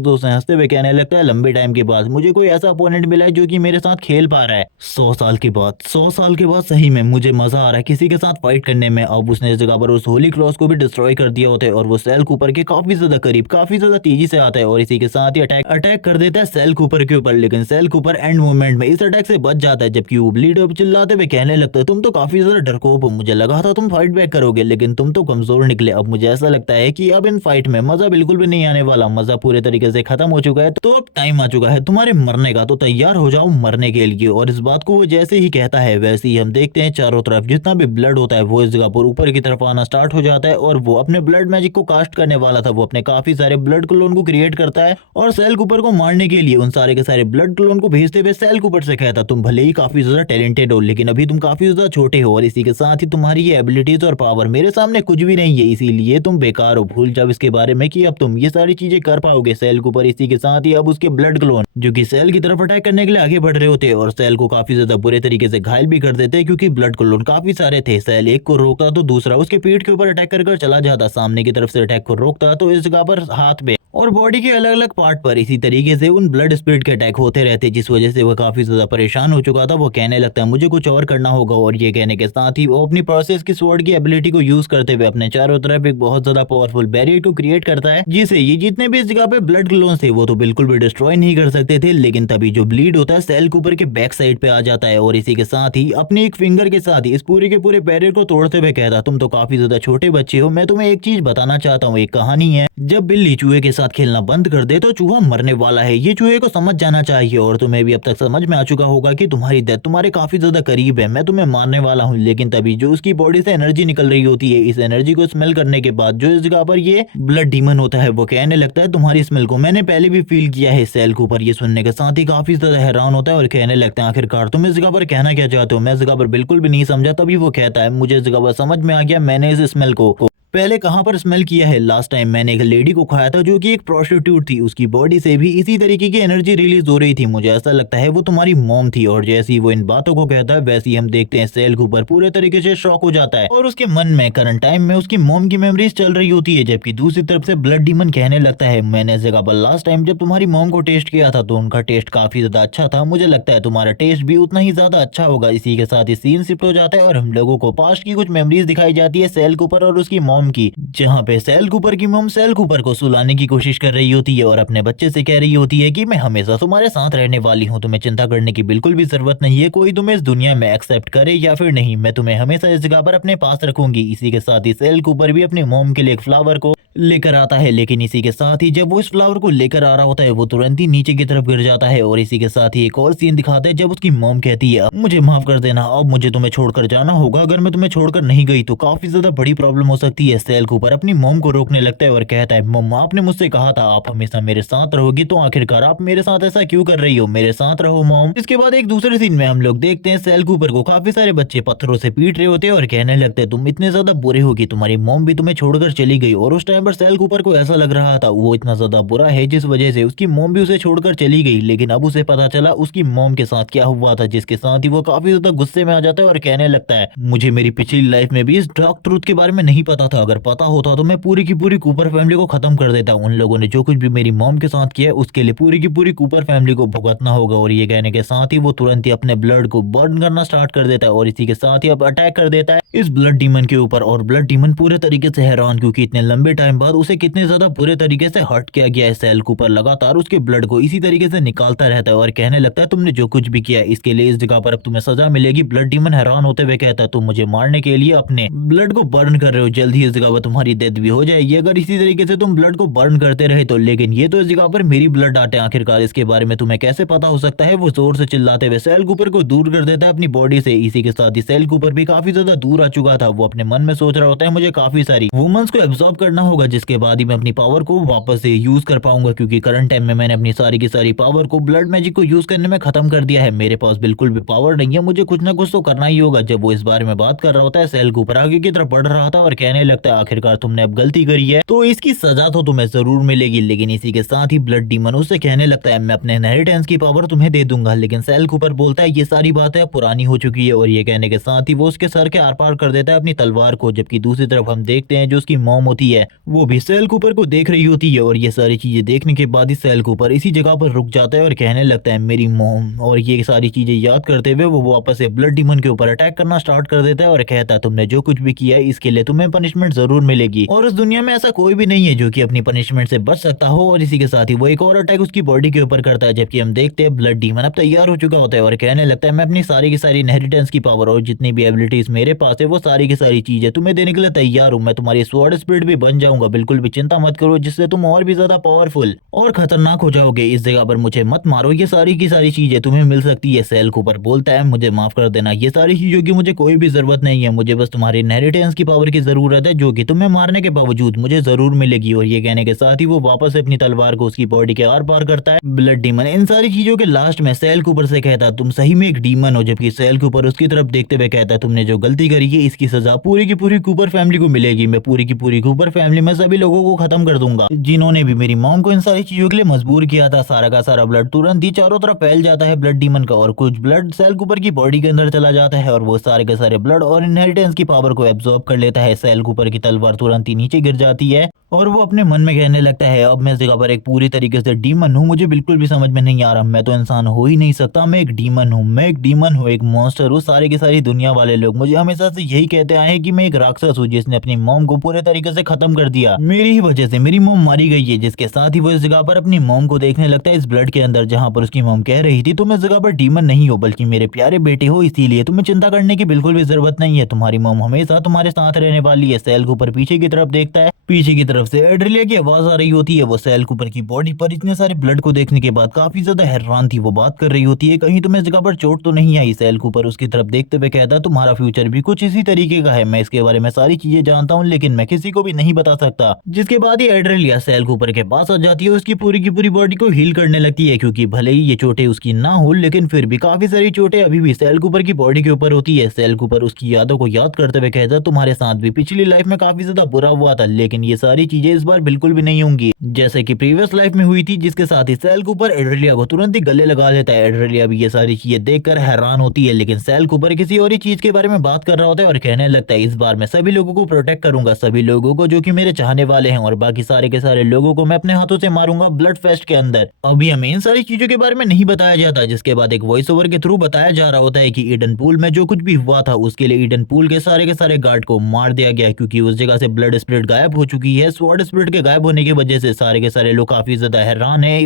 जोर से हंसते हुए कहने लगता है लंबे टाइम के बाद मुझे कोई ऐसा अपोनेंट मिला है जो कि मेरे साथ खेल पा रहा है। 100 साल के बाद, 100 साल के बाद सही में मुझे मजा आ रहा है किसी के साथ फाइट करने में। अब उसने इस जगह पर उस होली क्रॉस को भी डिस्ट्रॉय कर दिया होता है और वो सेल कूपर के काफी ज्यादा करीब काफी ज्यादा तेजी से आता है और इसी के साथ ही अटैक कर देता है सेल कूपर के ऊपर। लेकिन सेल कूपर एंड मोमेंट में इस अटैक से बच जाता है। जबकि वो ब्लीड अब चिल्लाते हुए कहने लगता है तुम तो काफी ज्यादा डरपोक हो, मुझे लगा था तुम फाइट बैक करोगे लेकिन तुम तो कमजोर निकले। अब मुझे ऐसा लगता है कि अब इन फाइट में मजा बिल्कुल भी नहीं आने वाला, मजा पूरे तरीके से खत्म हो चुका है। तो अब टाइम आ चुका है तुम्हारे मरने का, तो तैयार हो जाओ मरने के लिए। और इस बात को वो जैसे ही कहता है वैसे ही हम देखते हैं चारों तरफ जितना भी ब्लड होता है वो इस जगह पर ऊपर की तरफ आना स्टार्ट हो जाता है। और वो अपने ब्लड मैजिक को कास्ट करने वाला था, वो अपने काफी सारे ब्लड क्लोन को क्रिएट करता है और सेल कूपर को मारने के लिए उन सारे के सारे ब्लड क्लोन को भेजते हुए सेल कूपर से कहता तुम भले ही काफी ज्यादा टैलेंटेड हो लेकिन अभी तुम काफी ज्यादा छोटे हो और इसी के साथ ही तुम्हारी ये एबिलिटीज और पावर मेरे सामने कुछ भी नहीं है, इसीलिए तुम बेकार हो। भूल जाओ इसके बारे में कि अब तुम ये सारी चीजें कर पाओगे। सेल कूपर इसी के साथ ही अब उसके ब्लड क्लोन जो कि सेल की तरफ अटैक करने के लिए आगे बढ़ रहे होते और सेल को काफी ज्यादा बुरे तरीके से घायल भी कर देते क्योंकि ब्लड क्लोन काफी सारे थे। सेल एक को रोकता तो दूसरा उसके पीठ के ऊपर अटैक कर चला जाता, सामने की तरफ से अटैक को रोकता तो इस जगह पर हाथ में और बॉडी के अलग अलग पार्ट पर इसी तरीके से उन ब्लड स्पिरिट के अटैक होते रहते, जिस वजह से वो काफी ज्यादा परेशान हो चुका था। वो कहने लगता है मुझे कुछ और करना होगा, और ये कहने के साथ ही वो अपनी प्रोसेस की स्वॉर्ड की एबिलिटी को यूज करते हुए अपने चारों तरफ एक बहुत ज्यादा पावरफुल बैरियर को क्रिएट करता है, जिसे ये जितने भी इस जगह पे ब्लड क्लोन्स थे वो तो बिल्कुल भी डिस्ट्रॉय नहीं कर सकते थे। लेकिन तभी जो ब्लीड होता है सेल कूपर के बैक साइड पे आ जाता है, और इसी के साथ ही अपने एक फिंगर के साथ ही इस पूरे के पूरे बैरियर को तोड़ते हुए कहता, तुम तो काफी ज्यादा छोटे बच्चे हो, मैं तुम्हें एक चीज बताना चाहता हूँ। एक कहानी है, जब बिल्ली चूहे के साथ खेलना बंद कर दे तो चूहा मरने वाला है। ये चूहे को समझ जाना चाहिए, और तुम्हें भी अब तक समझ में आ चुका होगा कि तुम्हारी डेथ तुम्हारे काफी ज्यादा करीब है, मैं तुम्हें मारने वाला हूँ। लेकिन तभी जो उसकी बॉडी से एनर्जी निकल रही होती है, इस एनर्जी को स्मेल करने के बाद जो इस जगह पर ये ब्लड डीमन होता है वो कहने लगता है तुम्हारी स्मेल को मैंने पहले भी फील किया है। सेल कूपर ये सुनने के साथ ही काफी ज्यादा हैरान होता है और कहने लगता है आखिरकार तुम इस जगह पर कहना क्या चाहते हो। मैं इस जगह पर बिल्कुल भी नहीं समझा। तभी वो कहता है मुझे इस जगह पर समझ में आ गया, मैंने इस स्मेल को पहले कहां पर स्मेल किया है। लास्ट टाइम मैंने एक लेडी को खाया था जो कि एक प्रोस्टिट्यूट थी, उसकी बॉडी से भी इसी तरीके की एनर्जी रिलीज हो रही थी। मुझे ऐसा लगता है वो तुम्हारी मॉम थी। और जैसे ही वो इन बातों को कहता है वैसे ही हम देखते हैं सेल कूपर पूरे तरीके से शॉक हो जाता है, और उसके मन में करंट टाइम में उसकी मॉम की मेमोरीज चल रही होती है। जबकि दूसरी तरफ से ब्लड डीमन कहने लगता है मैंने इस जगह पर लास्ट टाइम जब तुम्हारी मॉम को टेस्ट किया था तो उनका टेस्ट काफी ज्यादा अच्छा था, मुझे लगता है तुम्हारा टेस्ट भी उतना ही ज्यादा अच्छा होगा। इसी के साथ ही सीन शिफ्ट हो जाता है और हम लोगों को पास्ट की कुछ मेमोरीज दिखाई जाती है सेल कूपर और उसकी मॉम की, जहाँ पे सेल कूपर की मॉम सेल कूपर को सुलाने की कोशिश कर रही होती है और अपने बच्चे से कह रही होती है कि मैं हमेशा तुम्हारे साथ रहने वाली हूँ, तुम्हें चिंता करने की बिल्कुल भी जरूरत नहीं है, कोई तुम्हें इस दुनिया में एक्सेप्ट करे या फिर नहीं, मैं तुम्हें हमेशा इस जगह पर अपने पास रखूंगी। इसी के साथ ही सेल कूपर भी अपनी मॉम के लिए एक फ्लावर को लेकर आता है, लेकिन इसी के साथ ही जब वो इस फ्लावर को लेकर आ रहा होता है वो तुरंत ही नीचे की तरफ गिर जाता है। और इसी के साथ ही एक और सीन दिखाते हैं जब उसकी मॉम कहती है मुझे माफ कर देना, अब मुझे तुम्हें छोड़कर जाना होगा, अगर मैं तुम्हें छोड़कर नहीं गई तो काफी ज्यादा बड़ी प्रॉब्लम हो सकती है। सेल कूपर अपनी मॉम को रोकने लगता है और कहता है मम्मा आपने मुझसे कहा था आप हमेशा मेरे साथ रहोगी, तो आखिरकार आप मेरे साथ ऐसा क्यों कर रही हो, मेरे साथ रहो मॉम। इसके बाद एक दूसरे सीन में हम लोग देखते हैं सेल कूपर को काफी सारे बच्चे पत्थरों से पीट रहे होते हैं और कहने लगते हैं तुम इतने ज्यादा बुरे हो कि तुम्हारी मॉम भी तुम्हें छोड़कर चली गई। और उस टाइम पर सेल कूपर को ऐसा लग रहा था वो इतना ज्यादा बुरा है जिस वजह से उसकी मॉम भी उसे छोड़कर चली गई, लेकिन अब उसे पता चला उसकी मॉम के साथ क्या हुआ था, जिसके साथ ही वो काफी ज्यादा गुस्से में आ जाता है और कहने लगता है मुझे मेरी पिछली लाइफ में भी इस डार्क ट्रूथ के बारे में नहीं पता था, अगर पता होता तो मैं पूरी की पूरी कूपर फैमिली को खत्म कर देता। उन लोगों ने जो कुछ भी मेरी मॉम के साथ किया उसके लिए पूरी की पूरी कूपर फैमिली को भुगतना होगा। और ये कहने के साथ ही वो तुरंत ही अपने ब्लड को बर्न करना स्टार्ट कर देता है और इसी के साथ ही अब अटैक कर देता है इस ब्लड डीमन के ऊपर। और ब्लड डीमन पूरे तरीके से हैरान, क्योंकि इतने लंबे टाइम बाद उसे कितने ज्यादा बुरे तरीके से हर्ट किया गया है। सेल कूपर लगातार उसके ब्लड को इसी तरीके से निकालता रहता है और कहने लगता है तुमने जो कुछ भी किया इसके लिए इस जगह पर अब तुम्हें सजा मिलेगी। ब्लड डीमन हैरान होते हुए कहता है तुम मुझे मारने के लिए अपने ब्लड को बर्न कर रहे हो, जल्द ही इस जगह पर तुम्हारी डेथ भी हो जाएगी अगर इसी तरीके से तुम ब्लड को बर्न करते रहे तो। लेकिन ये तो इस जगह पर मेरी ब्लड आटे आखिरकार इसके बारे में तुम्हें कैसे पता हो सकता है। वो जोर से चिल्लाते हुए सेल कूपर को दूर कर देता है अपनी बॉडी से। इसी के साथ ही सेल कूपर भी काफी ज्यादा दूर आ चुका था। वो अपने मन में सोच रहा होता है मुझे काफी सारी वुमेन्स को एब्जॉर्ब करना होगा, जिसके बाद ही मैं अपनी पावर को वापस से यूज कर पाऊंगा, क्योंकि करंट टाइम में मैंने अपनी सारी की सारी पावर को ब्लड मैजिक को यूज करने में खत्म कर दिया है। मेरे पास बिल्कुल भी पावर नहीं है, मुझे कुछ ना कुछ तो करना ही होगा। जब वो इस बारे में बात कर रहा होता है सेल कूपर आगे की तरफ बढ़ रहा था और कहने लगता है आखिरकार तुमने अब गलती करी है तो इसकी सजा तो तुम्हें जरूर मिलेगी। लेकिन इसी के साथ ही ब्लड डीमन उससे कहने लगता है मैं अपने इनहेरिटेंस की पावर तुम्हें दे दूंगा। लेकिन सेल कूपर बोलता है ये सारी बातें अब पुरानी हो चुकी है, और ये कहने के साथ ही वो उसके सर के आर पार कर देता है अपनी तलवार को। जबकि दूसरी तरफ हम देखते हैं जो उसकी मॉम होती है वो भी सेल कूपर को देख रही होती है, और ये सारी चीजें देखने के बाद ही सेल कूपर इसी जगह पर रुक जाता है और कहने लगता है मेरी मॉम। और ये सारी चीजें याद करते हुए वो वापस से ब्लड डीमन के ऊपर अटैक करना स्टार्ट कर देता है और कहता है तुमने जो कुछ भी किया है इसके लिए तुम्हें पनिशमेंट जरूर मिलेगी, और इस दुनिया में ऐसा कोई भी नहीं है जो कि अपनी पनिशमेंट से बच सकता हो। और इसी के साथ ही वो एक और अटैक उसकी बॉडी के ऊपर करता है। जबकि हम देखते हैं ब्लड डीमन अब तैयार हो चुका होता है और कहने लगता है मैं अपनी सारी की सारी इनहेरिटेंस की पावर और जितनी भी एबिलिटीज मेरे पास है वो सारी की सारी चीजें तुम्हें देने के लिए तैयार हूँ। मैं तुम्हारी स्वॉर्ड स्पिरिट भी बन जाऊंगा, बिल्कुल भी चिंता मत करो, जिससे तुम और भी ज्यादा पावरफुल और खतरनाक हो जाओगे। इस जगह पर मुझे मत मारो, ये सारी की सारी चीजें तुम्हें मिल सकती है। सेल कूपर बोलता है मुझे माफ कर देना, ये सारी चीजों की मुझे कोई भी जरूरत नहीं है, मुझे बस तुम्हारी इनहेरिटेंस की पावर की जरूरत है जो कि तुम्हें मारने के बावजूद मुझे जरूर मिलेगी। और ये कहने के साथ ही वो वापस अपनी तलवार को उसकी बॉडी के आर पार करता है ब्लड डीमन इन सारी चीजों के लास्ट में सेल कूपर से कहता तुम सही में एक डीमन हो। जबकि सेल कूपर उसकी तरफ देखते हुए कहता तुमने जो गलती करी है इसकी सजा पूरी की पूरी कूपर फैमिली को मिलेगी, मैं पूरी की पूरी कूपर फैमिली मैं सभी लोगों को खत्म कर दूंगा जिन्होंने भी मेरी मॉम को इन सारी चीजों के लिए मजबूर किया था। सारा का सारा ब्लड तुरंत ही चारों तरफ फैल जाता है ब्लड डीमन का, और कुछ ब्लड सेल कूपर की बॉडी के अंदर चला जाता है और वो सारे के सारे ब्लड और इनहेरिटेंस की पावर को एब्जॉर्ब कर लेता है। सेल कूपर की तलवार तुरंत ही नीचे गिर जाती है और वो अपने मन में कहने लगता है, अब मैं इस जगह पर एक पूरी तरीके से डीमन हूँ, मुझे बिल्कुल भी समझ में नहीं आ रहा, मैं तो इंसान हो ही नहीं सकता, मैं एक डीमन हूँ, मैं एक डीमन हूँ, एक मॉन्स्टर हूँ। सारे के सारी दुनिया वाले लोग मुझे हमेशा से यही कहते आए हैं कि मैं एक राक्षस हूँ जिसने अपनी मॉम को पूरे तरीके से खत्म कर दिया। मेरी ही वजह से मेरी मॉम मारी गई है। जिसके साथ ही वो इस जगह पर अपनी मॉम को देखने लगता है इस ब्लड के अंदर, जहाँ पर उसकी मॉम कह रही थी तुम इस जगह पर डीमन नहीं हो बल्कि मेरे प्यारे बेटे हो, इसीलिए तुम्हें चिंता करने की बिल्कुल भी जरूरत नहीं है, तुम्हारी मॉम हमेशा तुम्हारे साथ रहने वाली है। सेल कूपर पीछे की तरफ देखता है, पीछे की तरफ से एड्रिलिया की आवाज आ रही होती है। वो सेल कूपर की बॉडी पर इतने सारे ब्लड को देखने के बाद काफी ज्यादा हैरान थी। वो बात कर रही होती है, कहीं तुम्हें इस जगह पर चोट तो नहीं आई? सेल कूपर उसकी तरफ देखते हुए कहता है, तुम्हारा फ्यूचर भी कुछ इसी तरीके का है, मैं इसके बारे में सारी चीजें जानता हूँ लेकिन मैं किसी को भी नहीं बता सकता। जिसके बाद ही एड्रिलिया सेल कूपर के पास आ जाती है, उसकी पूरी की पूरी बॉडी को हील करने लगती है, क्योंकि भले ही ये चोटें उसकी ना हो लेकिन फिर भी काफी सारी चोटें अभी भी सेल कूपर की बॉडी के ऊपर होती है। सेल कूपर उसकी यादों को याद करते हुए कहता है, तुम्हारे साथ भी पिछली लाइफ में काफी ज्यादा बुरा हुआ था लेकिन ये सारी चीजें इस बार बिल्कुल भी नहीं होंगी जैसे कि प्रीवियस लाइफ में हुई थी। जिसके साथ ही सेल कूपर एड्रिलिया को तुरंत ही गले लगा लेता है। एड्रिलिया भी ये सारी चीजें देखकर हैरान होती है, लेकिन सेल कूपर किसी और ही चीज के बारे में बात कर रहा होता है और कहने लगता है, इस बार मैं सभी लोगों को प्रोटेक्ट करूंगा, सभी लोगों को जो कि मेरे चाहने वाले हैं, और बाकी सारे के सारे लोगों को मैं अपने हाथों से मारूंगा ब्लड फेस्ट के अंदर। अभी हमें इन सारी चीजों के बारे में नहीं बताया जाता। जिसके बाद एक वॉइस ओवर के थ्रू बताया जा रहा होता है कि ईडन पूल में जो कुछ भी हुआ था उसके लिए ईडन पूल के सारे गार्ड को मार दिया गया, क्योंकि उस जगह से ब्लड स्पिरिट गायब हो चुकी है। स्वॉर्ड स्पिरिट के गायब होने की वजह से सारे के सारे लोग काफी ज्यादा हैरान है।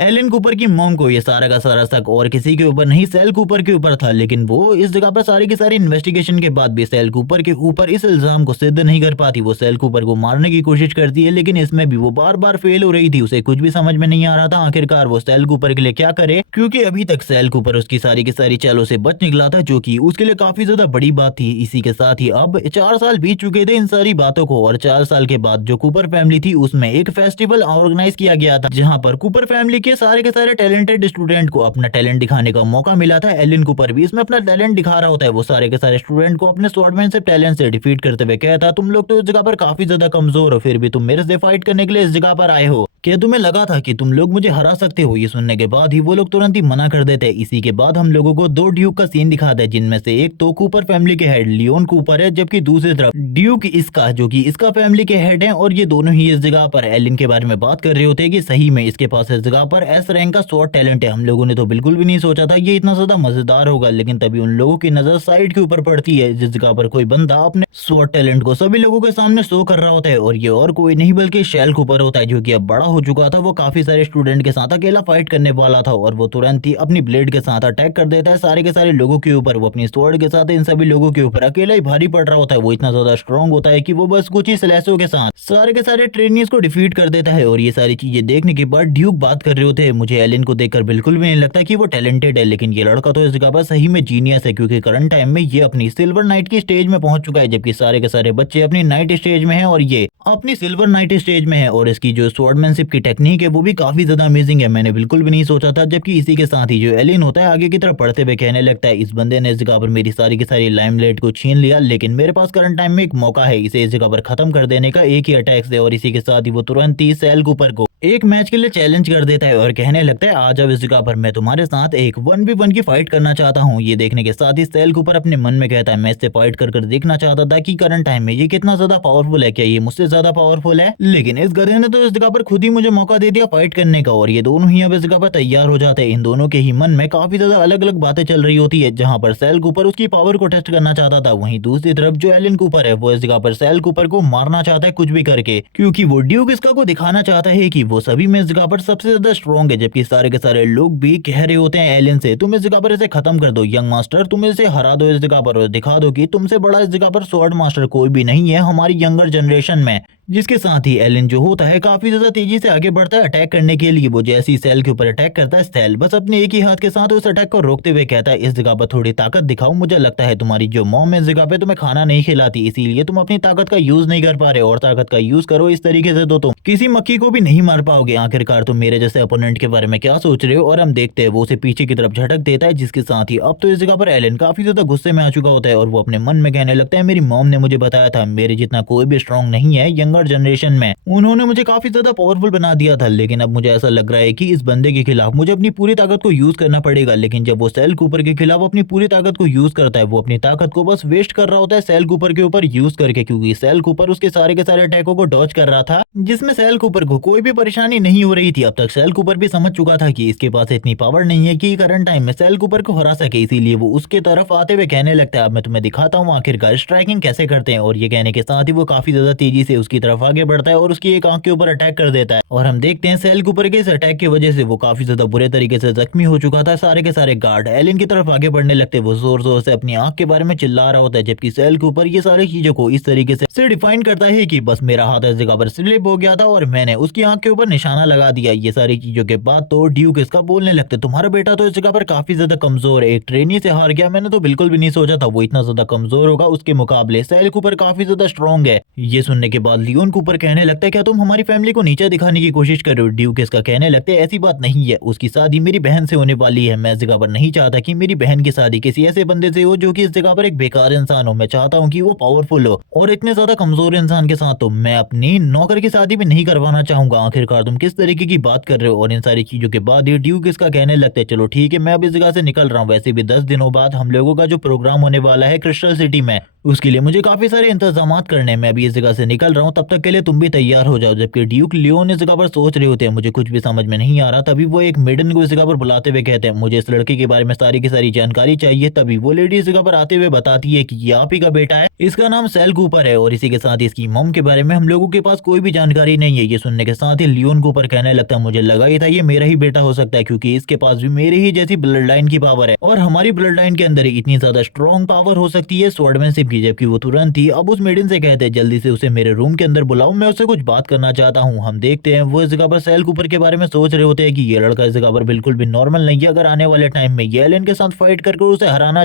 एलन कूपर की मॉम को ये सारा का सारा शक और किसी के ऊपर नहीं सेल कूपर के ऊपर था, लेकिन वो इस जगह पर सारी की सारी इन्वेस्टिगेशन के बाद भी सेल कूपर के ऊपर इस इल्जाम को सिद्ध नहीं कर पाती। वो सेल कूपर को मारने की कोशिश करती है लेकिन इसमें भी वो बार बार फेल हो रही थी। उसे कुछ भी समझ में नहीं आ रहा था आखिरकार वो सेल कूपर के लिए क्या करे, क्योंकि अभी तक सेल कूपर उसकी सारी की सारी चालों से बच निकला था, जो कि उसके लिए काफी ज्यादा बड़ी बात थी। इसी के साथ ही अब 4 साल बीत चुके थे इन सारी बातों को, और 4 साल के बाद जो कूपर फैमिली थी उसमें एक फेस्टिवल ऑर्गेनाइज किया गया था, जहां पर कूपर फैमिली के सारे टैलेंटेड स्टूडेंट को अपना टैलेंट दिखाने का मौका मिला था। एलन कूपर भी इसमें अपना टैलेंट दिखा रहा होता है। वो सारे के सारे स्टूडेंट को अपने स्वॉर्डमैनशिप टैलेंट से डिफीट करते हुए कहता, तुम लोग तो इस जगह पर काफी ज्यादा कमजोर हो, फिर भी तुम मेरे से फाइट करने के लिए इस जगह पर आए हो, क्या तुम्हें लगा था कि तुम लोग मुझे हरा सकते हो? ये सुनने के बाद ही वो लोग तुरंत ही मना कर देते हैं। इसी के बाद हम लोगों को 2 ड्यूक का सीन दिखाता है, जिनमें से एक तो कूपर फैमिली के हेड लियोन कूपर है, जबकि दूसरी तरफ ड्यूक इसका, जो कि इसका फैमिली के हेड हैं, और ये दोनों ही इस जगह पर एलिन के बारे में बात कर रहे होते हैं कि सही में इसके पास इस जगह पर एस रैंक का स्वॉर्ड टैलेंट है। हम लोगों ने तो बिल्कुल भी नहीं सोचा था ये इतना ज्यादा मजेदार होगा, लेकिन तभी उन लोगों की नजर साइड के ऊपर पड़ती है, जिस जगह पर कोई बंदा अपने स्वॉर्ड टैलेंट को सभी लोगों के सामने शो कर रहा होता है, और ये और कोई नहीं बल्कि शेल कूपर होता है, जो कि अब बड़ा हो चुका था। वो काफी सारे स्टूडेंट के साथ अकेला फाइट करने वाला था, और वो तुरंत ही अपनी ब्लेड के साथ अटैक कर देता है सारे के सारे लोगों के ऊपर। वो अपनी स्वॉर्ड के साथ इन सभी लोगों के ऊपर अकेला ही भारी पड़ रहा होता है। वो इतना ज्यादा स्ट्रॉन्ग होता है कि वो बस कुछ ही स्लैशों के साथ सारे के सारे ट्रेनियर्स को डिफीट कर देता है। और ये सारी चीजें देखने के बाद ड्यूक बात कर रहे होते हैं, मुझे एलिन को देखकर बिल्कुल भी नहीं लगता कि वो टैलेंटेड है, लेकिन ये लड़का तो इस जगह पर सही में जीनियस है, क्योंकि करंट टाइम में ये अपनी सिल्वर नाइट की स्टेज में पहुंच चुका है, जबकि सारे के सारे बच्चे अपनी नाइट स्टेज में हैं और ये अपनी सिल्वर नाइट स्टेज में है। और इसकी जो स्वॉर्डमैनशिप की टेक्निक है वो भी काफी ज्यादा अमेजिंग है, मैंने बिल्कुल भी नहीं सोचा था। जबकि इसी के साथ ही जो एलिन होता है आगे की तरफ पढ़ते हुए कहने लगता है, इस बंदे ने इस जगह पर मेरी सारी की सारी लाइमलाइट को छीन लिया, लेकिन मेरे पास करंट टाइम में एक मौका है इसे इस जगह पर खत्म कर देने का, एक ही अटैक से। और इसी के साथ ही वो तुरंत ही सेल कूपर को एक मैच के लिए चैलेंज कर देता है और कहने लगता है, आज अब इस जगह पर मैं तुम्हारे साथ एक 1v1 की फाइट करना चाहता हूँ। ये देखने के साथ ही सेल कूपर अपने मन में कहता है, मैं इससे फाइट कर देखना चाहता था कि करंट टाइम में ये कितना ज्यादा पावरफुल है, क्या ये मुझसे ज्यादा पावरफुल है? लेकिन इस गधे ने तो इस जगह पर खुद ही मुझे मौका दे दिया फाइट करने का, और ये दोनों ही अब इस जगह पर तैयार हो जाते हैं। इन दोनों के ही मन में काफी ज्यादा अलग अलग बातें चल रही होती है। जहाँ पर सेल कूपर उसकी पावर को टेस्ट करना चाहता था, वहीं दूसरी तरफ जो एलन कूपर है वो इस जगह पर सेल कूपर को मारना चाहता है कुछ भी करके, क्योंकि वो ड्यूक इसका को दिखाना चाहता है कि वो सभी में इस जगह पर सबसे ज्यादा स्ट्रॉन्ग है। जबकि सारे के सारे लोग भी कह रहे होते हैं एलियन से, तुम इस जगह पर इसे खत्म कर दो यंग मास्टर, तुम इसे हरा दो इस जगह पर, और दिखा दो कि तुमसे बड़ा इस जगह पर स्वॉर्ड मास्टर कोई भी नहीं है हमारी यंगर जनरेशन में। जिसके साथ ही एलिन जो होता है काफी ज्यादा तेजी से आगे बढ़ता है अटैक करने के लिए। वो जैसे ही सेल के ऊपर अटैक करता है, सेल बस अपने एक ही हाथ के साथ उस अटैक को रोकते हुए कहता है, इस जगह पर थोड़ी ताकत दिखाओ, मुझे लगता है तुम्हारी जो मॉम है इस जगह पे तुम्हें खाना नहीं खिलाती, इसीलिए तुम अपनी ताकत का यूज नहीं कर पा रहे, और ताकत का यूज करो इस तरीके से तो तुम किसी मक्खी को भी नहीं मार पाओगे। आखिरकार तुम मेरे जैसे अपोनेंट के बारे में क्या सोच रहे हो? और हम देखते हैं वो उसे पीछे की तरफ झटक देता है। जिसके साथ ही अब तो इस जगह पर एलिन काफी ज्यादा गुस्से में आ चुका होता है, और वो अपने मन में कहने लगता है, मेरी मॉम ने मुझे बताया था मेरे जितना कोई भी स्ट्रॉन्ग नहीं है, यंगर यंगर जनरेशन में उन्होंने मुझे काफी ज्यादा पावरफुल बना दिया था, लेकिन अब मुझे ऐसा लग रहा है कि इस बंदे के खिलाफ मुझे अपनी पूरी ताकत को यूज करना पड़ेगा। लेकिन जब वो सेल कूपर के खिलाफ अपनी पूरी ताकत को यूज करता है, वो अपनी ताकत को बस वेस्ट कर रहा होता है सेल कूपर के ऊपर यूज करके, क्योंकि सेल कूपर उसके सारे के सारे अटैकों को डॉज कर रहा था, जिसमें सेल कूपर को कोई भी परेशानी नहीं हो रही थी। अब तक सेल कूपर भी समझ चुका था कि इसके पास इतनी पावर नहीं है कि करंट टाइम में सेल कूपर को हरा सके, इसीलिए वो उसके तरफ आते हुए कहने लगता है अब मैं तुम्हें दिखाता हूँ आखिरकार स्ट्राइकिंग कैसे करते हैं। और ये कहने के साथ ही वो काफी ज्यादा तेजी से उसकी तरफ आगे बढ़ता है और उसकी एक आंख के ऊपर अटैक कर देता है। और हम देखते हैं सेल कूपर के इस अटैक की वजह से वो काफी ज्यादा बुरे तरीके से जख्मी हो चुका था। सारे के सारे गार्ड एलियन की तरफ आगे बढ़ने लगते, वो जोर जोर से अपनी आंख के बारे में चिल्ला रहा होता है, जबकि सेल कूपर ये सारी चीजों को इस तरीके से डिफाइन करता है कि बस मेरा हाथ इस जगह पर स्लिप हो गया था और मैंने उसकी आंख के ऊपर निशाना लगा दिया। ये सारी चीजों के बाद तो ड्यूक इसका बोलने लगते, तुम्हारा बेटा तो इस जगह पर काफी ज्यादा कमजोर है, एक ट्रेनी से हार गया, मैंने तो बिल्कुल भी नहीं सोचा था वो इतना ज्यादा कमजोर होगा, उसके मुकाबले सेल कूपर काफी ज्यादा स्ट्रॉन्ग है। ये सुनने के बाद लियोन कूपर कहने लगता है क्या तुम हमारी फैमिली को नीचे दिखाने की कोशिश कर रहे हो? ड्यूक इसका कहने लगते हैं ऐसी बात नहीं है, उसकी शादी मेरी बहन से होने वाली है, मैं इस जगह पर नहीं चाहता कि मेरी बहन की शादी किसी ऐसे बंदे से हो जो कि इस जगह पर एक बेकार इंसान हो, मैं चाहता हूँ कि वो पावरफुल हो, और इतने ज्यादा कमजोर इंसान के साथ तो मैं अपनी नौकर की शादी भी नहीं करवाना चाहूंगा। आखिरकार तुम किस तरीके की बात कर रहे हो? और इन सारी चीजों के बाद ये ड्यूक इसका कहने लगते हैं चलो ठीक है मैं अब इस जगह से निकल रहा हूँ, वैसे भी 10 दिनों बाद हम लोगों का जो प्रोग्राम होने वाला है क्रिस्टल सिटी में, उसके लिए मुझे काफी सारे इंतजाम करने हैं, मैं अभी इस जगह से निकल रहा हूँ, तब तक के लिए तुम भी तैयार हो जाओ। जबकि ड्यूक लियोन इस जगह पर सोच रहे होते हैं मुझे कुछ भी समझ में नहीं आ रहा, तभी वो एक मेडन को इस जगह पर बुलाते हुए कहते हैं मुझे इस लड़के के बारे में सारी की सारी जानकारी चाहिए। तभी वो लेडी इस जगह पर आते हुए बताती है कि ये आप ही का बेटा है, इसका नाम सेल कूपर है, और इसी के साथ इसकी मॉम के बारे में हम लोगों के पास कोई भी जानकारी नहीं है। ये सुनने के साथ ही लियोन कूपर कहने लगता है मुझे लगा ही था ये मेरा ही बेटा हो सकता है, क्योंकि इसके पास भी मेरे ही जैसी ब्लड लाइन की पावर है, और हमारी ब्लड लाइन के अंदर इतनी ज्यादा स्ट्रॉन्ग पावर हो सकती है स्वॉर्डमैनशिप की। जबकि वो तुरंत ही अब उस मेडन से कहते हैं जल्दी से उसे मेरे रूम के अंदर बुलाओ, मैं उससे कुछ बात करना चाहता हूँ। हम देखते हैं वो इस जगह पर सेल कूपर के बारे में सोच रहे होते हैं कि ये लड़का इस जगह पर बिल्कुल भी नॉर्मल नहीं है, अगर आने वाले टाइम में ये एलियन के साथ फाइट करके उसे हराना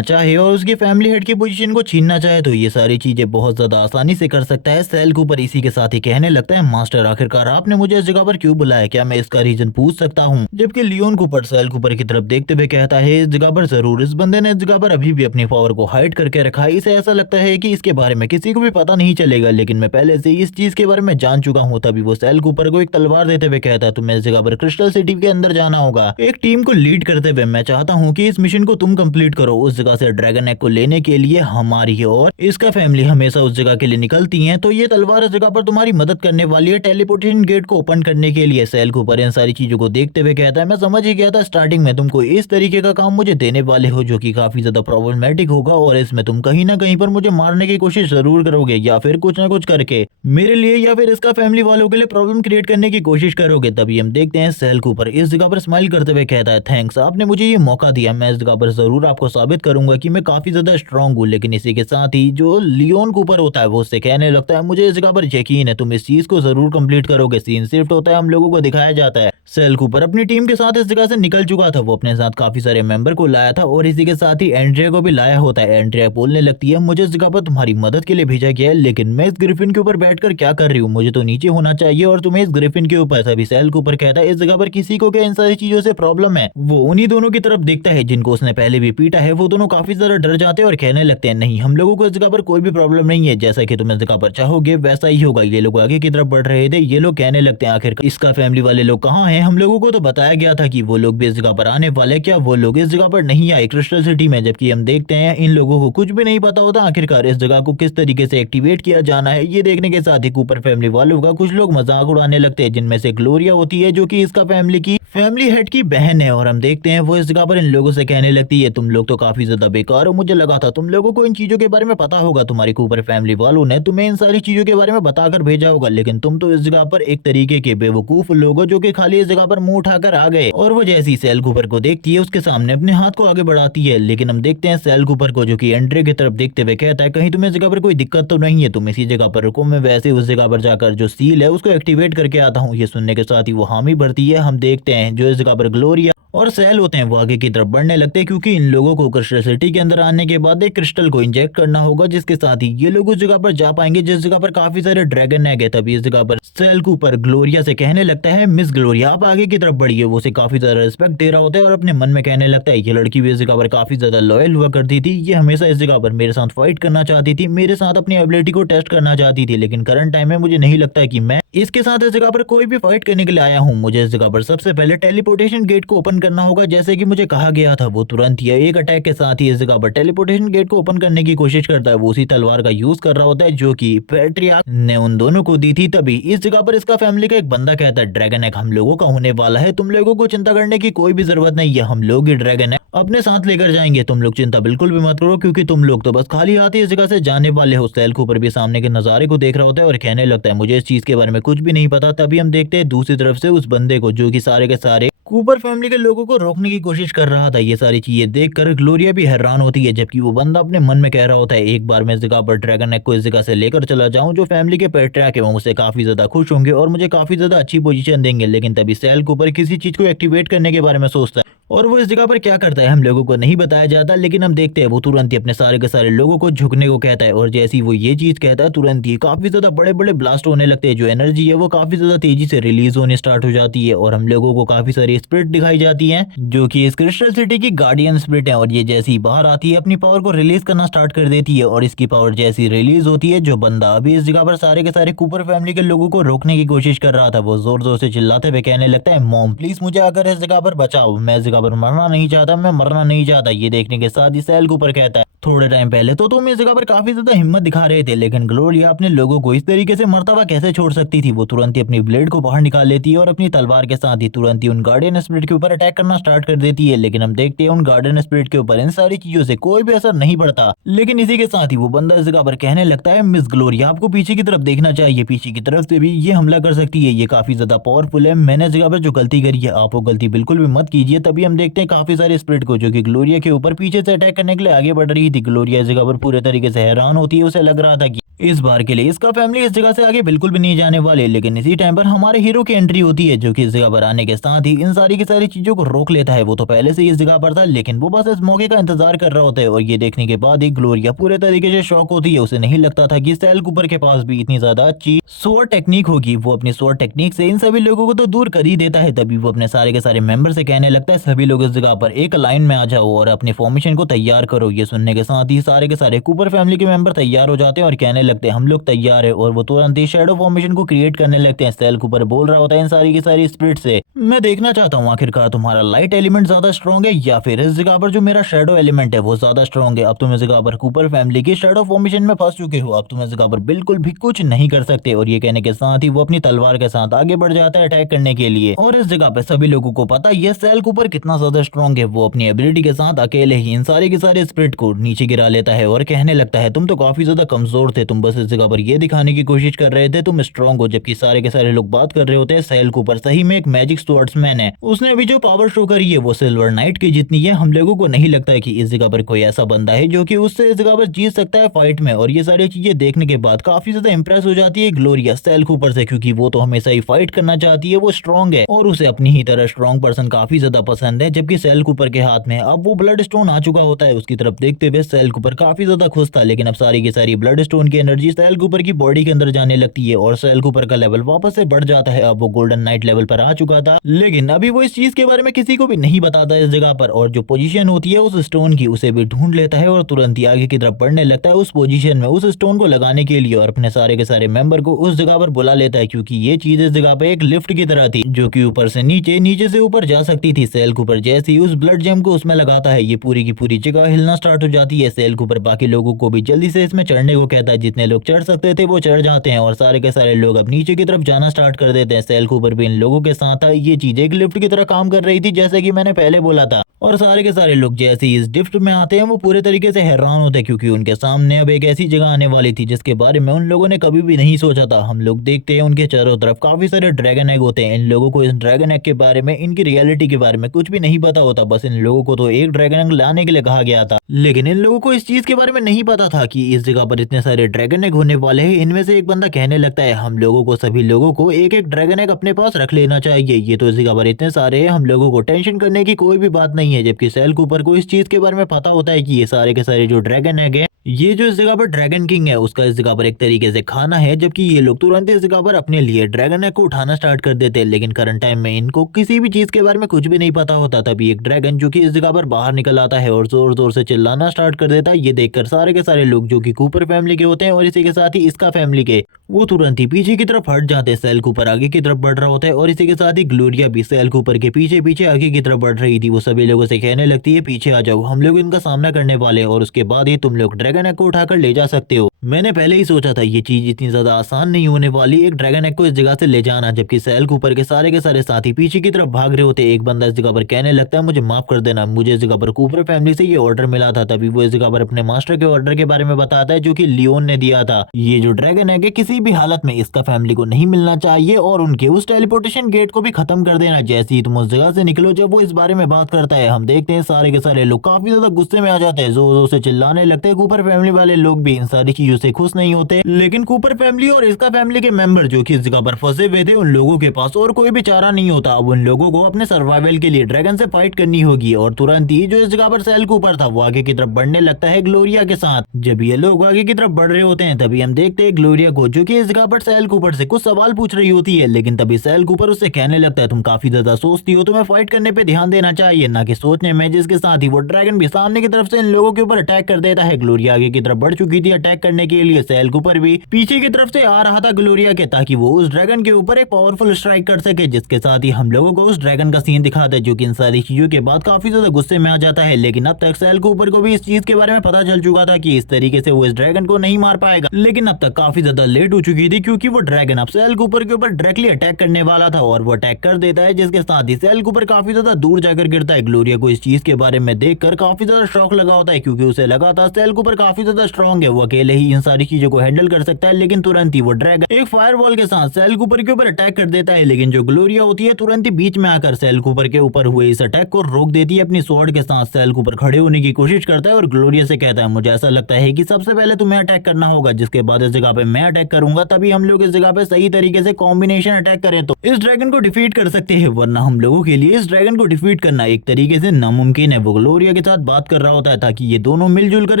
चाहे और उसकी फैमिली हेड की पोजीशन को छीनना चाहे तो ये सारी चीजें बहुत ज्यादा आसानी से कर सकता है सेल कूपर। इसी के साथ ही कहने लगता है मास्टर आखिरकार आपने मुझे इस जगह पर क्यों बुलाया, क्या मैं इसका रीजन पूछ सकता हूँ? जबकि लियोन कूपर सेल कूपर की तरफ देखते हुए कहता है इस जगह पर जरूर, इस बंदे ने इस जगह पर अभी भी अपनी पावर को हाइड करके रखा है, इसे ऐसा लगता है कि इसके बारे में किसी को भी पता नहीं चलेगा, लेकिन मैं पहले से इस चीज के बारे में जान चुका हूँ। तभी वो सेल कूपर को एक तलवार देते हुए कहता है तुम्हें इस जगह पर क्रिस्टल सिटी के अंदर जाना होगा, एक टीम को लीड करते हुए मैं चाहता हूँ कि इस मिशन को तुम कंप्लीट करो। उस जगह से ड्रैगन एग को लेने के लिए हमारी और इसका फैमिली हमेशा उस जगह के लिए निकलती है, तो ये तलवार इस जगह पर तुम्हारी मदद करने वाली है टेलीपोर्टेशन गेट को ओपन करने के लिए। सेल कूपर इन सारी चीजों को देखते हुए कहता है मैं समझ ही गया था स्टार्टिंग में तुमको इस तरीके का काम मुझे देने वाले हो जो कि काफी ज्यादा प्रॉब्लमेटिक होगा, और इसमें तुम कहीं ना कहीं पर मुझे मारने की कोशिश जरूर करोगे, या फिर कुछ ना कुछ करके मेरे लिए या फिर इसका फैमिली वालों के लिए प्रॉब्लम क्रिएट करने की कोशिश करोगे। तभी हम देखते हैं सेल कूपर इस जगह पर स्माइल करते हुए कहता है थैंक्स, आपने मुझे ये मौका दिया, मैं इस जगह पर जरूर आपको साबित करूंगा कि मैं काफी ज्यादा स्ट्रांग हूँ। लेकिन इसी के साथ ही जो लियोन कूपर होता है वो उससे कहने लगता है मुझे इस जगह पर यकीन है तुम इस चीज को जरूर कंप्लीट करोगे। सीन शिफ्ट होता है, हम लोगों को दिखाया जाता है सेल कूपर अपनी टीम के साथ इस जगह से निकल चुका था, वो अपने साथ काफी सारे मेंबर को लाया था और इसी के साथ ही एंड्रिया को भी लाया होता है। एंड्रिया बोलने लगती है मुझे इस जगह पर तुम्हारी मदद के लिए भेजा गया है, लेकिन मैं इस ग्रिफिन के ऊपर बैठकर क्या कर रही हूँ, मुझे तो नीचे होना चाहिए और तुम्हें इस ग्रिफिन के ऊपर। सभी सेल कूपर कहता है इस जगह पर किसी को क्या इन सारी चीजों से प्रॉब्लम है? वो उन्हीं दोनों की तरफ देखता है जिनको उसने पहले भी पीटा है, वो दोनों काफी ज्यादा डर जाते हैं और कहने लगते हैं नहीं हम लोगों को इस जगह पर कोई भी प्रॉब्लम नहीं है, जैसा कि तुम इस जगह पर चाहोगे वैसा ही होगा। ये लोग आगे की तरफ बढ़ रहे थे, ये लोग कहने लगते हैं आखिर इसका फैमिली वाले लोग कहाँ हैं? हम लोगों को तो बताया गया था कि वो लोग भी इस जगह पर आने वाले, क्या वो लोग इस जगह पर नहीं आए क्रिस्टल सिटी में? जबकि हम देखते हैं इन लोगों को कुछ भी नहीं पता होता आखिरकार इस जगह को किस तरीके से एक्टिवेट किया जाना है। ये देखने के साथ ही कूपर फैमिली वालों का कुछ लोग मजाक उड़ाने लगते हैं, जिनमें से ग्लोरिया होती है जो कि इसका फैमिली हेड की बहन है। और हम देखते हैं वो इस जगह पर इन लोगों से कहने लगती है तुम लोग तो काफी ज्यादा बेकार हो, मुझे लगा था तुम लोगों को इन चीजों के बारे में पता होगा, तुम्हारी कूपर फैमिली वालों ने तुम्हें इन सारी चीजों के बारे में बताकर भेजा होगा, लेकिन तुम तो इस जगह पर एक तरीके के बेवकूफ लोग हो जो कि खाली इस जगह पर मुंह उठाकर आ गए। और वो जैसी सेल कूपर को देखती है उसके सामने अपने हाथ को आगे बढ़ाती है, लेकिन हम देखते हैं सेल कूपर को जो कि एंड्रे की तरफ देखते हुए कहता है कहीं तुम्हें इस जगह पर कोई दिक्कत तो नहीं है, तुम इसी जगह पर रुको, मैं वैसे उस जगह पर जाकर जो सील है उसको एक्टिवेट करके आता हूँ। ये सुनने के साथ ही वो हामी भरती है। हम देखते हैं जो इस जगह पर ग्लोरिया और सेल होते हैं वो आगे की तरफ बढ़ने लगते हैं क्योंकि इन लोगों को क्रिस्टल सिटी के अंदर आने के बाद एक क्रिस्टल को इंजेक्ट करना होगा, जिसके साथ ही ये लोग उस जगह पर जा पाएंगे जिस जगह पर काफी सारे ड्रैगन एग है। तभी इस जगह पर सेल के ऊपर ग्लोरिया से कहने लगता है, मिस ग्लोरिया आप आगे की तरफ बढ़िए। वो उसे काफी ज्यादा रिस्पेक्ट दे रहा होता है और अपने मन में कहने लगता है, ये लड़की भी इस जगह पर काफी ज्यादा लॉयल हुआ करती थी, ये हमेशा इस जगह पर मेरे साथ फाइट करना चाहती थी, मेरे साथ अपनी एबिलिटी को टेस्ट करना चाहती थी, लेकिन करंट टाइम में मुझे नहीं लगता है कि मैं इसके साथ इस जगह पर कोई भी फाइट करने के लिए आया हूँ। मुझे इस जगह पर सबसे पहले टेलीपोर्टेशन गेट को ओपन करना होगा, जैसे कि मुझे कहा गया था। वो तुरंत ही एक अटैक के साथ ही इस जगह पर टेलीपोर्टेशन गेट को ओपन करने की कोशिश करता है। वो उसी तलवार का यूज कर रहा होता है जो कि पैट्रियार्क ने उन दोनों को दी थी। तभी इस जगह पर इसका फैमिली का एक बंदा कहता है, ड्रैगन एग हम लोगों का होने वाला है, तुम लोगों को चिंता करने की कोई भी जरूरत नहीं है, हम लोग ही ड्रैगन है अपने साथ लेकर जाएंगे, तुम लोग चिंता बिल्कुल भी मत करो क्योंकि तुम लोग तो बस खाली हाथ ही इस जगह से जाने वाले हो। सेल के ऊपर भी सामने के नजारे को देख रहा होता है और कहने लगता है, मुझे इस चीज के बारे में कुछ भी नहीं पता। तभी हम देखते हैं दूसरी तरफ से उस बंदे को जो कि सारे के सारे कूपर फैमिली के लोगों को रोकने की कोशिश कर रहा था। ये सारी चीजें देखकर ग्लोरिया भी हैरान होती है, जबकि वो बंदा अपने मन में कह रहा होता है, एक बार मैं इस जगह पर ड्रैगन एग को इस जगह से लेकर चला जाऊं, जो फैमिली के पैट्रियार्क है वो मुझसे काफी ज्यादा खुश होंगे और मुझे काफी ज्यादा अच्छी पोजीशन देंगे। लेकिन तभी सेल के ऊपर किसी चीज को एक्टिवेट करने के बारे में सोचता है और वो इस जगह पर क्या करता है हम लोगों को नहीं बताया जाता, लेकिन हम देखते हैं वो तुरंत ही अपने सारे के सारे लोगों को झुकने को कहता है। और जैसे ही वो ये चीज कहता है तुरंत ही काफी ज्यादा बड़े बड़े ब्लास्ट होने लगते हैं, जो एनर्जी है वो काफी ज्यादा तेजी से रिलीज होने स्टार्ट हो जाती है और हम लोगों को काफी सारी स्पिरिट दिखाई जाती है जो कि इस क्रिस्टल सिटी की गार्डियन स्पिरिट है। और ये जैसी बाहर आती है अपनी पावर को रिलीज करना स्टार्ट कर देती है और इसकी पावर जैसी रिलीज होती है, जो बंदा अभी इस जगह पर सारे के सारे कूपर फैमिली के लोगों को रोकने की कोशिश कर रहा था वो जोर जोर से चिल्लाते हुए कहने लगता है, मॉम प्लीज मुझे अगर इस जगह पर बचाओ, मैं इस जगह पर मरना नहीं चाहता, मैं मरना नहीं चाहता। ये देखने के साथ ही सेल के ऊपर कहता है, थोड़े टाइम पहले तो तुम इस जगह पर काफी ज्यादा हिम्मत दिखा रहे थे, लेकिन ग्लोरिया अपने लोगों को इस तरीके से मरता हुआ कैसे छोड़ सकती थी। वो तुरंत ही अपनी ब्लेड को बाहर निकाल लेती है और अपनी तलवार के साथ ही तुरंत ही उन गार्डियन स्पिरिट के ऊपर अटैक करना स्टार्ट कर देती है। लेकिन हम देखते हैं उन गार्डियन स्पिरिट के ऊपर इन सारी चीजों से कोई भी असर नहीं पड़ता। लेकिन इसी के साथ ही वो बंदा इस जगह पर कहने लगता है, मिस ग्लोरिया आपको पीछे की तरफ देखना चाहिए, पीछे की तरफ से भी ये हमला कर सकती है, ये काफी ज्यादा पावरफुल है, मैंने इस जगह पर जो गलती करी है आप वो गलती बिल्कुल भी मत कीजिए। तभी हम देखते हैं काफी सारे स्पिरिट को जो कि ग्लोरिया के ऊपर पीछे से अटैक करने के लिए आगे बढ़ रही थी। ग्लोरिया इस जगह पर पूरे तरीके से हैरान होती है, उसे लग रहा था कि इस बार के लिए इसका फैमिली इस जगह से आगे बिल्कुल भी नहीं जाने वाले। लेकिन इसी टाइम पर हमारे हीरो की एंट्री होती है जो कि इस जगह पर आने के साथ ही इन सारी की सारी चीजों को रोक लेता है। वो तो पहले से ही इस जगह पर था, लेकिन वो बस इस मौके का इंतजार कर रहा होता है। और ये देखने के बाद ही ग्लोरिया पूरे तरीके से शॉक होती है, उसे नहीं लगता था कि सेल कूपर के पास भी इतनी ज्यादा अच्छी स्वॉर्ड टेक्निक होगी। वो अपनी स्वॉर्ड टेक्निक से इन सभी लोगों को तो दूर कर ही देता है। तभी वो अपने सारे के सारे मेंबर से कहने लगता है, सभी लोग इस जगह पर एक लाइन में आ जाओ और अपनी फॉर्मेशन को तैयार करो। ये सुनने के साथ ही सारे के सारे कूपर फैमिली के मेंबर तैयार हो जाते हैं और कहने लगते हैं, हम लोग तैयार है। और वो तुरंत ही शैडो फॉर्मेशन को क्रिएट करने लगते हैं। सेल कूपर बोल रहा होता है इन सारी की सारी स्पिरिट से, मैं देखना चाहता हूँ आखिरकार तुम्हारा लाइट एलिमेंट ज्यादा स्ट्रॉन्ग है या फिर इस जगह पर जो मेरा शैडो एलिमेंट है वो ज्यादा स्ट्रॉन्ग है। अब तुम इस जगह पर कूपर फैमिली की शैडो फॉर्मेशन में फंस चुके हो, अब तुम इस जगह पर बिल्कुल भी कुछ नहीं कर सकते। और ये कहने के साथ ही वो अपनी तलवार के साथ आगे बढ़ जाता है अटैक करने के लिए। और इस जगह पे सभी लोगों को पता है सेल कूपर कितना ज्यादा स्ट्रॉन्ग है। वो अपनी एबिलिटी के साथ अकेले ही इन सारे के सारे स्पिरिट को नीचे गिरा लेता है और कहने लगता है, तुम तो काफी ज्यादा कमजोर थे, तुम बस इस जगह पर ये दिखाने की कोशिश कर रहे थे तुम स्ट्रॉन्ग हो, जबकि सारे के सारे लोग बात कर रहे होते हैं सेल कूपर सही में एक मैजिक स्वर्ड्समैन है। उसने अभी जो पावर शो करी है वो सिल्वर नाइट की जितनी है। हम लोगों को नहीं लगता है कि इस जगह पर कोई ऐसा बंदा है जो कि उससे इस जगह पर जीत सकता है फाइट में। और ये सारी चीजें देखने के बाद काफी ज्यादा इंप्रेस हो जाती है ग्लोरिया सेल कूपर से, क्योंकि वो तो हमेशा ही फाइट करना चाहती है, वो स्ट्रॉन्ग है और उसे अपनी ही तरह स्ट्रॉन्ग पर्सन काफी ज्यादा पसंद है। जबकि सेल कूपर के हाथ में अब वो ब्लड स्टोन आ चुका होता है। उसकी तरफ देखते हुए सेल कूपर काफी ज्यादा खुश था, लेकिन अब सारी की सारी ब्लड स्टोन की एनर्जी सेल कूपर की बॉडी के अंदर जाने लगती है और सेल कूपर का लेवल वापस से बढ़ जाता है। अब वो गोल्डन नाइट लेवल पर आ चुका था, लेकिन अभी वो इस चीज के बारे में किसी को भी नहीं बताता इस जगह पर। और जो पोजीशन होती है उस स्टोन की उसे भी ढूंढ लेता है और तुरंत ही आगे की तरफ बढ़ने लगता है उस पोजीशन में उस स्टोन को लगाने के लिए और अपने सारे के सारे मेंबर को उस जगह पर बुला लेता है, क्योंकि ये चीज इस जगह पे एक लिफ्ट की तरह थी जो कि ऊपर से नीचे, नीचे से ऊपर जा सकती थी। सेल कूपर जैसे ही उस ब्लड जेम को उसमें लगाता है ये पूरी की पूरी जगह हिलना स्टार्ट हो जाती है। सेल कूपर बाकी लोगों को भी जल्दी से इसमें चढ़ने को कहता है, जितने लोग चढ़ सकते थे वो चढ़ जाते हैं और सारे के सारे लोग अब नीचे की तरफ जाना स्टार्ट कर देते हैं। सेल कूपर भी इन लोगों के साथ था। ये चीज एक लिफ्ट की तरह काम कर रही थी जैसे कि मैंने पहले बोला था। और सारे के सारे लोग जैसे ही इस लिफ्ट में आते हैं वो पूरे तरीके से हैरान होते हैं क्योंकि उनके सामने अब एक ऐसी जगह आने वाली थी जिसके बारे में उन लोगों ने कभी भी नहीं सोचा था। हम लोग देखते हैं उनके चारों तरफ काफी सारे ड्रैगन एग होते हैं। इन लोगों को इस ड्रैगन एग के बारे में, इनकी रियलिटी के बारे में कुछ भी नहीं पता होता। बस इन लोगों को तो एक ड्रैगन एग लाने के लिए कहा गया था, लेकिन इन लोगों को इस चीज के बारे में नहीं पता था कि इस जगह पर इतने सारे ड्रैगन एग होने वाले हैं। इनमें से एक बंदा कहने लगता है हम लोगों को, सभी लोगों को एक एक ड्रैगन एग अपने पास रख लेना चाहिए। ये तो इस जगह पर इतने सारे हैं, हम लोगों को टेंशन करने की कोई भी बात नहीं है। जबकि सेल कूपर को इस चीज के बारे में पता होता है कि ये सारे के सारे जो ड्रैगन एग है, ये जो इस जगह पर ड्रैगन किंग है उसका इस जगह पर एक तरीके से खाना है। जबकि ये लोग तुरंत इस जगह पर अपने लिए ड्रैगन एग को उठाना स्टार्ट कर देते हैं। लेकिन करंट टाइम में इनको किसी भी चीज के बारे में कुछ भी नहीं पता होता। तभी एक ड्रैगन जो कि इस जगह पर बाहर निकल आता है और जोर जोर से चिल्लाना स्टार्ट कर देता है। ये देखकर सारे के सारे लोग जो कि कूपर फैमिली के होते हैं और इसी के साथ ही इसका फैमिली के, वो तुरंत ही पीछे की तरफ हट जाते हैं। सेल कूपर आगे की तरफ बढ़ रहा होता है और इसी के साथ ही ग्लोरिया भी सेल कूपर के पीछे पीछे आगे की तरफ बढ़ रही थी। वो सभी लोगों से कहने लगती है पीछे आ जाओ, हम लोग इनका सामना करने वाले हैं और उसके बाद ही तुम लोग ड्रैगन एग को उठाकर ले जा सकते हो। मैंने पहले ही सोचा था ये चीज इतनी ज्यादा आसान नहीं होने वाली, एक ड्रैगन एग को इस जगह से ले जाना। जबकि सेल कूपर के सारे साथी पीछे की तरफ भाग रहे होते। एक बंदा इस जगह पर कहने लगता है मुझे माफ कर देना, मुझे इस जगह पर कूपर फैमिली से ये ऑर्डर मिला था। तभी वो इस जगह पर अपने मास्टर के ऑर्डर के बारे में बताता है जो कि लियोन ने दिया था। ये जो ड्रैगन एग है किसी भी हालत में इसका फैमिली को नहीं मिलना चाहिए और उनके उस टेलीपोर्टेशन गेट को भी खत्म कर देना जैसे ही तुम उस जगह से निकलो। जब वो इस बारे में बात करता है हम देखते हैं सारे के सारे लोग काफी ज्यादा गुस्से में आ जाते हैं, जोर जोर से चिल्लाने लगते हैं। कूपर फैमिली वाले लोग भी इन सारी चीजों से खुश नहीं होते। लेकिन कूपर फैमिली और इसका फैमिली के मेंबर जो कि इस जगह पर फंसे हुए थे, उन लोगों के पास और कोई भी चारा नहीं होता। अब उन लोगों को अपने सर्वाइवल के लिए ड्रैगन से फाइट करनी होगी। और तुरंत ही जो इस जगह पर सेल कूपर था वो आगे की तरफ बढ़ने लगता है ग्लोरिया के साथ। जब ये लोग आगे की तरफ बढ़ रहे होते हैं तभी हम देखते हैं ग्लोरिया को जो कि इस जगह पर सेल कूपर से कुछ सवाल पूछ रही होती है। लेकिन तभी सेल कूपर उससे कहने लगता है तुम काफी ज्यादा सोचती हो, तुम्हें फाइट करने पे ध्यान देना चाहिए ना कि सोचने में। जिसके साथ ही वो ड्रैगन भी सामने की तरफ से इन लोगों के ऊपर अटैक कर देता है। ग्लोरिया आगे की तरफ बढ़ चुकी थी अटैक करने के लिए, सेल कूपर भी पीछे की तरफ से आ रहा था ग्लोरिया के, ताकि वो उस ड्रैगन के ऊपर एक पावरफुल स्ट्राइक कर सके। जिसके साथ ही हम लोगों को उस ड्रैगन का सीन दिखाता है जो कि इन सारी चीजों के बाद काफी ज्यादा गुस्से में आ जाता है। लेकिन अब तक सेल कूपर को भी इस चीज के बारे में पता चल चुका था कि इस तरीके से वो इस ड्रैगन को नहीं मार पाएगा। लेकिन अब तक काफी ज्यादा लेट हो चुकी थी क्योंकि वो ड्रैगन अब सेल कूपर के ऊपर डायरेक्टली अटैक करने वाला था और वो अटैक कर देता है। जिसके साथ ही सेल कूपर काफी ज्यादा दूर जाकर गिरता है। ग्लोरिया को इस चीज के बारे में देखकर काफी ज्यादा शौक लगा होता है क्योंकि उसे लगा था सेल कूपर काफी ज्यादा स्ट्रॉन्ग है, वो अकेले ही इन सारी चीजों को हैंडल कर सकता है। लेकिन तुरंत ही वो ड्रैगन एक फायरबॉल के साथ सेल कूपर के ऊपर अटैक कर देता है। लेकिन जो ग्लोरिया होती है तुरंत ही बीच में आकर सेल कूपर के ऊपर हुए इस अटैक को रोक देती है। अपनी स्वॉर्ड के साथ सेल कूपर खड़े होने की कोशिश करता है और ग्लोरिया से कहता है मुझे ऐसा लगता है कि सबसे पहले तुम्हें अटैक करना होगा, जिसके बाद इस जगह पे मैं अटैक करूंगा, तभी हम लोग इस जगह पे सही तरीके से कॉम्बिनेशन अटैक करें तो इस ड्रैगन को डिफीट कर सकते हैं। वरना हम लोगों के लिए इस ड्रैगन को डिफीट करना एक तरीके से नामुमकिन है। वो ग्लोरिया के साथ बात कर रहा होता है ताकि ये दोनों मिलजुल कर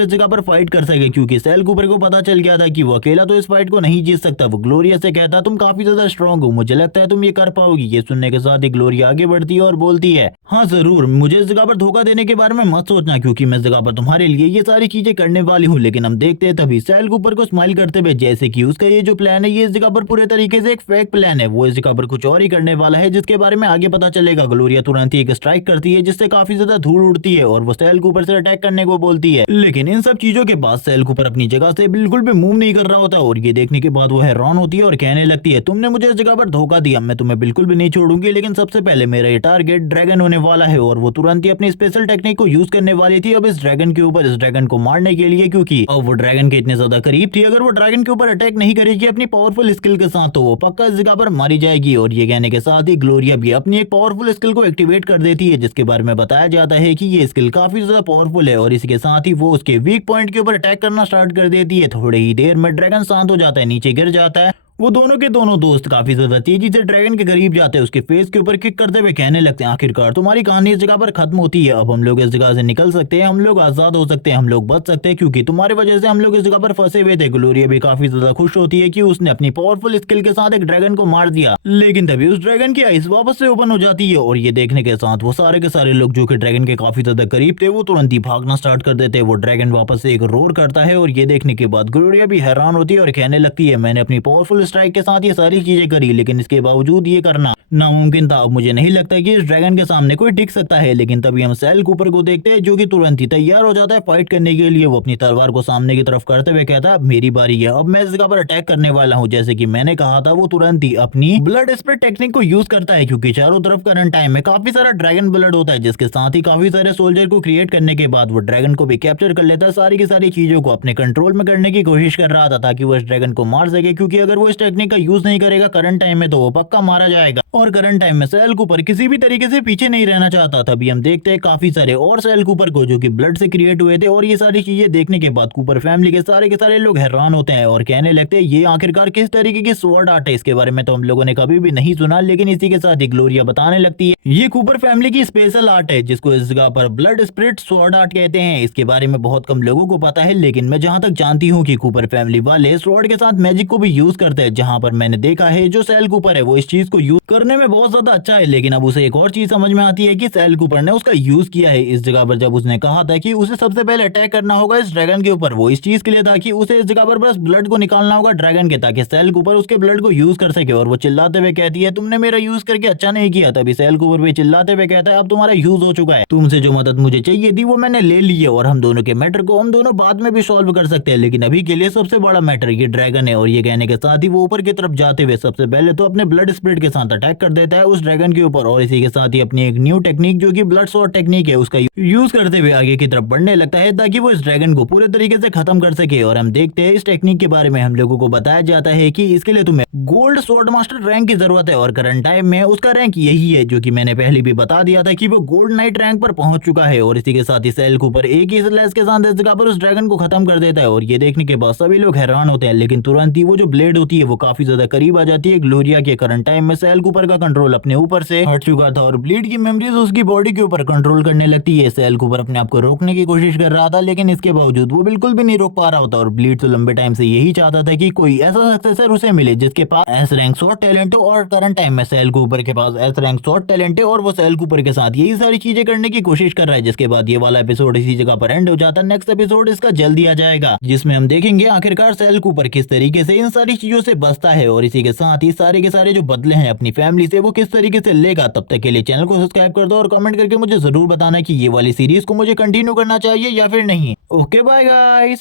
इस जगह पर फाइट कर सके क्योंकि सेल कूपर को पता चल गया था कि वो अकेला तो इस फाइट को नहीं जीत सकता। वो ग्लोरिया से कहता तुम काफी ज्यादा स्ट्रॉन्ग हो, मुझे लगता है तुम ये कर पाओगी। ये सुनने के साथ ही ग्लोरिया आगे बढ़ती है और बोलती है हाँ जरूर, मुझे इस जगह पर धोखा देने के बारे में मत सोचना क्योंकि मैं इस जगह पर तुम्हारे लिए ये सारी चीजें करने वाली हूँ। लेकिन हम देखते हैं तभी सेल कूपर को स्माइल करते हुए जैसे कि उसका ये जो प्लान है ये इस जगह पर पूरे तरीके से एक फेक प्लान है। वो इस जगह पर कुछ और ही करने वाला है जिसके बारे में आगे पता चलेगा। ग्लोरिया तुरंत ही एक स्ट्राइक करती है जिससे काफी ज्यादा धूल उड़ती है और वो सेल कूपर से अटैक करने को बोलती है। लेकिन इन सब चीजों के बाद सेल कूपर अपनी जगह से बिल्कुल भी मूव नहीं कर रहा होता और ये देखने के बाद वो हैरान होती है और कहने लगती है तुमने मुझे इस जगह पर धोखा दिया, मैं तुम्हें बिल्कुल भी नहीं छोड़ूंगी। लेकिन सबसे पहले मेरा ये टारगेट ड्रैगन होने वाला है। और वो तुरंत ही अपनी स्पेशल टेक्निक को यूज करने वाली थी अब इस ड्रैगन के ऊपर, इस ड्रैगन को मारने के लिए, क्योंकि अब वो ड्रैगन के इतने ज्यादा करीब थी। अगर वो ड्रैगन के ऊपर अटैक नहीं करेगी अपनी पावरफुल स्किल के साथ तो वो पक्का इस जगह पर मारी जाएगी। और ये कहने के साथ ही ग्लोरिया भी अपनी एक पावरफुल स्किल को एक्टिवेट कर देती है जिसके बारे में बताया जाता है कि ये स्किल काफी ज्यादा पावरफुल है और इसके साथ ही वो उसके वीक पॉइंट के ऊपर अटैक करना स्टार्ट कर देती है। थोड़ी ही देर में ड्रैगन शांत हो जाता है, नीचे गिर जाता है। वो दोनों के दोनों दोस्त काफी ज्यादा तेजी से ड्रैगन के करीब जाते हैं, उसके फेस के ऊपर किक करते हुए कहने लगते हैं आखिरकार तुम्हारी कहानी इस जगह पर खत्म होती है, अब हम लोग इस जगह से निकल सकते हैं, हम लोग आजाद हो सकते हैं, हम लोग बच सकते हैं क्योंकि तुम्हारी वजह से हम लोग इस जगह पर फंसे हुए थे। ग्लोरिया भी काफी ज्यादा खुश होती है कि उसने अपनी पावरफुल स्किल के साथ एक ड्रैगन को मार दिया। लेकिन तभी उस ड्रैगन की आइज वापस से ओपन हो जाती है और ये देखने के साथ वो सारे के सारे लोग जो कि ड्रैगन के काफी ज्यादा करीब थे वो तुरंत ही भागना स्टार्ट कर देते हैं। वो ड्रैगन वापस से एक रोर करता है और ये देखने के बाद ग्लोरिया भी हैरान होती है और कहने लगती है मैंने अपनी पावरफुल स्ट्राइक के साथ ये सारी चीजें करी, लेकिन इसके बावजूद ये करना नामुमकिन था। अब मुझे नहीं लगता कि इस ड्रैगन के सामने कोई टिक सकता है। लेकिन तभी हम सेल कूपर को देखते हैं जो कि तुरंत ही तैयार हो जाता है फाइट करने के लिए। वो अपनी तलवार को सामने की तरफ करते हुए कहता है अब मेरी बारी है, अब मैं इस जगह पर अटैक करने वाला हूँ। जैसे कि मैंने कहा था वो तुरंत ही अपनी ब्लड स्प्रे टेक्निक को यूज करता है, क्योंकि चारों तरफ करंट टाइम में काफी सारा ड्रैगन ब्लड होता है, जिसके साथ ही काफी सारे सोल्जर को क्रिएट करने के बाद वो ड्रैगन को भी कैप्चर कर लेता है। सारी की सारी चीजों को अपने कंट्रोल में करने की कोशिश कर रहा था ताकि वो इस ड्रैगन को मार सके, क्योंकि अगर वो इस टेक्निक का यूज नहीं करेगा करंट टाइम में तो वो पक्का मारा जाएगा। और करंट टाइम में सेल कूपर किसी भी तरीके से पीछे नहीं रहना चाहता। तभी हम देखते हैं काफी सारे और सेल कूपर को जो कि ब्लड से क्रिएट हुए थे। और ये सारी चीजें देखने के बाद कूपर फैमिली के सारे लोग हैरान होते हैं और कहने लगते हैं ये आखिरकार किस तरीके की स्वॉर्ड आर्ट है, इसके बारे में तो हम लोगों ने कभी भी नहीं सुना। लेकिन इसी के साथ ही ग्लोरिया बताने लगती है ये कूपर फैमिली की स्पेशल आर्ट है, जिसको इस जगह पर ब्लड स्पिरिट स्वॉर्ड आर्ट कहते हैं। इसके बारे में बहुत कम लोगों को पता है, लेकिन मैं जहां तक जानती हूँ कि कूपर फैमिली वाले स्वॉर्ड के साथ मैजिक को भी यूज करते हैं। जहां पर मैंने देखा है जो सेल कूपर है वो इस चीज को यूज करने में बहुत ज्यादा अच्छा है, लेकिन अब उसे एक और चीज समझ में आती है कि सेल कूपर ने उसका यूज किया है इस जगह पर। जब उसने कहा था कि उसे सबसे पहले अटैक करना होगा इस ड्रैगन के ऊपर, वो इस चीज के लिए था कि उसे इस जगह पर बस ब्लड को निकालना होगा ड्रैगन के, ताकि सेल कूपर उसके ब्लड को यूज कर सके। और वो चिल्लाते हुए कहती है तुमने मेरा यूज करके अच्छा नहीं किया। तभी सेल कूपर भी चिल्लाते हुए कहता है अब तुम्हारा यूज हो चुका है, तुमसे जो मदद मुझे चाहिए थी वो मैंने ले ली है, और हम दोनों के मैटर को हम दोनों बाद में भी सॉल्व कर सकते हैं, लेकिन अभी के लिए सबसे बड़ा मैटर ये ड्रैगन है। और ये कहने के साथ ही वो ऊपर की तरफ जाते हुए सबसे पहले तो अपने ब्लड स्पिरिट के साथ अटैक कर देता है उस ड्रैगन के ऊपर, और इसी के साथ ही अपनी एक न्यू टेक्निक जो कि ब्लड स्वॉर्ड टेक्निक है उसका यूज करते हुए आगे की तरफ बढ़ने लगता है ताकि वो इस ड्रैगन को पूरे तरीके से खत्म कर सके। और हम देखते हैं इस टेक्निक के बारे में हम लोगों को बताया जाता है कि इसके लिए तुम्हें गोल्ड स्वॉर्ड मास्टर रैंक की जरूरत है, और करंट टाइम में उसका रैंक यही है, जो कि मैंने पहले भी बता दिया था कि वो गोल्ड नाइट रैंक पर पहुंच चुका है। और इसी के साथ ही सेल कूपर एक ही स्लैश के साथ इस जगह पर उस ड्रैगन को खत्म कर देता है। और ये देखने के बाद सभी लोग हैरान होते हैं, लेकिन तुरंत ही वो जो ब्लेड होती है वो काफी ज्यादा करीब आ जाती है ग्लोरिया के। करंट टाइम में सेल कूपर का कंट्रोल अपने ऊपर से हट चुका था और ब्लेड की मेमोरीज उसकी बॉडी के ऊपर कंट्रोल करने लगती है। सेल कूपर अपने आप को रोकने की कोशिश कर रहा था, लेकिन इसके बावजूद वो बिल्कुल भी नहीं रोक पा रहा होता। और ब्लेड तो लंबे टाइम से यही चाहता था कि कोई ऐसा सक्सेसर उसे मिले जिसके पास एस रैंक स्वॉर्ड टैलेंट हो। और करंट टाइम में सेल कूपर के पास एस रैंक स्वॉर्ड टैलेंट है और वो सेल कूपर के साथ यही सारी चीजें करने की कोशिश कर रहा है। जिसके बाद ये वाला एपिसोड इसी जगह पर एंड हो जाता है। नेक्स्ट एपिसोड इसका जल्दी आ जाएगा, जिसमें हम देखेंगे आखिरकार सेल कूपर किस तरीके से इन सारी चीजों से बचता है, और इसी के साथ ही सारे के सारे जो बदले हैं अपनी फैमिली से वो किस तरीके से लेगा। तब तक के लिए चैनल को सब्सक्राइब कर दो और कमेंट करके मुझे जरूर बताना कि ये वाली सीरीज को मुझे कंटिन्यू करना चाहिए या फिर नहीं। Okay bye guys.